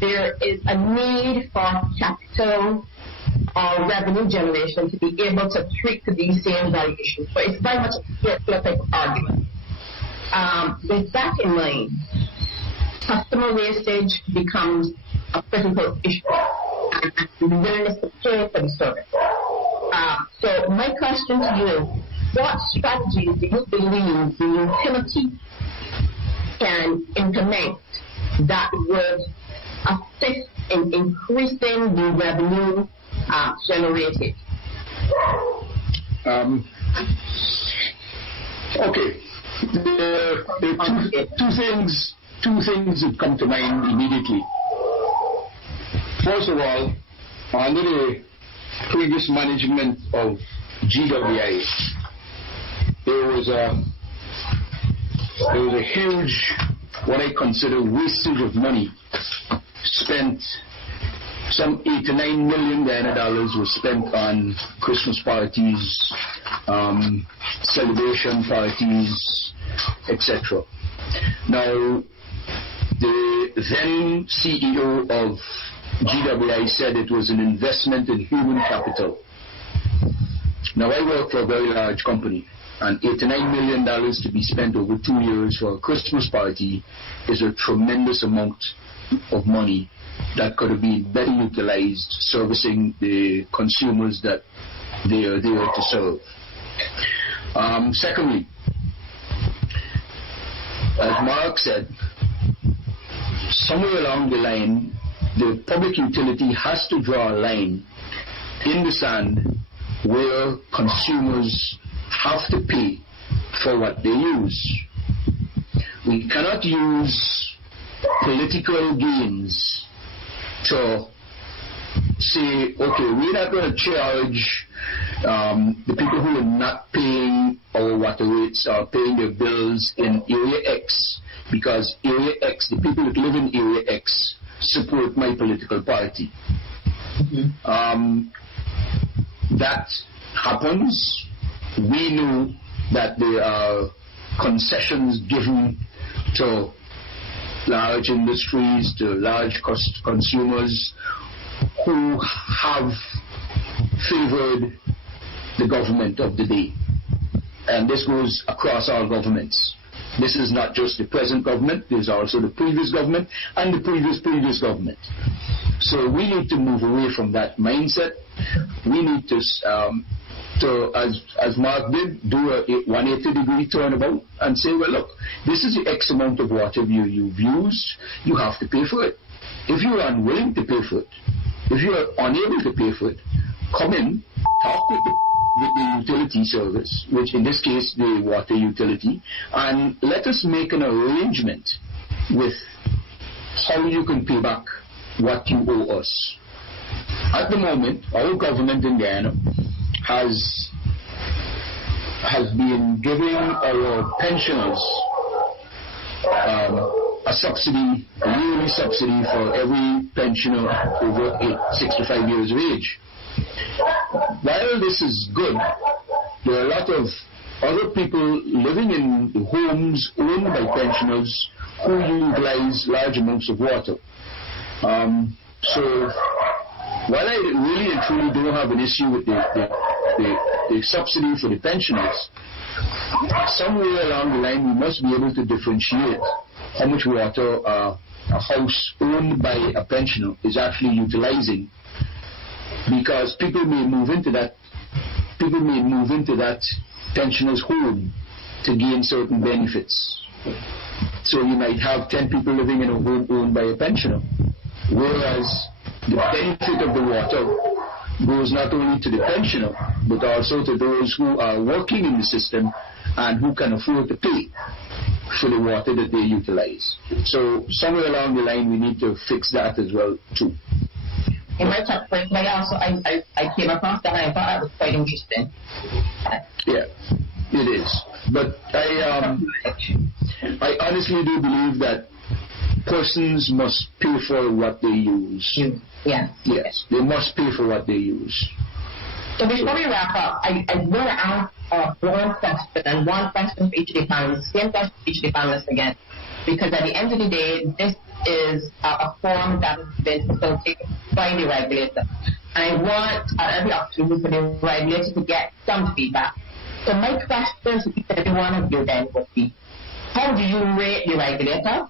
there is a need for capital or revenue generation to be able to treat these same value issues. So it's very much a circular type of argument. With that in mind, customer wastage becomes a critical issue and the willingness to pay for the service. So my question to you is, what strategies do you believe the utility can implement that would assist in increasing the revenue generated? Okay. Two things that come to mind immediately. First of all, under the previous management of GWI, there was a huge, what I consider, wastage of money spent. Some $8 to $9 million was spent on Christmas parties, celebration parties, etc. Now, the then CEO of GWI said it was an investment in human capital. Now, I work for a very large company, and $8 to $9 million to be spent over 2 years for a Christmas party is a tremendous amount of money that could have been better utilized servicing the consumers that they are there to serve. Secondly, as Mark said, somewhere along the line, the public utility has to draw a line in the sand where consumers have to pay for what they use. We cannot use political gains to say, okay, we're not going to charge the people who are not paying our water rates or paying their bills in Area X, because Area X, the people that live in Area X, support my political party. That happens. We know that there are concessions given to large industries, to large consumers who have favored the government of the day. And this goes across all governments. This is not just the present government, there's also the previous government and the previous government. So we need to move away from that mindset. We need to as Mark did, do a 180-degree turnabout and say, well, look, this is the X amount of water you've used, you have to pay for it. If you are unwilling to pay for it, if you are unable to pay for it, come in, talk with the utility service, which in this case the water utility, and let us make an arrangement with how you can pay back what you owe us. At the moment, our government in Guyana has been giving our pensioners a subsidy, a yearly subsidy for every pensioner over 65 years of age. While this is good, there are a lot of other people living in homes owned by pensioners who utilize large amounts of water. So while I really and truly don't have an issue with the subsidy for the pensioners, somewhere along the line we must be able to differentiate how much water a house owned by a pensioner is actually utilizing, because people may move into that pensioner's home to gain certain benefits. So you might have 10 people living in a home owned by a pensioner, whereas the benefit of the water goes not only to the pensioner, but also to those who are working in the system and who can afford to pay for the water that they utilize. So somewhere along the line we need to fix that as well too. In my talk, I came across that and I thought that was quite interesting. Yeah, it is. But I honestly do believe that persons must pay for what they use. Yeah. Yes, they must pay for what they use. So before we wrap up, I want to ask one question, and one question for each of the panelists, same question for each of the panelists again, because at the end of the day, this is a forum that has been facilitated by the regulator. And I want at every opportunity for the regulator to get some feedback. So my question to each and every one of you then would be, how do you rate the regulator?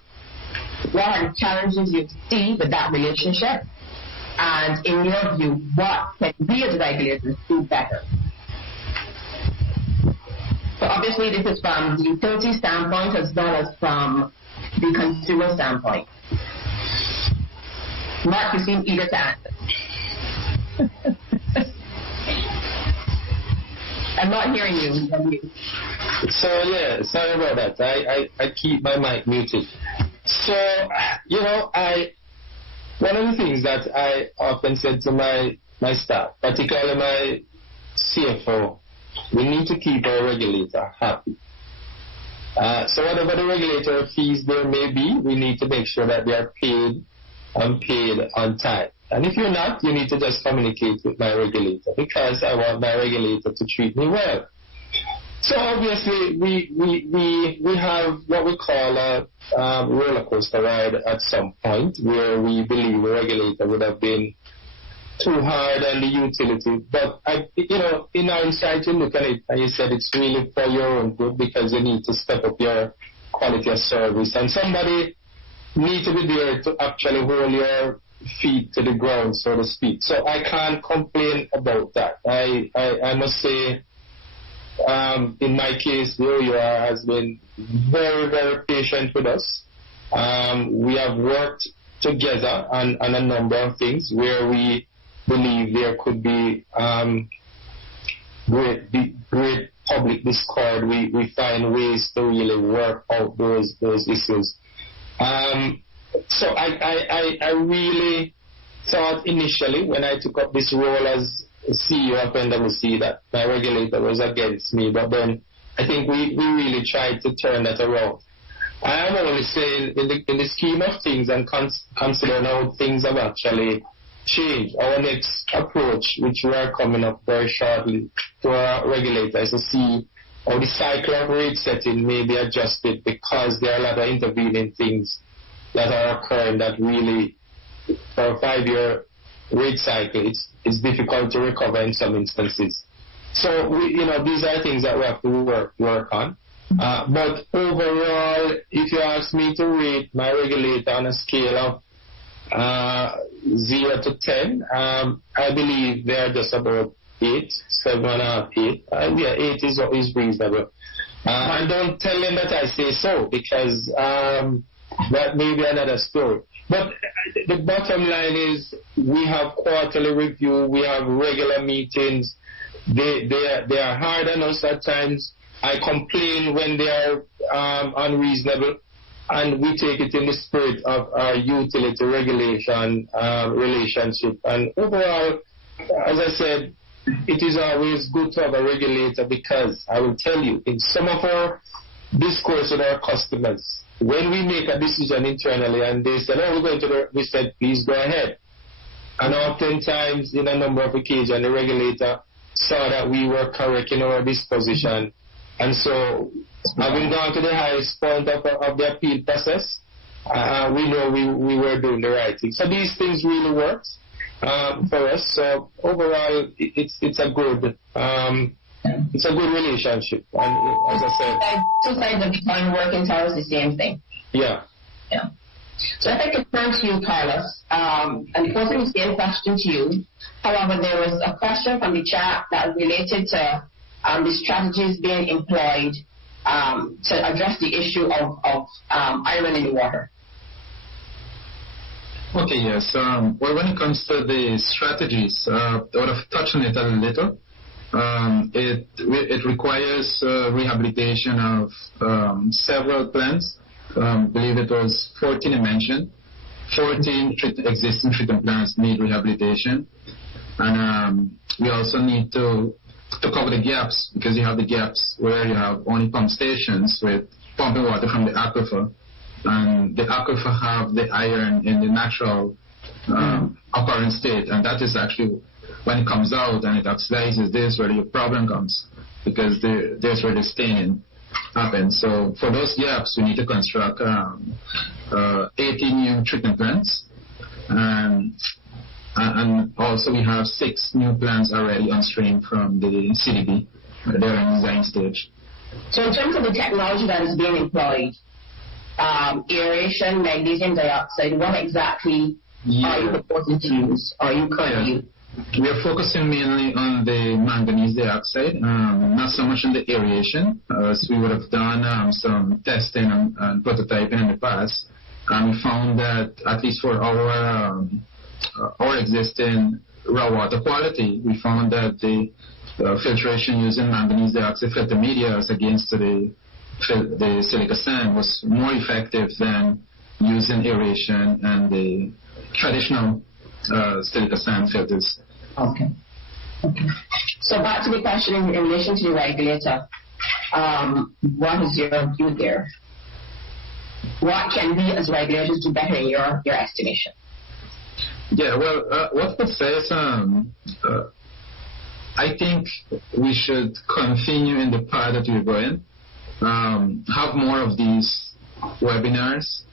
What are the challenges you see with that relationship? And in your view, what can we as regulators do better? So obviously this is from the utility standpoint as well as from the consumer standpoint. Mark, you seem eager to answer. I'm not hearing you. So yeah, sorry about that. I keep my mic muted. So, one of the things that I often said to my staff, particularly my CFO, we need to keep our regulator happy. So whatever the regulator fees there may be, we need to make sure that they are paid and paid on time. And if you're not, you need to just communicate with my regulator, because I want my regulator to treat me well. So obviously we have what we call a roller coaster ride at some point, where we believe the regulator would have been too hard on the utility. But in hindsight, you look at it and you said it's really for your own good, because you need to step up your quality of service, and somebody needs to be there to actually hold your feet to the ground, so to speak. So I can't complain about that. I must say, in my case, the OUR has been very, very patient with us. We have worked together on a number of things where we believe there could be great public discord. We find ways to really work out those issues. So I really thought initially, when I took up this role as CEO of NWC, that my regulator was against me, but then I think we really tried to turn that around. I am only saying, in the scheme of things, and considering how things have actually changed, our next approach, which we are coming up very shortly to our regulator, is to see how the cycle of rate setting may be adjusted, because there are a lot of intervening things that are occurring that really, for a 5-year rate cycle, it's difficult to recover in some instances. So these are things that we have to work on. But overall, if you ask me to rate my regulator on a scale of 0 to 10, I believe they are just about 8, 7.5, 8. Yeah, 8 is reasonable. And don't tell them that I say so, because that may be another story. But the bottom line is we have quarterly review, we have regular meetings. They are hard on us at times. I complain when they are unreasonable, and we take it in the spirit of our utility regulation relationship. And overall, as I said, it is always good to have a regulator, because I will tell you, in some of our discourse with our customers, when we make a decision internally and they said, oh, we're going to we said, please go ahead. And oftentimes, in a number of occasions, the regulator saw that we were correct in our disposition. And so, having gone to the highest point of the appeal process, we know we were doing the right thing. So these things really work for us. So overall, it's a good relationship. And as I said, 2 sides of the coin working towards the same thing. Yeah. Yeah. So I think it turns to you, Carlos, and posing the same question to you. However, there was a question from the chat that related to the strategies being employed to address the issue of iron in the water. Okay, yes. Well, when it comes to the strategies, I would have touched on it a little. It requires rehabilitation of several plants. I believe it was 14 I mentioned. 14 existing treatment plants need rehabilitation. And we also need to cover the gaps, because you have the gaps where you have only pump stations with pumping water from the aquifer. And the aquifer have the iron in the natural occurrent state, and that is actually when it comes out and it oxidizes, this where your problem comes, because there's where the staining happens. So for those gaps, we need to construct 18 new treatment plants, and also we have 6 new plants already on stream from the CDB. They're in design stage. So in terms of the technology that is being employed, aeration, magnesium dioxide, what exactly are you proposing to use? Are you currently? We are focusing mainly on the manganese dioxide, not so much on the aeration, as we would have done some testing and prototyping in the past. And we found that, at least for our existing raw water quality, we found that the filtration using manganese dioxide filter media as against the silica sand was more effective than using aeration and the traditional silica sand filters. Okay. So back to the question in relation to the regulator. What is your view there? What can we as regulators do better in your estimation? Yeah, well, what I would say is I think we should continue in the path that we're going. Have more of these webinars.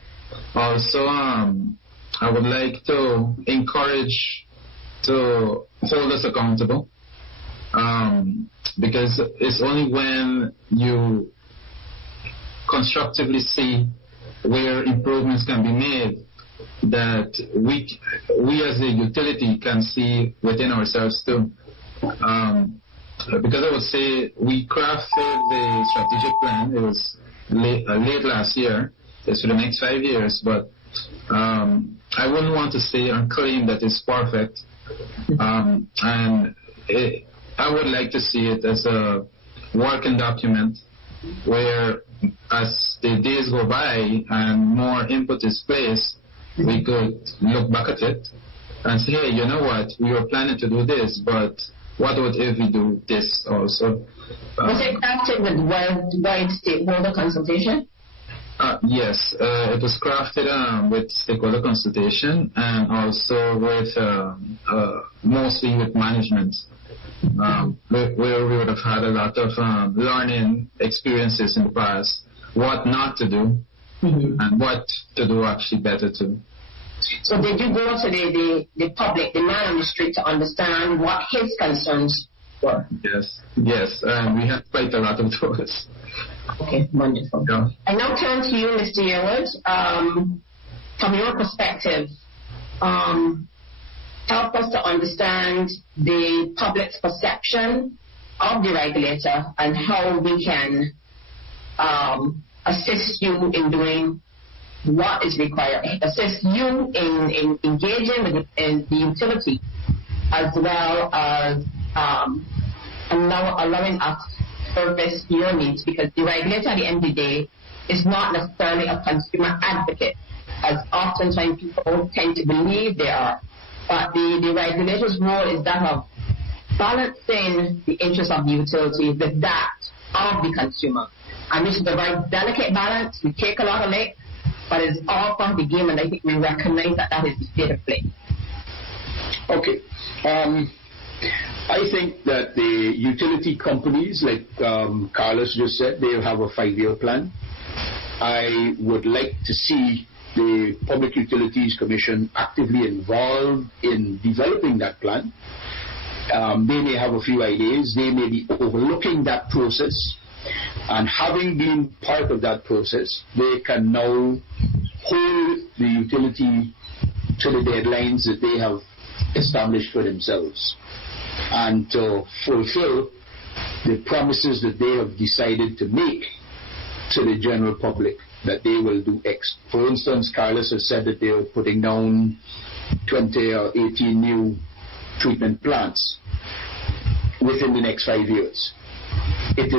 Also, I would like to encourage to hold us accountable, because it's only when you constructively see where improvements can be made that we as a utility can see within ourselves too. Because I would say we crafted the strategic plan. It was late last year. It's for the next 5 years, but I wouldn't want to say and claim that it's perfect. And I would like to see it as a working document where, as the days go by and more input is placed, we could look back at it and say, hey, you know what, we were planning to do this, but what if we do this also? Was it crafted with wide stakeholder consultation? Yes, it was crafted with stakeholder consultation and also with mostly with management, where we would have had a lot of learning experiences in the past, what not to do, and what to do actually better to. So did you go to the public, the man on the street, to understand what his concerns Sure. Yes. We have quite a lot of those. Okay, wonderful. Yeah. I now turn to you, Mr. Yearwood. From your perspective, help us to understand the public's perception of the regulator and how we can assist you in doing what is required, assist you in engaging with the utility, as well as allowing us to service your needs, because the regulator at the end of the day is not necessarily a consumer advocate, as oftentimes people tend to believe they are. But the regulator's role is that of balancing the interests of the utility with that of the consumer. And this is a very delicate balance. We take a lot of it, but it's all part of the game, and I think we recognize that that is the state of play. Okay. I think that the utility companies, like Carlos just said, they have a 5-year plan. I would like to see the Public Utilities Commission actively involved in developing that plan. They may have a few ideas. They may be overlooking that process. And having been part of that process, they can now hold the utility to the deadlines that they have established for themselves, and to fulfill the promises that they have decided to make to the general public, that they will do X. For instance, Carlos has said that they are putting down 20 or 18 new treatment plants within the next 5 years. It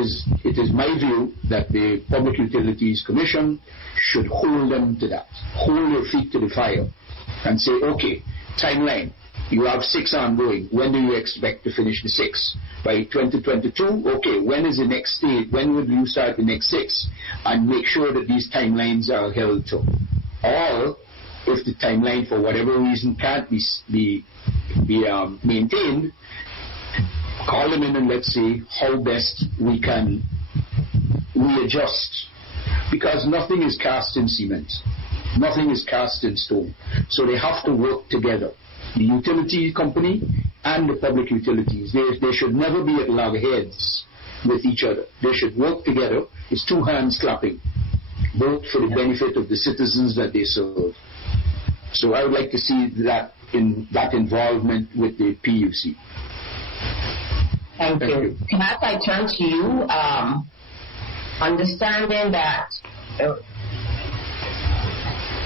is my view that the Public Utilities Commission should hold them to that, hold their feet to the fire, and say, okay, timeline. You have 6 ongoing. When do you expect to finish the 6? By 2022? Okay, when is the next stage? When will you start the next 6? And make sure that these timelines are held to. Or, if the timeline for whatever reason can't be maintained, call them in and let's see how best we can readjust. Because nothing is cast in cement. Nothing is cast in stone. So they have to work together. The utility company and the public utilities, they should never be at loggerheads with each other. They should work together. It's 2 hands clapping, both for the benefit of the citizens that they serve. So I would like to see that involvement with the PUC. Thank you. Can I turn to you, understanding that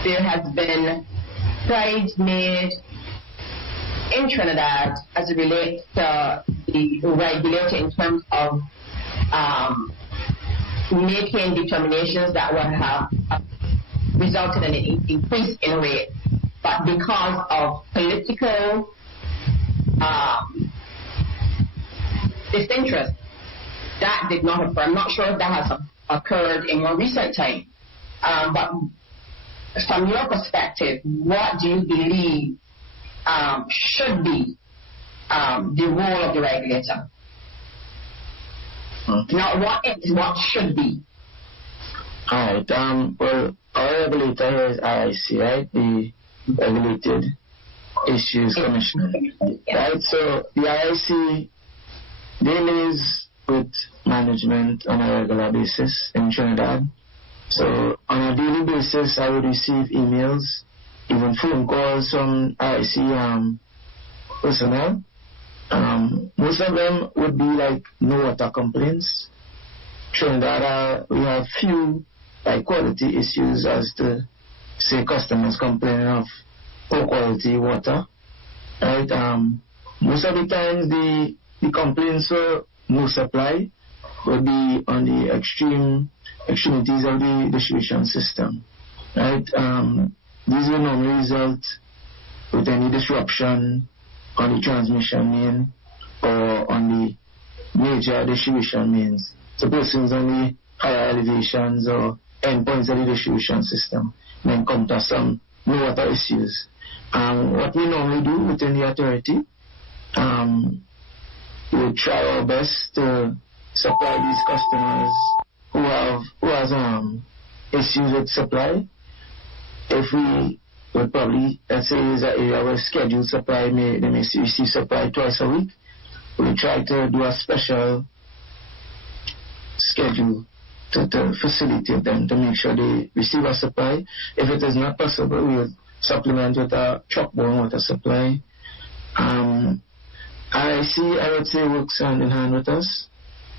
there has been strides made in Trinidad as it relates to the regulator in terms of making determinations that would have resulted in an increase in rate, but because of political disinterest, that did not occur. I'm not sure if that has occurred in more recent time, but from your perspective, what do you believe should be the role of the regulator? Not what is, what should be. Alright, well, our regulator is IIC, right? The Regulated Issues Commission. Right, so the IIC deals with management on a regular basis in Trinidad. So on a daily basis, I would receive emails, even phone calls from IIC personnel. Most of them would be like no water complaints. Trinidad, we have few like quality issues as to say customers complaining of poor quality water. Right? Most of the times the complaints for no supply would be on the extremities of the distribution system. Right? These will normally result with any disruption on the transmission main or on the major distribution mains. So persons on the higher elevations or endpoints of the distribution system may encounter some no water issues. What we normally do within the authority, we try our best to supply these customers who has issues with supply. If we would probably, let's say, is an area where scheduled supply they may receive supply twice a week, we try to do a special schedule to facilitate them to make sure they receive a supply. If it is not possible, we will supplement with a truck-borne water supply. RIC, I would say, works hand in hand with us.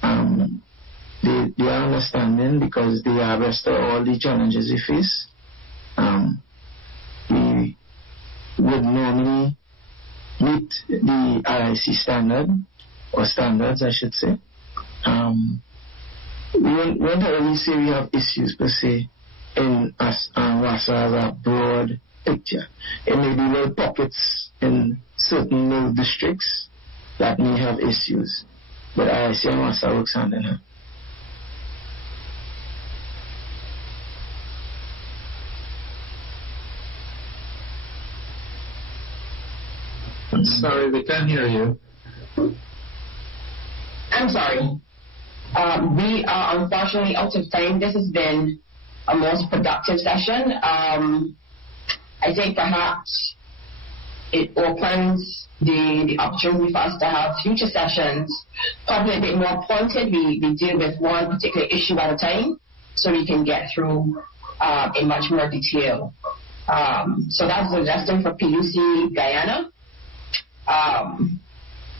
They are understanding because they have restored all the challenges we face. We would normally meet the RIC standard, or standards, I should say. We won't really say we have issues per se in Wassa as a broad picture. It may be little pockets in certain little districts that may have issues, but RIC and Wassa works hand in hand. Sorry, we can't hear you. I'm sorry. We are unfortunately out of time. This has been a most productive session. I think perhaps it opens the opportunity for us to have future sessions, probably a bit more pointed. We deal with one particular issue at a time, so we can get through in much more detail. So that's the suggestion for PUC Guyana.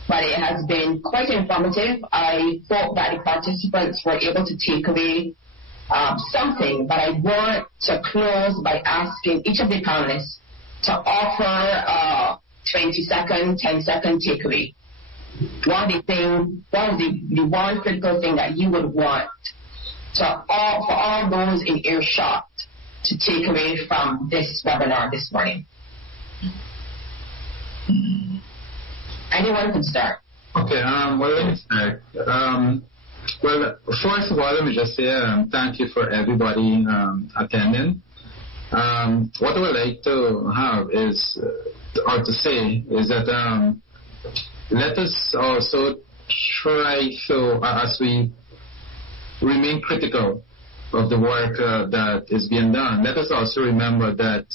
But it has been quite informative. I hope that the participants were able to take away something, but I want to close by asking each of the panelists to offer a 20-second, 10-second takeaway. What is the one critical thing that you would want for all those in earshot to take away from this webinar this morning? Anyone can start. Okay, well, let me start. Well, first of all, let me just say thank you for everybody attending. What I would like to have is, or to say, is that let us also try to, as we remain critical of the work that is being done, let us also remember that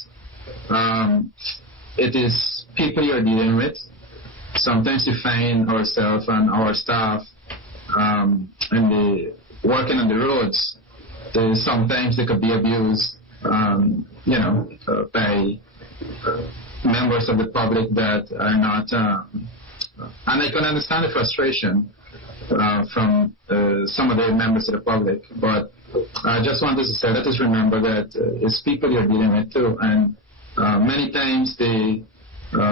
it is people you're dealing with. Sometimes we find ourselves and our staff working on the roads. Sometimes they could be abused, by members of the public that are not. And I can understand the frustration from some of the members of the public. But I just wanted to say, let us remember that it's people you're dealing with too. And many times the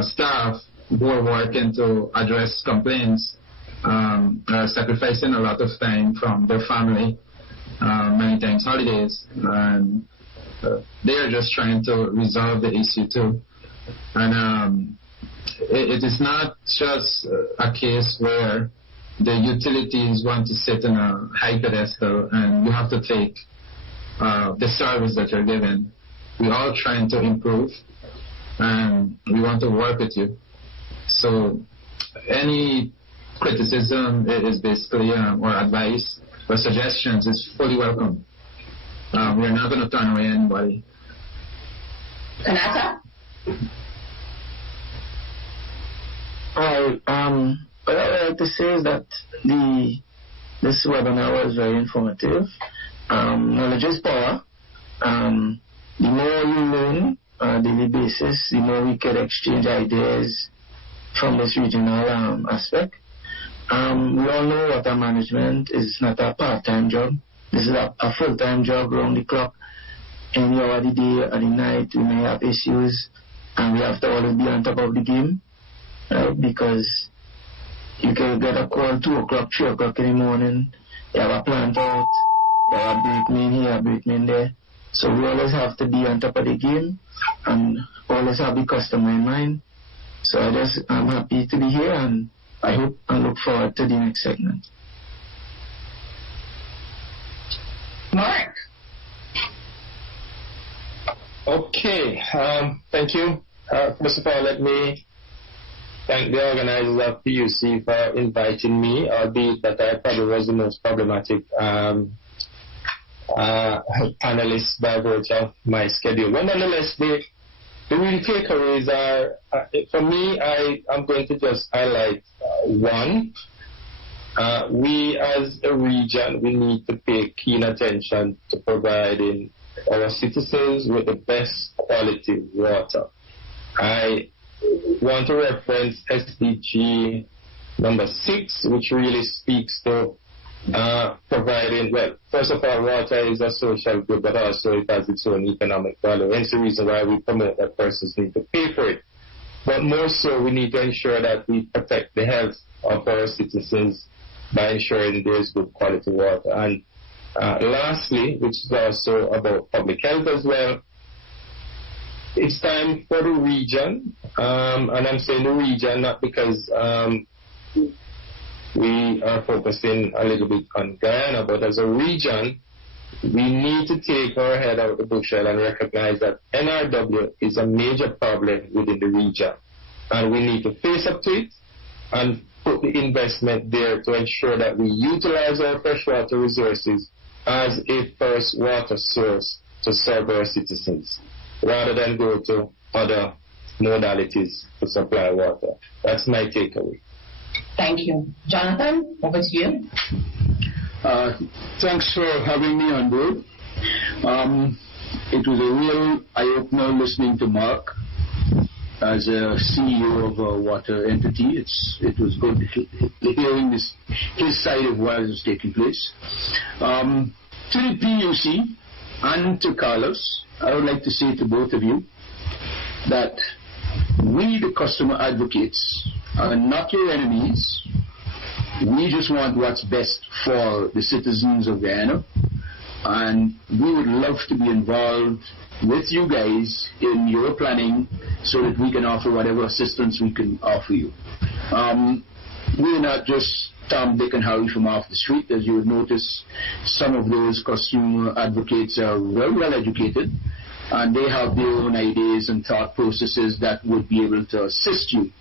staff who are working to address complaints are sacrificing a lot of time from their family, many times holidays, and they are just trying to resolve the issue too. And it is not just a case where the utilities want to sit in a high pedestal and you have to take the service that you're given. We're all trying to improve and we want to work with you. So any criticism is basically, or advice or suggestions is fully welcome. We're not going to turn away anybody. Kanata? What I would like to say is that this webinar was very informative. Knowledge is power. The more you learn on a daily basis, the more we can exchange ideas from this regional aspect. We all know water management is not a part-time job. This is a full-time job around the clock. Any hour of the day or the night, we may have issues, and we have to always be on top of the game, right? Because you can get a call 2 o'clock, 3 o'clock in the morning, you have a plant out, you have a brakeman here, a brakeman there. So we always have to be on top of the game and always have the customer in mind. So I'm happy to be here, and I hope and look forward to the next segment. Mark. Okay, thank you. First of all, let me thank the organizers of PUC for inviting me, albeit that I probably was the most problematic panelist by virtue of my schedule. But nonetheless, the the real takeaways are, for me, I'm going to just highlight one. We as a region, we need to pay keen attention to providing our citizens with the best quality water. I want to reference SDG number 6, which really speaks to providing, well, first of all, water is a social good, but also it has its own economic value. Hence the reason why we promote that persons need to pay for it. But more so, we need to ensure that we protect the health of our citizens by ensuring there's good quality water. And lastly, which is also about public health as well, it's time for the region, and I'm saying the region not because we are focusing a little bit on Guyana, but as a region, we need to take our head out of the bushel and recognize that NRW is a major problem within the region. And we need to face up to it and put the investment there to ensure that we utilize our freshwater resources as a first water source to serve our citizens, rather than go to other modalities to supply water. That's my takeaway. Thank you. Jonathan, over to you. Thanks for having me on board. It was a real eye-opener listening to Mark as a CEO of a water entity. It was good hearing his side of what was taking place. To the PUC and to Carlos, I would like to say to both of you that we, the customer advocates, are not your enemies. We just want what's best for the citizens of Guyana, and we would love to be involved with you guys in your planning so that we can offer whatever assistance we can offer you. We're not just Tom, Dick, and Harry from off the street. As you would notice, some of those customer advocates are very well educated, and they have their own ideas and thought processes that would be able to assist you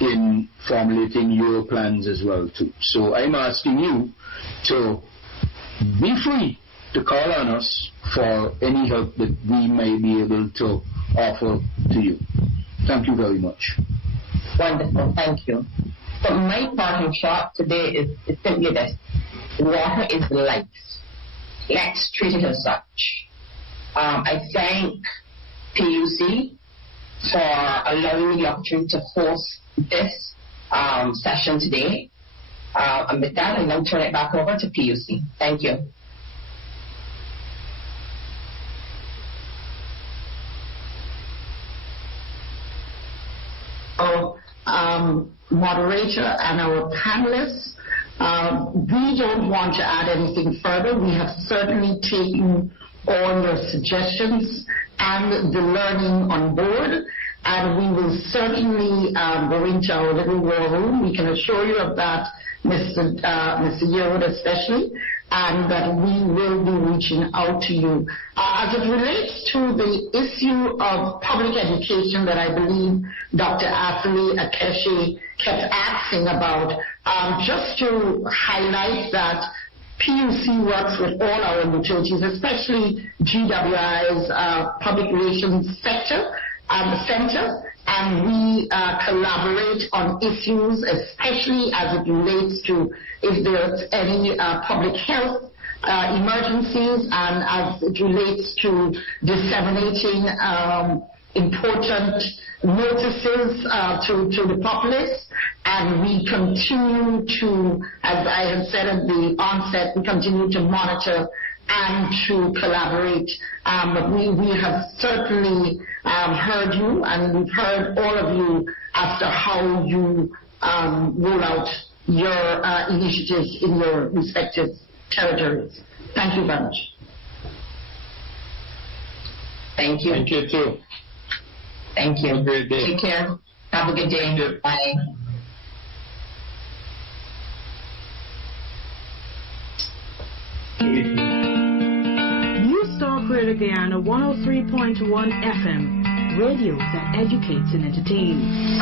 in formulating your plans as well too. So I'm asking you to be free to call on us for any help that we may be able to offer to you. Thank you very much. Wonderful, thank you. So my parting shot today is simply this: water is life. Let's treat it as such. I thank PUC for allowing me the opportunity to host this session today. And with that, I'm going to turn it back over to PUC. Thank you. Moderator and our panelists, we don't want to add anything further. We have certainly taken all your suggestions and the learning on board, and we will certainly go into our little war room. We can assure you of that, Mr. Yearwood especially, and that we will be reaching out to you. As it relates to the issue of public education that I believe Dr. Ashley Akeshi kept asking about, just to highlight that PUC works with all our utilities, especially GWI's public relations sector center, and we collaborate on issues, especially as it relates to if there's any public health emergencies, and as it relates to disseminating important notices to the populace. And we continue to, as I have said at the onset, we continue to monitor and to collaborate. But we have certainly heard you, and we've heard all of you as to how you roll out your initiatives in your respective territories. Thank you very much. Thank you. Thank you too. Thank you. Have a great day. Take care. Have a good day. Bye. News Talk Radio Guyana 103.1 FM, radio that educates and entertains.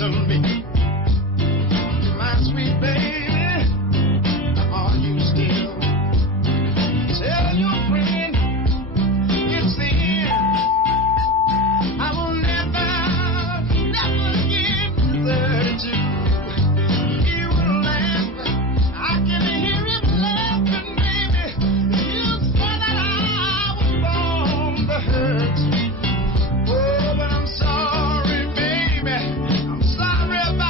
wrestle me. My sweet baby, are you still? Tell your friend it's the end. I will never get 32. He will laugh. I can hear him laughing, baby. You said that I was born to hurt. Oh, but I'm sorry, baby. I'm sorry about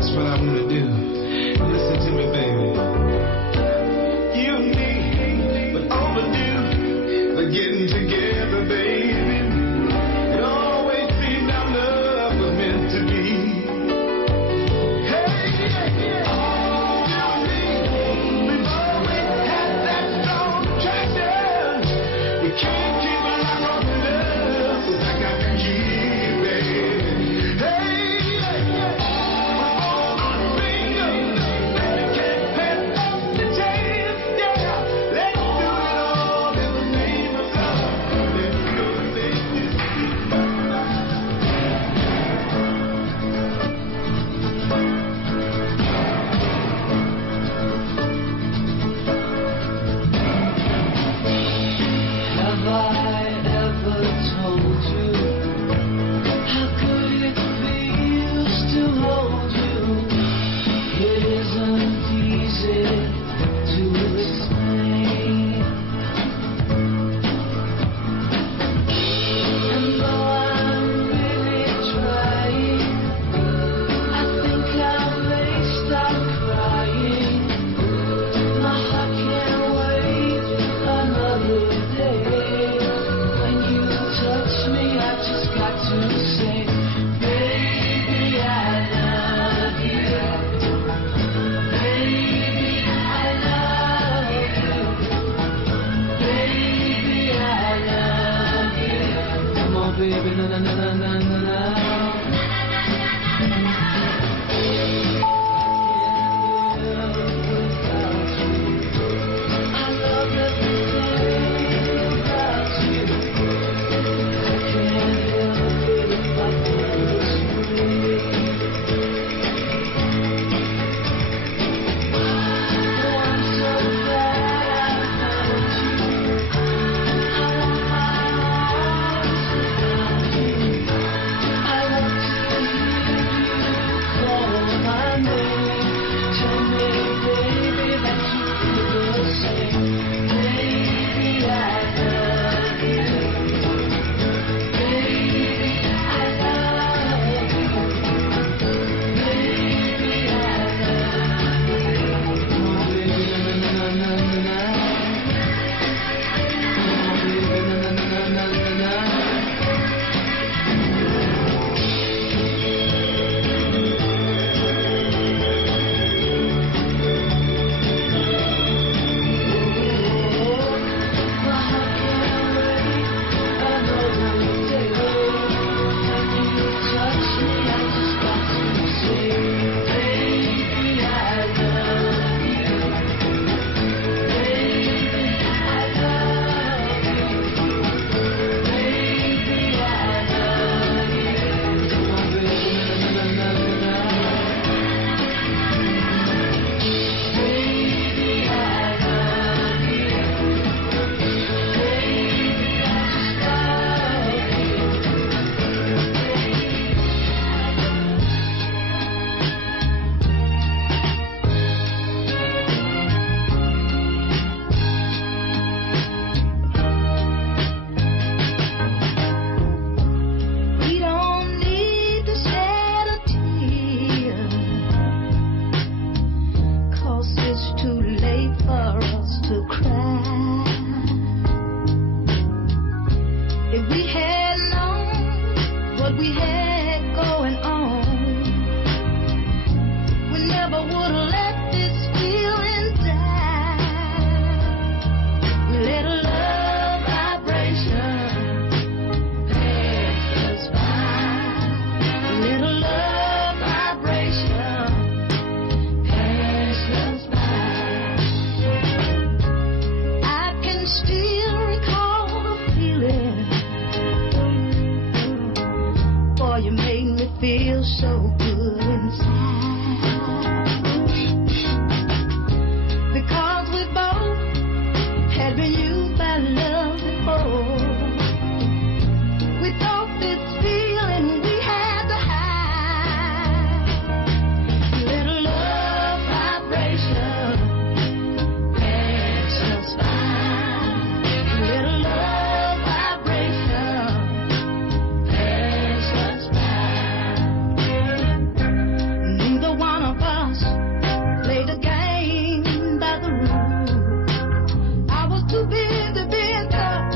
That's what I wanna do. Listen to me, baby. You and me. had been used by love before. We thought this feeling we had to hide. Little love vibration makes us fine. Little love vibration makes us fine. Neither one of us played a game by the rules. I was too busy being tough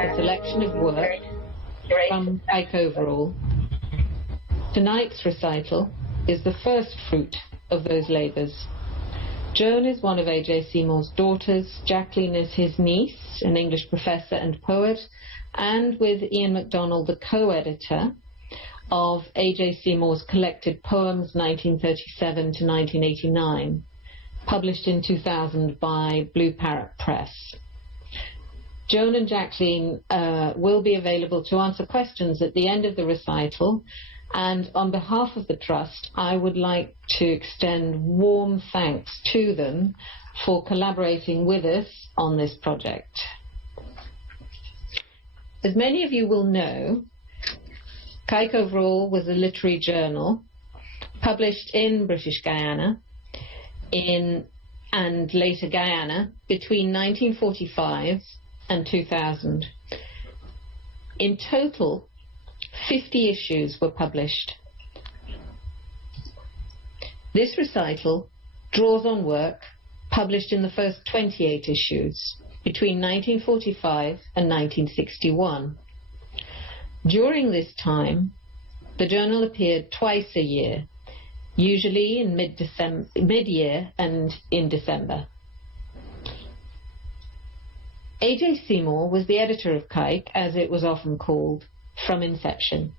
a selection of work from Pike Overall. Tonight's recital is the first fruit of those labours. Joan is one of A.J. Seymour's daughters, Jacqueline is his niece, an English professor and poet, and with Ian MacDonald, the co-editor of A.J. Seymour's collected poems 1937 to 1989, published in 2000 by Blue Parrot Press. Joan and Jacqueline will be available to answer questions at the end of the recital, and on behalf of the Trust, I would like to extend warm thanks to them for collaborating with us on this project. As many of you will know, Kaik Overall was a literary journal published in British Guyana and later Guyana between 1945 and 2000. In total, 50 issues were published. This recital draws on work published in the first 28 issues between 1945 and 1961. During this time, the journal appeared twice a year, usually in mid-year and in December. A.J. Seymour was the editor of Kaik, as it was often called, from inception.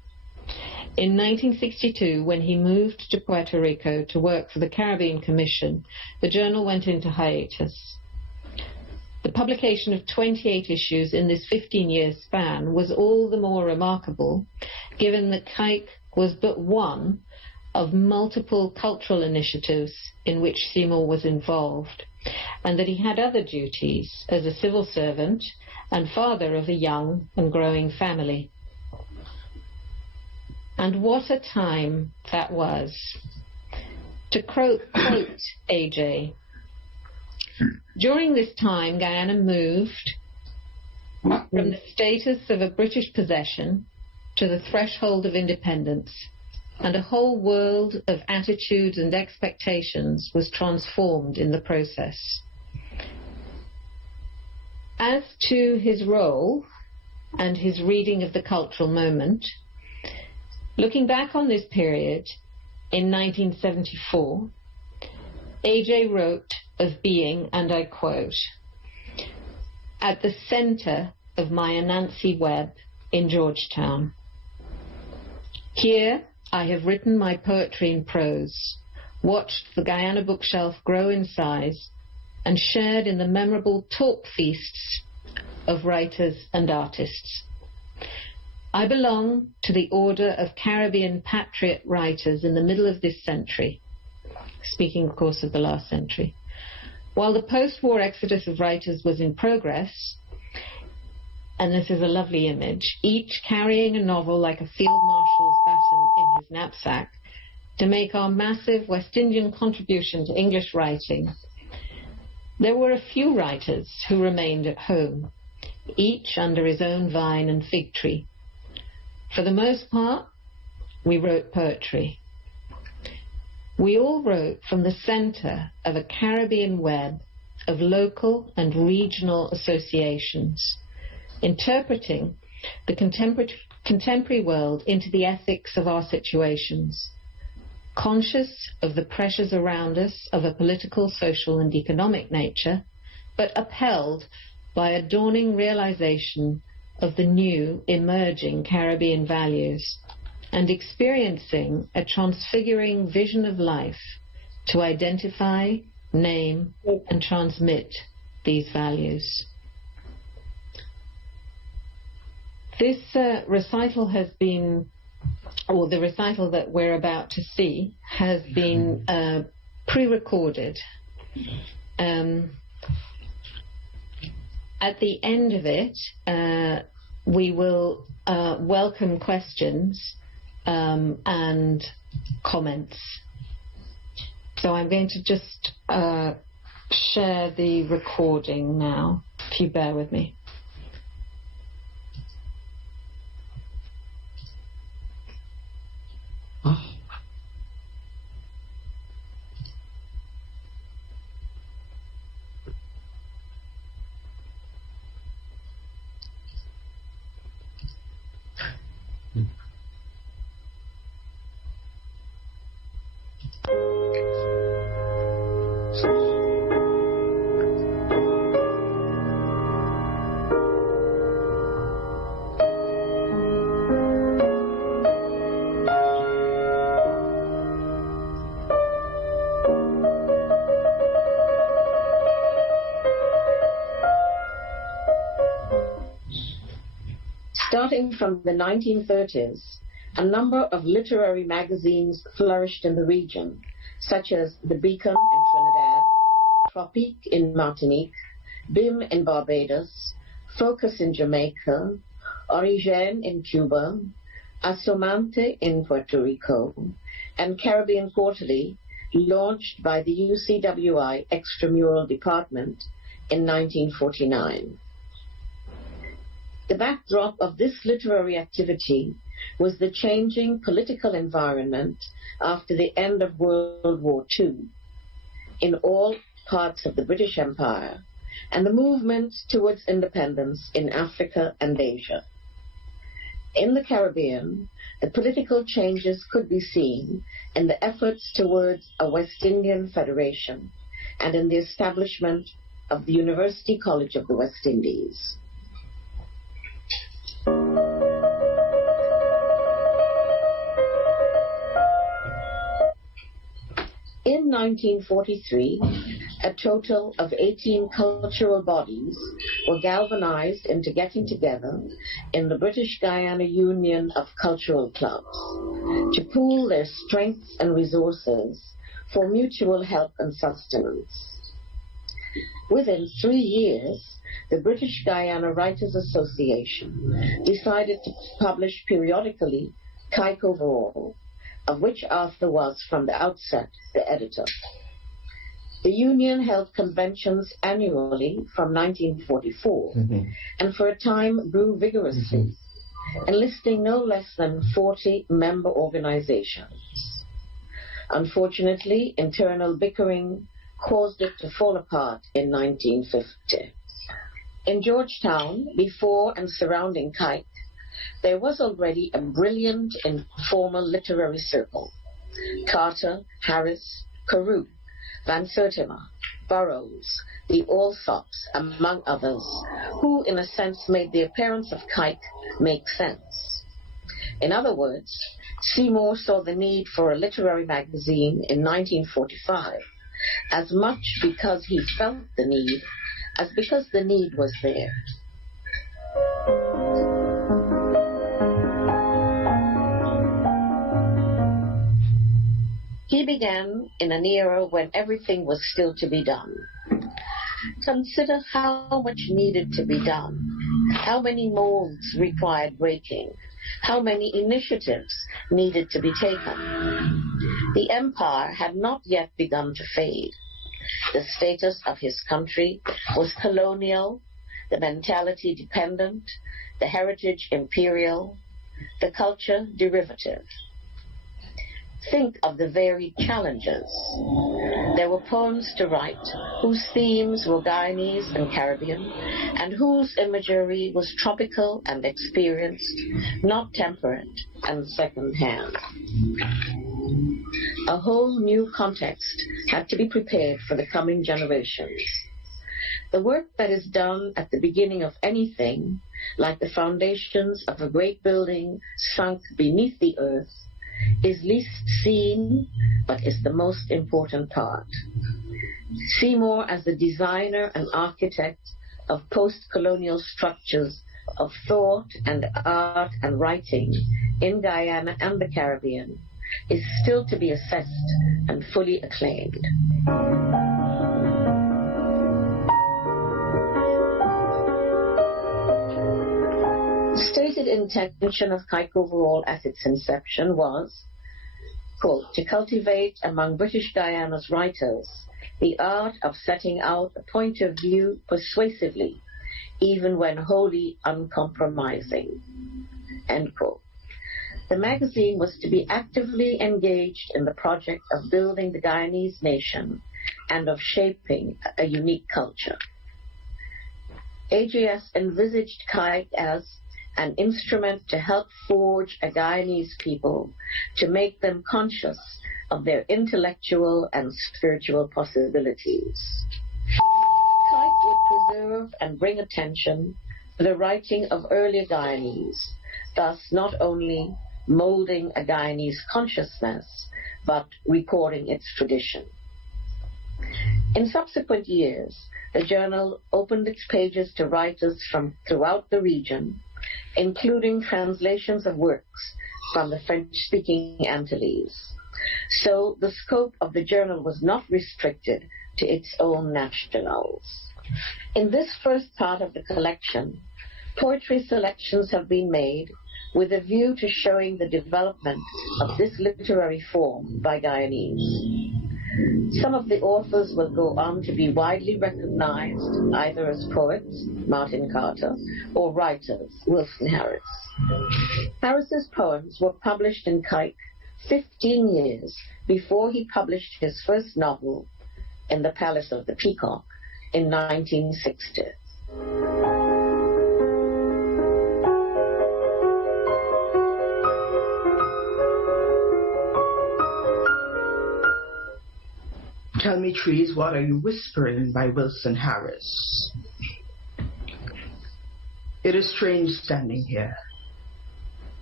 In 1962, when he moved to Puerto Rico to work for the Caribbean Commission, the journal went into hiatus. The publication of 28 issues in this 15-year span was all the more remarkable, given that Kaik was but one of multiple cultural initiatives in which Seymour was involved, and that he had other duties as a civil servant and father of a young and growing family. And what a time that was. To quote AJ, during this time, Guyana moved from the status of a British possession to the threshold of independence, and a whole world of attitudes and expectations was transformed in the process. As to his role and his reading of the cultural moment, looking back on this period, in 1974, A.J. wrote of being, and I quote, "at the center of my Anansi web in Georgetown. Here I have written my poetry and prose, watched the Guyana bookshelf grow in size, and shared in the memorable talk feasts of writers and artists. I belong to the order of Caribbean patriot writers in the middle of this century," speaking, of course, of the last century. While the post-war exodus of writers was in progress, and this is a lovely image, each carrying a novel like a field marshal's baton in his knapsack, to make our massive West Indian contribution to English writing, there were a few writers who remained at home, each under his own vine and fig tree. For the most part, we wrote poetry. We all wrote from the center of a Caribbean web of local and regional associations, interpreting the contemporary world into the ethics of our situations, conscious of the pressures around us of a political, social, and economic nature, but upheld by a dawning realization of the new, emerging Caribbean values, and experiencing a transfiguring vision of life to identify, name, and transmit these values. This recital has been, or the recital that we're about to see, has been pre-recorded. At the end of it, we will welcome questions and comments. So I'm going to just share the recording now, if you bear with me. Starting from the 1930s, a number of literary magazines flourished in the region, such as The Beacon in Trinidad, Tropique in Martinique, BIM in Barbados, Focus in Jamaica, Origen in Cuba, Asomante in Puerto Rico, and Caribbean Quarterly, launched by the UCWI Extramural Department in 1949. The backdrop of this literary activity was the changing political environment after the end of World War II in all parts of the British Empire and the movement towards independence in Africa and Asia. In the Caribbean, the political changes could be seen in the efforts towards a West Indian Federation and in the establishment of the University College of the West Indies. In 1943, a total of 18 cultural bodies were galvanized into getting together in the British Guiana Union of Cultural Clubs to pool their strengths and resources for mutual help and sustenance. Within 3 years, the British Guiana Writers Association decided to publish periodically Kike Overall, of which Arthur was from the outset the editor. The union held conventions annually from 1944 and for a time grew vigorously, enlisting no less than 40 member organizations. Unfortunately, internal bickering caused it to fall apart in 1950. In Georgetown, before and surrounding Kike, there was already a brilliant informal literary circle. Carter, Harris, Carew, Van Sertima, Burroughs, the Allsops, among others, who in a sense made the appearance of Kike make sense. In other words, Seymour saw the need for a literary magazine in 1945 as much because he felt the need as because the need was there. He began in an era when everything was still to be done. Consider how much needed to be done, how many molds required breaking, how many initiatives needed to be taken. The empire had not yet begun to fade. The status of his country was colonial, the mentality dependent, the heritage imperial, the culture derivative. Think of the varied challenges. There were poems to write whose themes were Guyanese and Caribbean, and whose imagery was tropical and experienced, not temperate and second-hand. A whole new context had to be prepared for the coming generations. The work that is done at the beginning of anything, like the foundations of a great building sunk beneath the earth, is least seen, but is the most important part. Seymour, as the designer and architect of post-colonial structures of thought and art and writing in Guyana and the Caribbean, is still to be assessed and fully acclaimed. The stated intention of Kike Overall at its inception was, quote, to cultivate among British Guyana's writers the art of setting out a point of view persuasively, even when wholly uncompromising, end quote. The magazine was to be actively engaged in the project of building the Guyanese nation and of shaping a unique culture. AGS envisaged Kike as an instrument to help forge a Guyanese people, to make them conscious of their intellectual and spiritual possibilities. Kike would preserve and bring attention to the writing of earlier Guyanese, thus not only molding a Guyanese consciousness, but recording its tradition. In subsequent years, the journal opened its pages to writers from throughout the region, including translations of works from the French-speaking Antilles. So the scope of the journal was not restricted to its own nationals. In this first part of the collection, poetry selections have been made with a view to showing the development of this literary form by Guyanese. Some of the authors will go on to be widely recognized either as poets, Martin Carter, or writers, Wilson Harris. Harris's poems were published in Kike 15 years before he published his first novel, In the Palace of the Peacock, in 1960. Tell Me Trees, What Are You Whispering by Wilson Harris. It is strange standing here,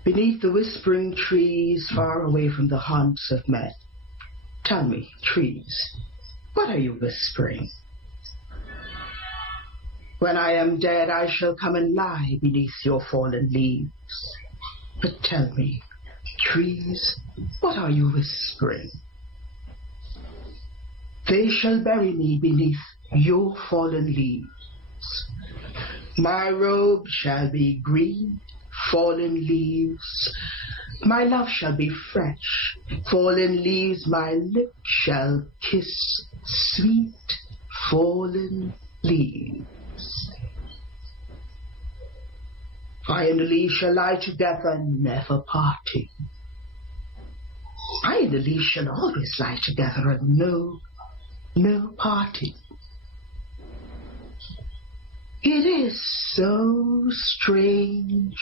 beneath the whispering trees, far away from the haunts of men. Tell me, trees, what are you whispering? When I am dead, I shall come and lie beneath your fallen leaves. But tell me, trees, what are you whispering? They shall bury me beneath your fallen leaves. My robe shall be green, fallen leaves. My love shall be fresh, fallen leaves. My lips shall kiss sweet, fallen leaves. I and the leaves shall lie together, never parting. I and the leaves shall always lie together, and no parting. It is so strange,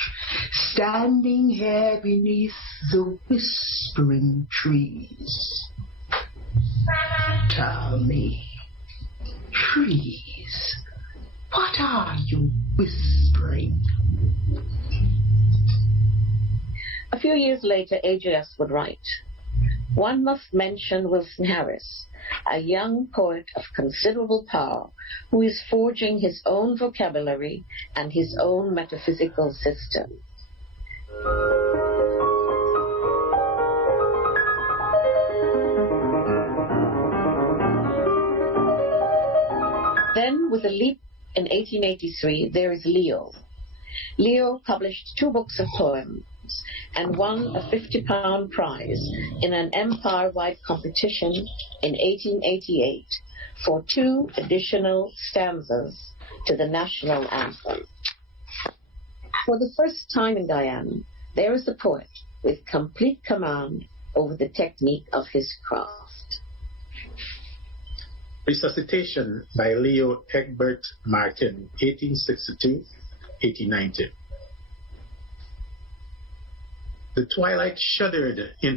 standing here beneath the whispering trees. Tell me, trees, what are you whispering? A few years later, AJS would write, "One must mention Wilson Harris, a young poet of considerable power who is forging his own vocabulary and his own metaphysical system." Then, with a leap in 1883, there is Leo. Leo published 2 books of poems and won a £50 prize in an empire-wide competition in 1888 for 2 additional stanzas to the national anthem. For the first time in Guyana, there is a poet with complete command over the technique of his craft. Resuscitation by Leo Egbert Martin, 1862-1890. The twilight shuddered in